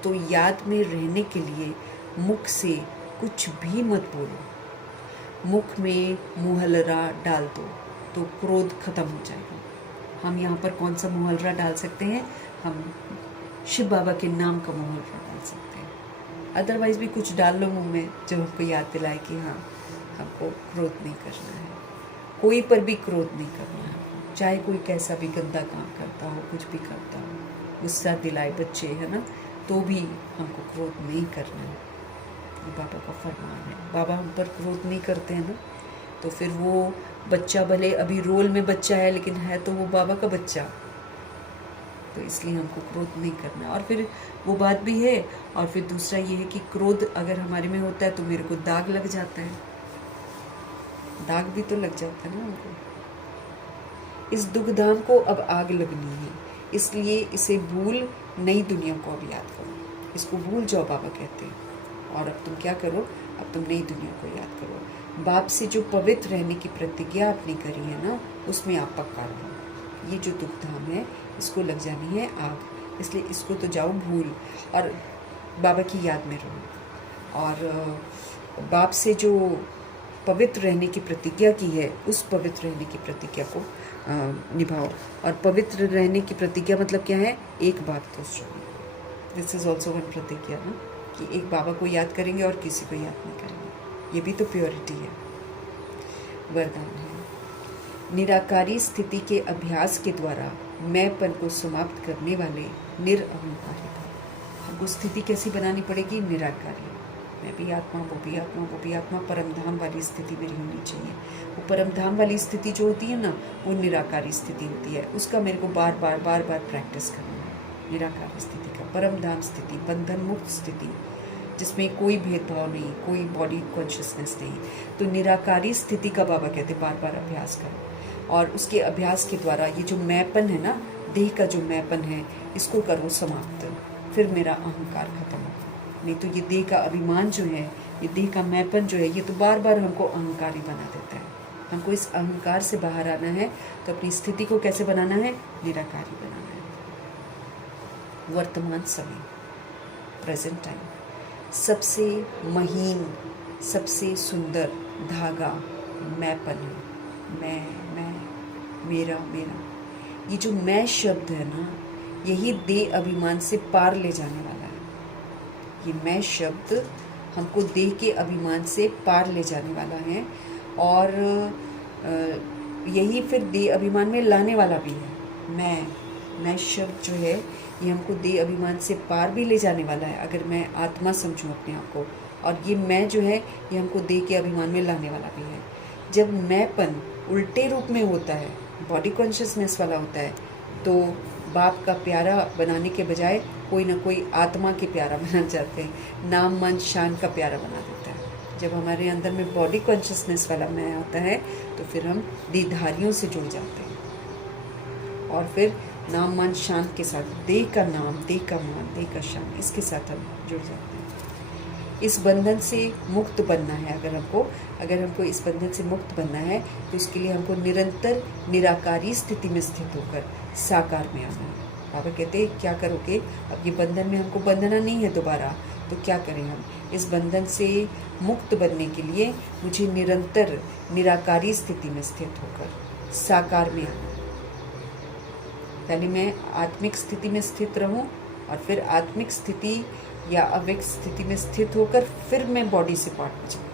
तो याद में रहने के लिए मुख से कुछ भी मत बोलो। मुख में मुहल्ला डाल दो तो क्रोध खत्म हो जाएगा। हम यहाँ पर कौन सा मुहल्ला डाल सकते हैं? हम शिव बाबा के नाम का मुहल्ला डाल सकते हैं। अदरवाइज भी कुछ डाल लो मुंह में जो हमको याद दिलाए कि हाँ, हमको क्रोध नहीं करना है, कोई पर भी क्रोध नहीं करना है। चाहे कोई कैसा भी गंदा काम करता हो, कुछ भी करता हो, गुस्सा दिलाए बच्चे, है ना, तो भी हमको क्रोध नहीं करना है। ये बाबा का फरमान है। बाबा हम पर क्रोध नहीं करते हैं ना, तो फिर वो बच्चा भले अभी रोल में बच्चा है, लेकिन है तो वो बाबा का बच्चा। तो इसलिए हमको क्रोध नहीं करना। और फिर वो बात भी है। और फिर दूसरा ये है कि क्रोध अगर हमारे में होता है तो मेरे को दाग लग जाता है। दाग भी तो लग जाता है ना हमको। इस दुखधाम को अब आग लगनी है, इसलिए इसे भूल नई दुनिया को अब याद करो। इसको भूल जाओ बाबा कहते हैं। और अब तुम क्या करो? अब तुम नई दुनिया को याद करो। बाप से जो पवित्र रहने की प्रतिज्ञा आपने करी है ना, उसमें आप पक्का रहो। ये जो दुखधाम है, इसको लग जानी है आग, इसलिए इसको तो जाओ भूल और बाबा की याद में रहो। और बाप से जो पवित्र रहने की प्रतिज्ञा की है, उस पवित्र रहने की प्रतिज्ञा को निभाओ। और पवित्र रहने की प्रतिज्ञा मतलब क्या है? एक बात तो सुनो। दिस इज ऑल्सो वन प्रतिज्ञा ना, कि एक बाबा को याद करेंगे और किसी को याद नहीं करेंगे। ये भी तो प्योरिटी है। वरदान है, निराकारी स्थिति के अभ्यास के द्वारा मैंपन को समाप्त करने वाले निरअहंकारी भव। हमको स्थिति कैसी बनानी पड़ेगी? निराकारी। मैं भी आत्मा, वो भी आत्मा, वो भी आत्मा, परमधाम वाली स्थिति मेरी होनी चाहिए। वो परमधाम वाली स्थिति जो होती है ना, वो निराकारी स्थिति होती है। उसका मेरे को बार बार प्रैक्टिस करना है। निराकारी स्थिति का, परमधाम स्थिति, बंधन मुक्त स्थिति, जिसमें कोई भेदभाव नहीं, कोई बॉडी कॉन्शियसनेस नहीं। तो निराकारी स्थिति का बाबा कहते बार बार अभ्यास करो। और उसके अभ्यास के द्वारा ये जो मैंपन है ना, देह का जो मैंपन है, इसको करो समाप्त। फिर मेरा अहंकार खत्म होगा। नहीं तो ये देह का अभिमान जो है, ये देह का मैंपन जो है, ये तो बार बार हमको अहंकारी बना देता है। हमको इस अहंकार से बाहर आना है। तो अपनी स्थिति को कैसे बनाना है? निराकारी बनाना है। वर्तमान समय, प्रेजेंट टाइम, सबसे महीन, सबसे सुंदर धागा मैंपन है। मैं, मेरा, ये जो मैं शब्द है ना, यही देह अभिमान से पार ले जाने वाला है। ये मैं शब्द हमको देह के अभिमान से पार ले जाने वाला है। और यही फिर देह अभिमान में लाने वाला भी है। मैं शब्द जो है, ये हमको देह अभिमान से पार भी ले जाने वाला है, अगर मैं आत्मा समझूं अपने आप को। और ये मैं जो है, ये हमको देह के अभिमान में लाने वाला भी है। जब मैंपन उल्टे रूप में होता है, बॉडी कॉन्शियसनेस वाला होता है, तो बाप का प्यारा बनाने के बजाय कोई ना कोई आत्मा के प्यारा बना जाते हैं, नाम मन शान का प्यारा बना देता है। जब हमारे अंदर में बॉडी कॉन्शियसनेस वाला मैं आता है तो फिर हम देहधारियों से जुड़ जाते हैं और फिर नाम मान शान के साथ, देह का नाम, देह का मान, देह का शान, इसके साथ हम जुड़ जाते हैं। इस बंधन से मुक्त बनना है। अगर हमको इस बंधन से मुक्त बनना है तो इसके लिए हमको निरंतर निराकारी स्थिति में स्थित होकर साकार में आना है। बाबा कहते हैं क्या करोगे, अब ये बंधन में हमको बंधना नहीं है दोबारा, तो क्या करें हम? इस बंधन से मुक्त बनने के लिए मुझे निरंतर निराकारी स्थिति में स्थित होकर साकार में आना। पहले मैं आत्मिक स्थिति में स्थित रहूं और फिर आत्मिक स्थिति या अव्यक्त स्थिति में स्थित होकर फिर मैं बॉडी से पार्ट में जाऊँ,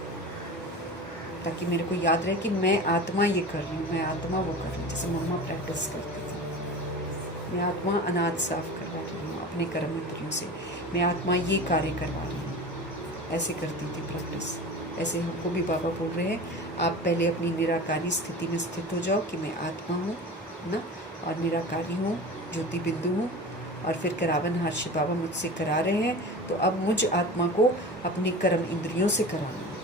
ताकि मेरे को याद रहे कि मैं आत्मा ये कर रही हूँ, मैं आत्मा वो कर रही हूँ। जैसे मम्मा प्रैक्टिस करती थी, मैं आत्मा अनाज साफ करवा रही हूँ अपने कर्म इंद्रियों से, मैं आत्मा ये कार्य करवा रही हूँ, ऐसे करती थी प्रैक्टिस। ऐसे हमको भी बाबा बोल रहे हैं, आप पहले अपनी निराकारी स्थिति में स्थित हो जाओ कि मैं आत्मा हूँ ना, और निराकारी हूँ, ज्योति बिंदु हूँ, और फिर करावन हर्षि बाबा मुझसे करा रहे हैं, तो अब मुझ आत्मा को अपने कर्म इंद्रियों से कराना है।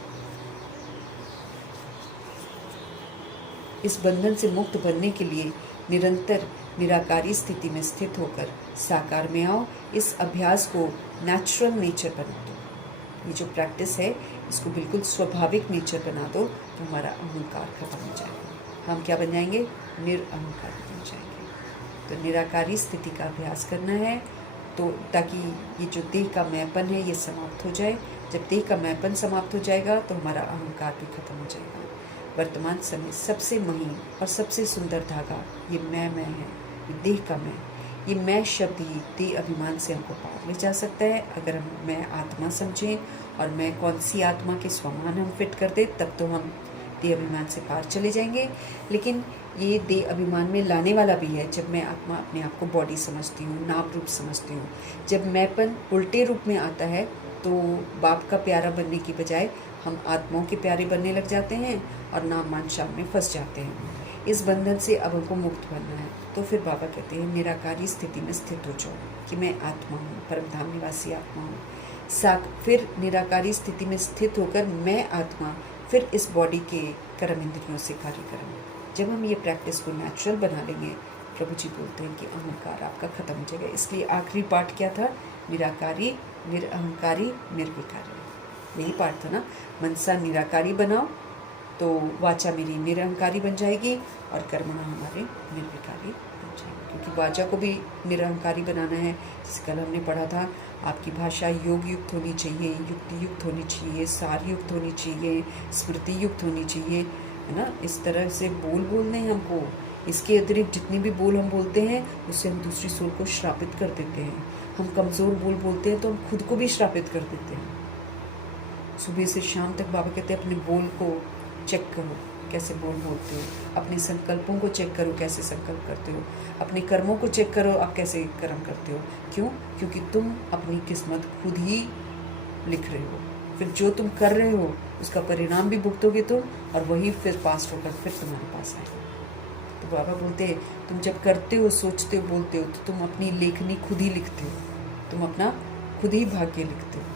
इस बंधन से मुक्त बनने के लिए निरंतर निराकारी स्थिति में स्थित होकर साकार में आओ। इस अभ्यास को नेचुरल नेचर बना दो। ये जो प्रैक्टिस है इसको बिल्कुल स्वाभाविक नेचर बना दो, तो हमारा अहंकार खत्म हो जाएगा। हम क्या बन जाएंगे? निरअहंकारी बन जाएंगे। तो निराकारी स्थिति का अभ्यास करना है, तो ताकि ये जो देह का मैंपन है ये समाप्त हो जाए। जब देह का मैंपन समाप्त हो जाएगा तो हमारा अहंकार भी खत्म हो जाएगा। वर्तमान समय सबसे महीन और सबसे सुंदर धागा ये मैं है, ये देह का ये मैं शब्द ही देह अभिमान से हमको पार ले जा सकता है। अगर हम मैं आत्मा समझें और मैं कौन सी आत्मा के स्वमान हम फिट कर दे, तब तो हम देह अभिमान से पार चले जाएंगे। लेकिन ये देह अभिमान में लाने वाला भी है। जब मैं आत्मा अपने आप को बॉडी समझती हूँ, नाम रूप समझती हूँ, जब मैंपन उल्टे रूप में आता है तो बाप का प्यारा बनने की बजाय हम आत्माओं के प्यारे बनने लग जाते हैं और नाम मान शाम में फंस जाते हैं। इस बंधन से अब हमको मुक्त बनना है। तो फिर बाबा कहते हैं निराकारी स्थिति में स्थित हो जाओ कि मैं आत्मा हूँ, परमधाम निवासी आत्मा हूँ। फिर निराकारी स्थिति में स्थित होकर मैं आत्मा फिर इस बॉडी के कर्म इंद्रियों से कार्य करें। जब हम ये प्रैक्टिस को नेचुरल बना लेंगे, प्रभु जी बोलते हैं कि अहंकार आपका खत्म हो जाएगा। इसलिए आखिरी पार्ट क्या था? निराकारी, निरअहंकारी, निर्विकारी। यही पार्ट था ना। मनसा निराकारी बनाओ तो वाचा मेरी निरअहंकारी बन जाएगी और कर्मणा हमारे निर्विकारी बन जाएंगे। क्योंकि वाचा को भी निरअहंकारी बनाना है। जैसे कल हमने पढ़ा था, आपकी भाषा योग युक्त होनी चाहिए, युक्ति युक्त होनी चाहिए, सार युक्त होनी चाहिए, स्मृति युक्त होनी चाहिए, है ना। इस तरह से बोलने हमको, इसके अतिरिक्त जितने भी बोल हम बोलते हैं उससे हम दूसरी सोल को श्रापित कर देते हैं। हम कमज़ोर बोलते हैं तो हम खुद को भी श्रापित कर देते हैं। सुबह से शाम तक बाबा कहते हैं अपने बोल को चेक करो, कैसे बोलते हो। अपने संकल्पों को चेक करो, कैसे संकल्प करते हो। अपने कर्मों को चेक करो, आप कैसे कर्म करते हो। क्यों? क्योंकि तुम अपनी किस्मत खुद ही लिख रहे हो। फिर जो तुम कर रहे हो उसका परिणाम भी भुगतोगे तुम, और वही फिर पास होकर फिर तुम्हारे पास आएगा। तो बाबा बोलते हैं तुम जब करते हो, सोचते हो, बोलते हो, तो तुम अपनी लेखनी खुद ही लिखते हो, तुम अपना खुद ही भाग्य लिखते हो।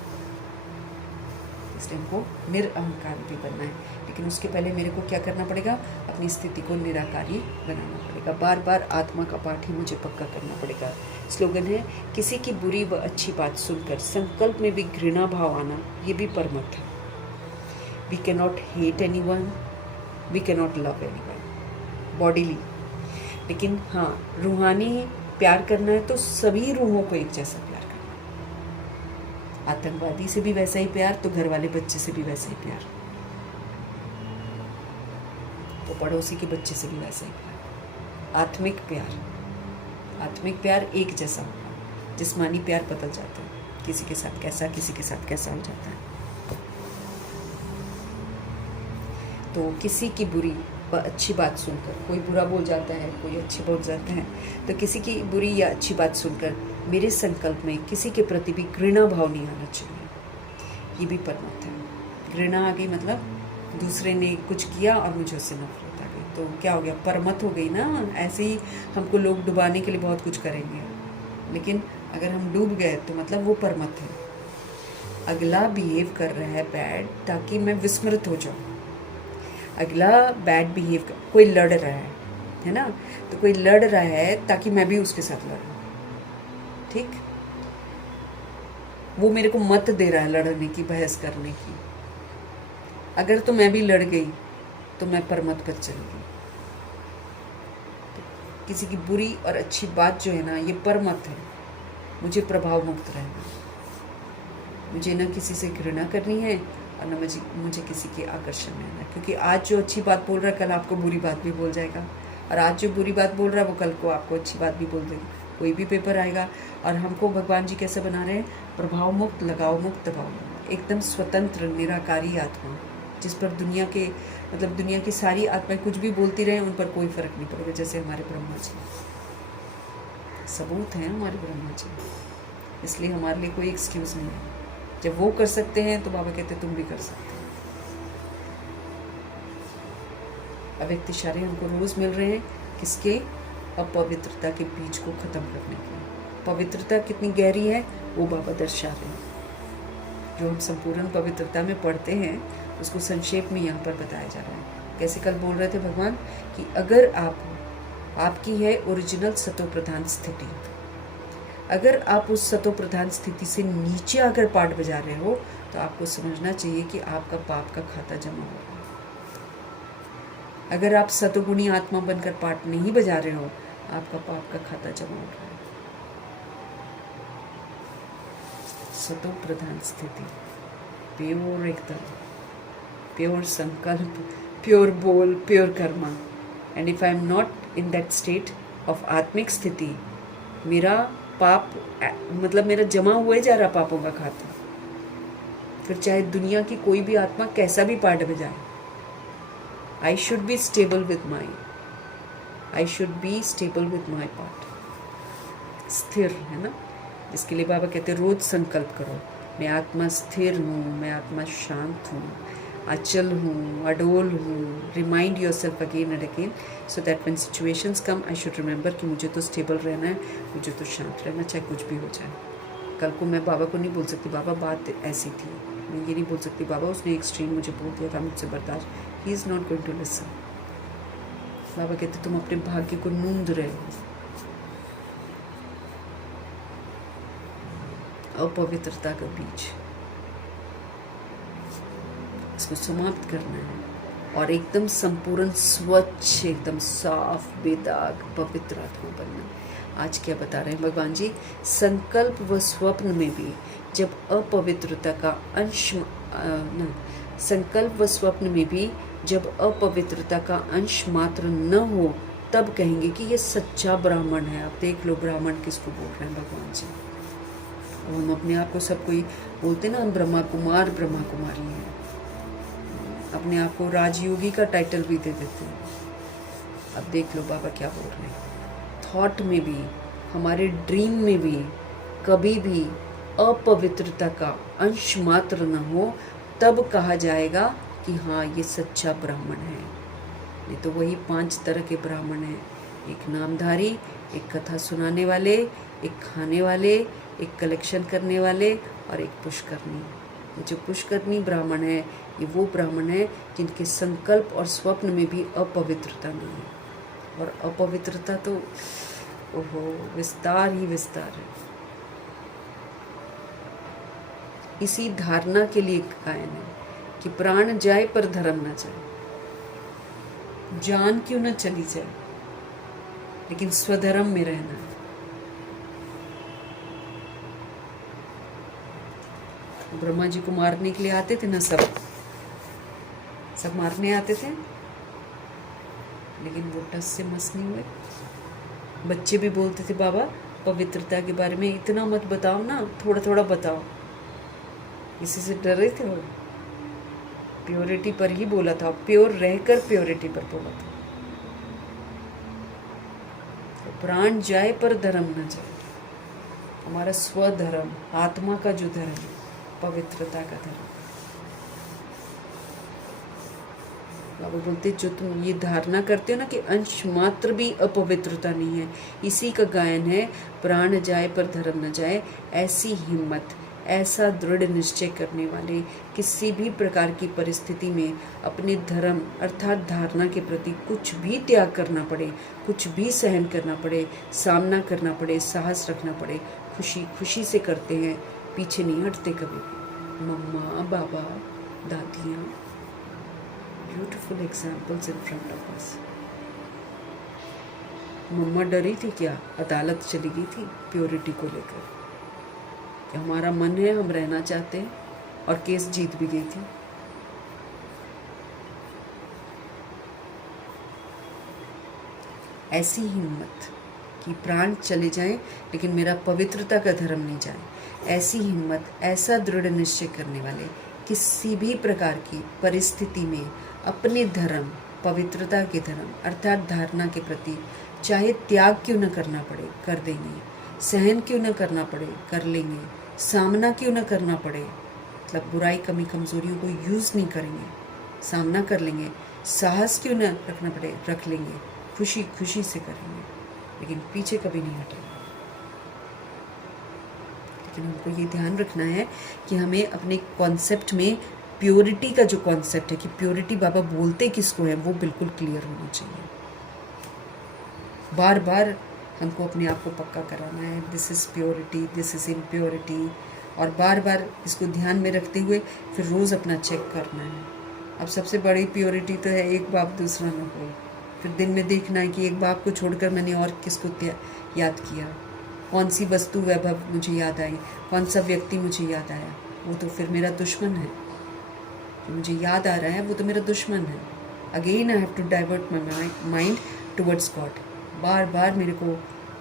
इसलिए हमको निरअहंकार भी बनना है। लेकिन उसके पहले मेरे को क्या करना पड़ेगा? अपनी स्थिति को निराकारी बनाना पड़ेगा। बार बार आत्मा का पाठ ही मुझे पक्का करना पड़ेगा। स्लोगन है, किसी की बुरी व अच्छी बात सुनकर संकल्प में भी घृणा भाव आना, ये भी परमत है। We can not hate anyone, we can not love anyone bodily, लेकिन हाँ रूहानी प्यार करना है तो सभी रूहों को एक जैसा प्यार करना है। आतंकवादी से भी वैसा ही प्यार, तो घर वाले बच्चे से भी वैसा ही प्यार, तो पड़ोसी के बच्चे से भी वैसा ही प्यार। आत्मिक प्यार एक जैसा होगा। जिस्मानी प्यार बदल जाता है, किसी के साथ कैसा, किसी के साथ कैसा हो जाता है। तो किसी की बुरी व अच्छी बात सुनकर, कोई बुरा बोल जाता है, कोई अच्छी बोल जाता है, तो किसी की बुरी या अच्छी बात सुनकर मेरे संकल्प में किसी के प्रति भी घृणा भाव नहीं आना चाहिए। ये भी परमत है। घृणा आ गई मतलब दूसरे ने कुछ किया और मुझे उससे नफरत आ गई, तो क्या हो गया? परमत हो गई ना। ऐसे ही हमको लोग डुबाने के लिए बहुत कुछ करेंगे, लेकिन अगर हम डूब गए तो मतलब वो परमत है। अगला बिहेव कर रहा है बैड ताकि मैं विस्मृत हो जाऊं। अगला बैड बिहेव कर, कोई लड़ रहा है ना, तो कोई लड़ रहा है ताकि मैं भी उसके साथ लड़ूं। ठीक, वो मेरे को मत दे रहा है लड़ने की, बहस करने की। अगर तो मैं भी लड़ गई तो मैं परमत पर चली गई। किसी की बुरी और अच्छी बात जो है ना, ये परमत है। मुझे प्रभाव मुक्त रहना, मुझे ना किसी से घृणा करनी है और ना मुझे किसी के आकर्षण में आना, क्योंकि आज जो अच्छी बात बोल रहा है कल आपको बुरी बात भी बोल जाएगा, और आज जो बुरी बात बोल रहा है वो कल को आपको अच्छी बात भी बोल देगा। कोई भी पेपर आएगा। और हमको भगवान जी कैसे बना रहे हैं? प्रभाव मुक्त, लगाव मुक्त, दबाव मुक्त, एकदम स्वतंत्र निराकारी आत्मा, जिस पर दुनिया के मतलब दुनिया की सारी आत्माएं कुछ भी बोलती रहे, उन पर कोई फर्क नहीं पड़ेगा। जैसे हमारे ब्रह्मा जी सबूत हैं, हमारे ब्रह्मा जी, इसलिए हमारे लिए कोई एक्सक्यूज नहीं है। जब वो कर सकते हैं तो बाबा कहते तुम भी कर सकते हो। अव्यक्त इशारे हमको रोज मिल रहे हैं, किसके? अपवित्रता के बीज को खत्म करने के। पवित्रता कितनी गहरी है वो बाबा दर्शा रहे हैं। जो हम संपूर्ण पवित्रता में पढ़ते हैं उसको संक्षेप में यहाँ पर बताया जा रहा है। कैसे कल बोल रहे थे भगवान कि अगर आपकी है ओरिजिनल सतो प्रधान स्थिति, अगर आप उस सतो प्रधान स्थिति से नीचे आकर पाठ बजा रहे हो तो आपको समझना चाहिए कि आपका पाप का खाता जमा हो रहा है। अगर आप सतोगुणी आत्मा बनकर पाठ नहीं बजा रहे हो, आपका पाप का खाता जमा हो रहा है। सतो प्रधान स्थिति, प्योर एकदम, प्योर संकल्प, प्योर बोल, pure Karma. And if I am not in that state of आत्मिक स्थिति, मेरा पाप मतलब मेरा जमा हुए जा रहा पापों का खाता। फिर चाहे दुनिया की कोई भी आत्मा कैसा भी पाठ बजाए, I should be stable with my, I should be stable with my part. स्थिर है ना, जिसके लिए बाबा कहते हैं रोज संकल्प करो, मैं आत्मा स्थिर हूँ, मैं आत्मा शांत हूँ, अचल हूँ, अडोल हूँ। Remind your self again and again so that when situations come I should remember कि मुझे तो स्टेबल रहना है, मुझे तो शांत रहना, चाहे कुछ भी हो जाए। कल को मैं बाबा को नहीं बोल सकती बाबा बात ऐसी थी, मैं ये नहीं बोल सकती बाबा उसने एक्सट्रीम मुझे बोल दिया था, मुझसे बर्दाश्त। He is not going to listen. बाबा कहते तुम अपने भाग्य को नूंद रहे हो। अपवित्रता का बीज, इसको समाप्त करना है और एकदम संपूर्ण स्वच्छ, एकदम साफ, बेदाग, पवित्र आत्मा बनना। आज क्या बता रहे हैं भगवान जी? संकल्प व स्वप्न में भी जब अपवित्रता का अंश संकल्प व स्वप्न में भी जब अपवित्रता का अंश मात्र न हो, तब कहेंगे कि ये सच्चा ब्राह्मण है। आप देख लो ब्राह्मण किसको बोल रहे हैं भगवान जी। हम अपने आप को सब कोई बोलते ना, हम ब्रह्मा कुमार ब्रह्मा कुमारी हैं, अपने आप को राजयोगी का टाइटल भी दे देते हैं। अब देख लो बाबा क्या बोल रहे हैं। थॉट में भी, हमारे ड्रीम में भी कभी भी अपवित्रता का अंश मात्र न हो, तब कहा जाएगा कि हाँ ये सच्चा ब्राह्मण है। नहीं तो वही 5 तरह के ब्राह्मण हैं, एक नामधारी, एक कथा सुनाने वाले, एक खाने वाले, एक कलेक्शन करने वाले और एक पुष्करनी। ये जो पुष्करनी ब्राह्मण है, ये वो ब्राह्मण है जिनके संकल्प और स्वप्न में भी अपवित्रता नहीं है। और अपवित्रता तो ओहो विस्तार ही विस्तार है। इसी धारणा के लिए कायन है कि प्राण जाए पर धर्म न जाए, जान क्यों न चली जाए, लेकिन स्वधर्म में रहना है। ब्रह्मा जी को मारने के लिए आते थे ना, सब मारने आते थे, लेकिन वो टस से मस नहीं हुए। बच्चे भी बोलते थे बाबा पवित्रता के बारे में इतना मत बताओ ना, थोड़ा थोड़ा बताओ। इसी से डर रहे थे वो, प्योरिटी पर ही बोला था, प्योर रहकर प्योरिटी पर बोला था। तो प्राण जाए पर धर्म न जाए। हमारा स्वधर्म, आत्मा का जो धर्म है, पवित्रता का धर्म। बाबा बोलते जो तुम ये धारणा करते हो ना कि अंश मात्र भी अपवित्रता नहीं है, इसी का गायन है, प्राण जाए पर धर्म न जाए। ऐसी हिम्मत, ऐसा दृढ़ निश्चय करने वाले किसी भी प्रकार की परिस्थिति में अपने धर्म अर्थात धारणा के प्रति कुछ भी त्याग करना पड़े, कुछ भी सहन करना पड़े, सामना करना पड़े, साहस रखना पड़े, खुशी खुशी से करते हैं, पीछे नहीं हटते कभी भी। मम्मा, बाबा, दादियाँ, beautiful examples in front of us. मम्मा डरी थी क्या? अदालत चली गई थी प्योरिटी को लेकर कि हमारा मन है, हम रहना चाहते हैं, और केस जीत भी गई थी। ऐसी हिम्मत कि प्राण चले जाएं लेकिन मेरा पवित्रता का धर्म नहीं जाए, ऐसी हिम्मत, ऐसा दृढ़ निश्चय करने वाले किसी भी प्रकार की परिस्थिति में अपने धर्म, पवित्रता के धर्म अर्थात धारणा के प्रति चाहे त्याग क्यों न करना पड़े कर देंगे, सहन क्यों न करना पड़े कर लेंगे, सामना क्यों न करना पड़े, मतलब बुराई कमी कमजोरियों को यूज़ नहीं करेंगे, सामना कर लेंगे, साहस क्यों न रखना पड़े रख लेंगे, खुशी खुशी से करेंगे, लेकिन पीछे कभी नहीं हटेंगे। लेकिन हमको ये ध्यान रखना है कि हमें अपने कॉन्सेप्ट में प्योरिटी का जो कॉन्सेप्ट है कि प्योरिटी बाबा बोलते किसको है वो बिल्कुल क्लियर होना चाहिए। बार बार हमको अपने आप को पक्का कराना है, this is purity, this is impurity, और बार बार इसको ध्यान में रखते हुए फिर रोज़ अपना चेक करना है। अब सबसे बड़ी प्योरिटी तो है एक बाप दूसरा न कोई। फिर दिन में देखना है कि एक बाप को छोड़कर मैंने और किसको याद किया, कौन सी वस्तु वैभव मुझे याद आई, कौन सा व्यक्ति मुझे याद आया, वो तो फिर मेरा दुश्मन है। जो मुझे याद आ रहा है वो तो मेरा दुश्मन है। Again I have to divert my mind towards God. बार बार मेरे को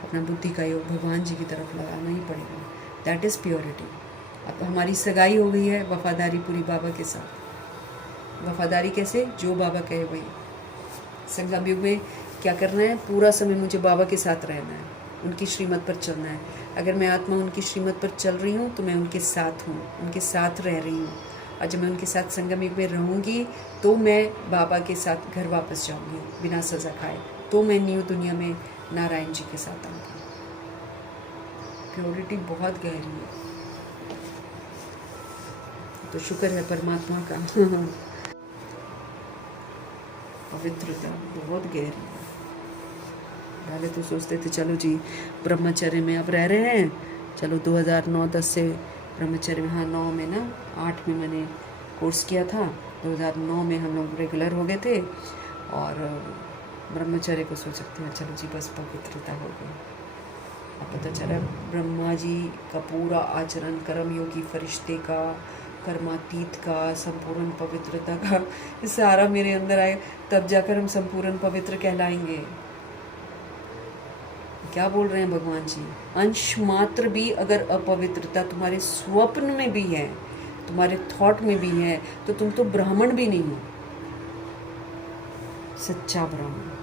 अपना बुद्धि का योग भगवान जी की तरफ लगाना ही पड़ेगा। That is purity. अब हमारी सगाई हो गई है वफादारी पूरी बाबा के साथ। वफादारी कैसे? जो बाबा कहे वही। संगम युग में क्या करना है? पूरा समय मुझे बाबा के साथ रहना है, उनकी श्रीमत पर चलना है। अगर मैं आत्मा उनकी श्रीमत पर चल रही हूँ तो मैं उनके साथ हूँ, उनके साथ रह रही हूँ। और जब मैं उनके साथ संगम युग में रहूँगी तो मैं बाबा के साथ घर वापस जाऊँगी बिना सज़ा खाए, तो मैं न्यू दुनिया में नारायण जी के साथ आऊँगी। प्योरिटी बहुत गहरी है, तो शुक्र है परमात्मा का। पवित्रता बहुत गहरी है। पहले तो सोचते थे चलो जी ब्रह्मचर्य में अब रह रहे हैं, चलो 2009-10 से ब्रह्मचर्य में, हाँ 9 में ना 8 में मैंने कोर्स किया था, 2009 में हम लोग रेगुलर हो गए थे, और ब्रह्मचर्य को सोच सकते हैं चलो जी बस पवित्रता हो गई। अब पता चला ब्रह्मा जी का पूरा आचरण, कर्म योगी फरिश्ते का, कर्मातीत का, संपूर्ण पवित्रता का सारा मेरे अंदर आए, तब जाकर हम संपूर्ण पवित्र कहलाएंगे। क्या बोल रहे हैं भगवान जी? अंश मात्र भी अगर अपवित्रता तुम्हारे स्वप्न में भी है, तुम्हारे थॉट में भी है, तो तुम तो ब्राह्मण भी नहीं हो, सच्चा ब्राह्मण।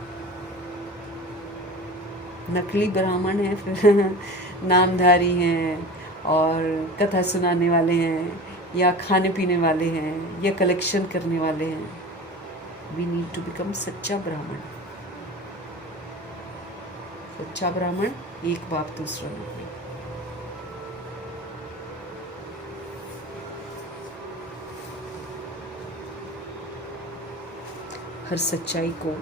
नकली ब्राह्मण है फिर नामधारी हैं और कथा सुनाने वाले हैं, या खाने पीने वाले हैं, या कलेक्शन करने वाले हैं। वी नीड टू बिकम सच्चा ब्राह्मण। सच्चा ब्राह्मण एक बाप दूसरा नहीं। हर सच्चाई को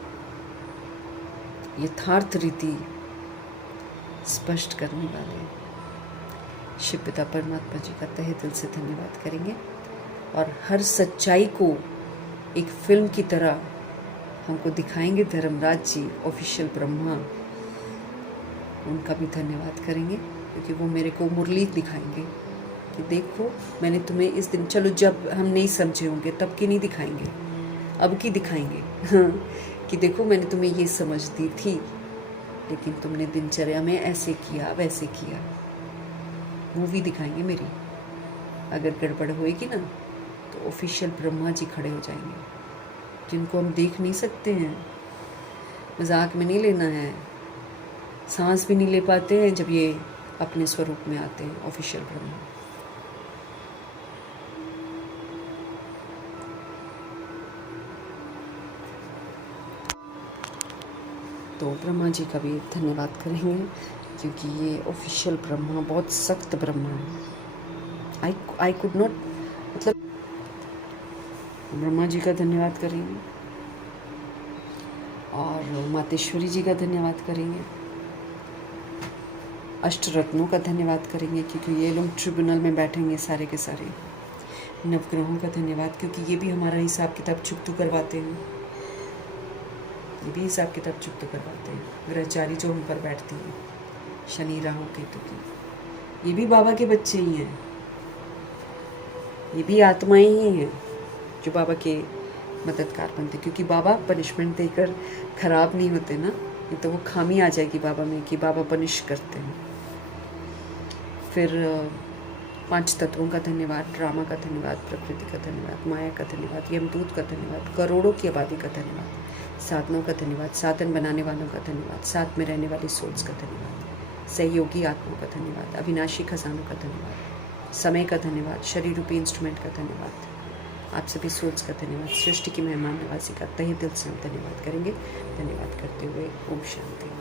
यथार्थ रीति स्पष्ट करने वाले शिव पिता परमात्मा जी का तहे दिल से धन्यवाद करेंगे, और हर सच्चाई को एक फिल्म की तरह हमको दिखाएंगे धर्मराज जी, ऑफिशियल ब्रह्मा, उनका भी धन्यवाद करेंगे, क्योंकि वो मेरे को मुरली दिखाएंगे कि देखो मैंने तुम्हें इस दिन, चलो जब हम नहीं समझे होंगे तब की नहीं दिखाएंगे, अब की दिखाएंगे कि देखो मैंने तुम्हें ये समझ दी थी, लेकिन तुमने दिनचर्या में ऐसे किया वैसे किया। मूवी दिखाएंगे मेरी। अगर गड़बड़ होएगी ना तो ऑफिशियल ब्रह्मा जी खड़े हो जाएंगे, जिनको हम देख नहीं सकते हैं, मजाक में नहीं लेना है, सांस भी नहीं ले पाते हैं जब ये अपने स्वरूप में आते हैं ऑफिशियल ब्रह्मा। तो ब्रह्मा जी का भी धन्यवाद करेंगे, क्योंकि ये ऑफिशियल ब्रह्मा बहुत सख्त ब्रह्मा है। आई कुड नॉट, मतलब ब्रह्मा जी का धन्यवाद करेंगे और मातेश्वरी जी का धन्यवाद करेंगे, अष्टरत्नों का धन्यवाद करेंगे, क्योंकि ये लोग ट्रिब्यूनल में बैठेंगे सारे के सारे। नवग्रहों का धन्यवाद, क्योंकि ये भी हमारा हिसाब किताब चुकतू करवाते हैं, ये भी हिसाब किताब चुकतू करवाते हैं। ग्रहचारी जो हम पर बैठती हैं, शनि राहु केतु की, ये भी बाबा के बच्चे ही हैं, ये भी आत्माएं ही हैं जो बाबा के मददगार बनते, क्योंकि बाबा पनिशमेंट देकर खराब नहीं होते ना। ये तो वो खामी आ जाएगी बाबा में कि बाबा पनिश करते हैं। फिर 5 तत्वों का धन्यवाद, ड्रामा का धन्यवाद, प्रकृति का धन्यवाद, माया का धन्यवाद, यमदूत का धन्यवाद, करोड़ों की आबादी का धन्यवाद, साधनों का धन्यवाद, साधन बनाने वालों का धन्यवाद, साथ में रहने वाली सोच का धन्यवाद, सहयोगी आत्माओं का धन्यवाद, अविनाशी खजानों का धन्यवाद, समय का धन्यवाद, शरीर रूपी इंस्ट्रूमेंट का धन्यवाद, आप सभी सोच का धन्यवाद, सृष्टि की मेहमान नवाजी का तहे दिल से हम धन्यवाद करेंगे। धन्यवाद करते हुए ओम शांति।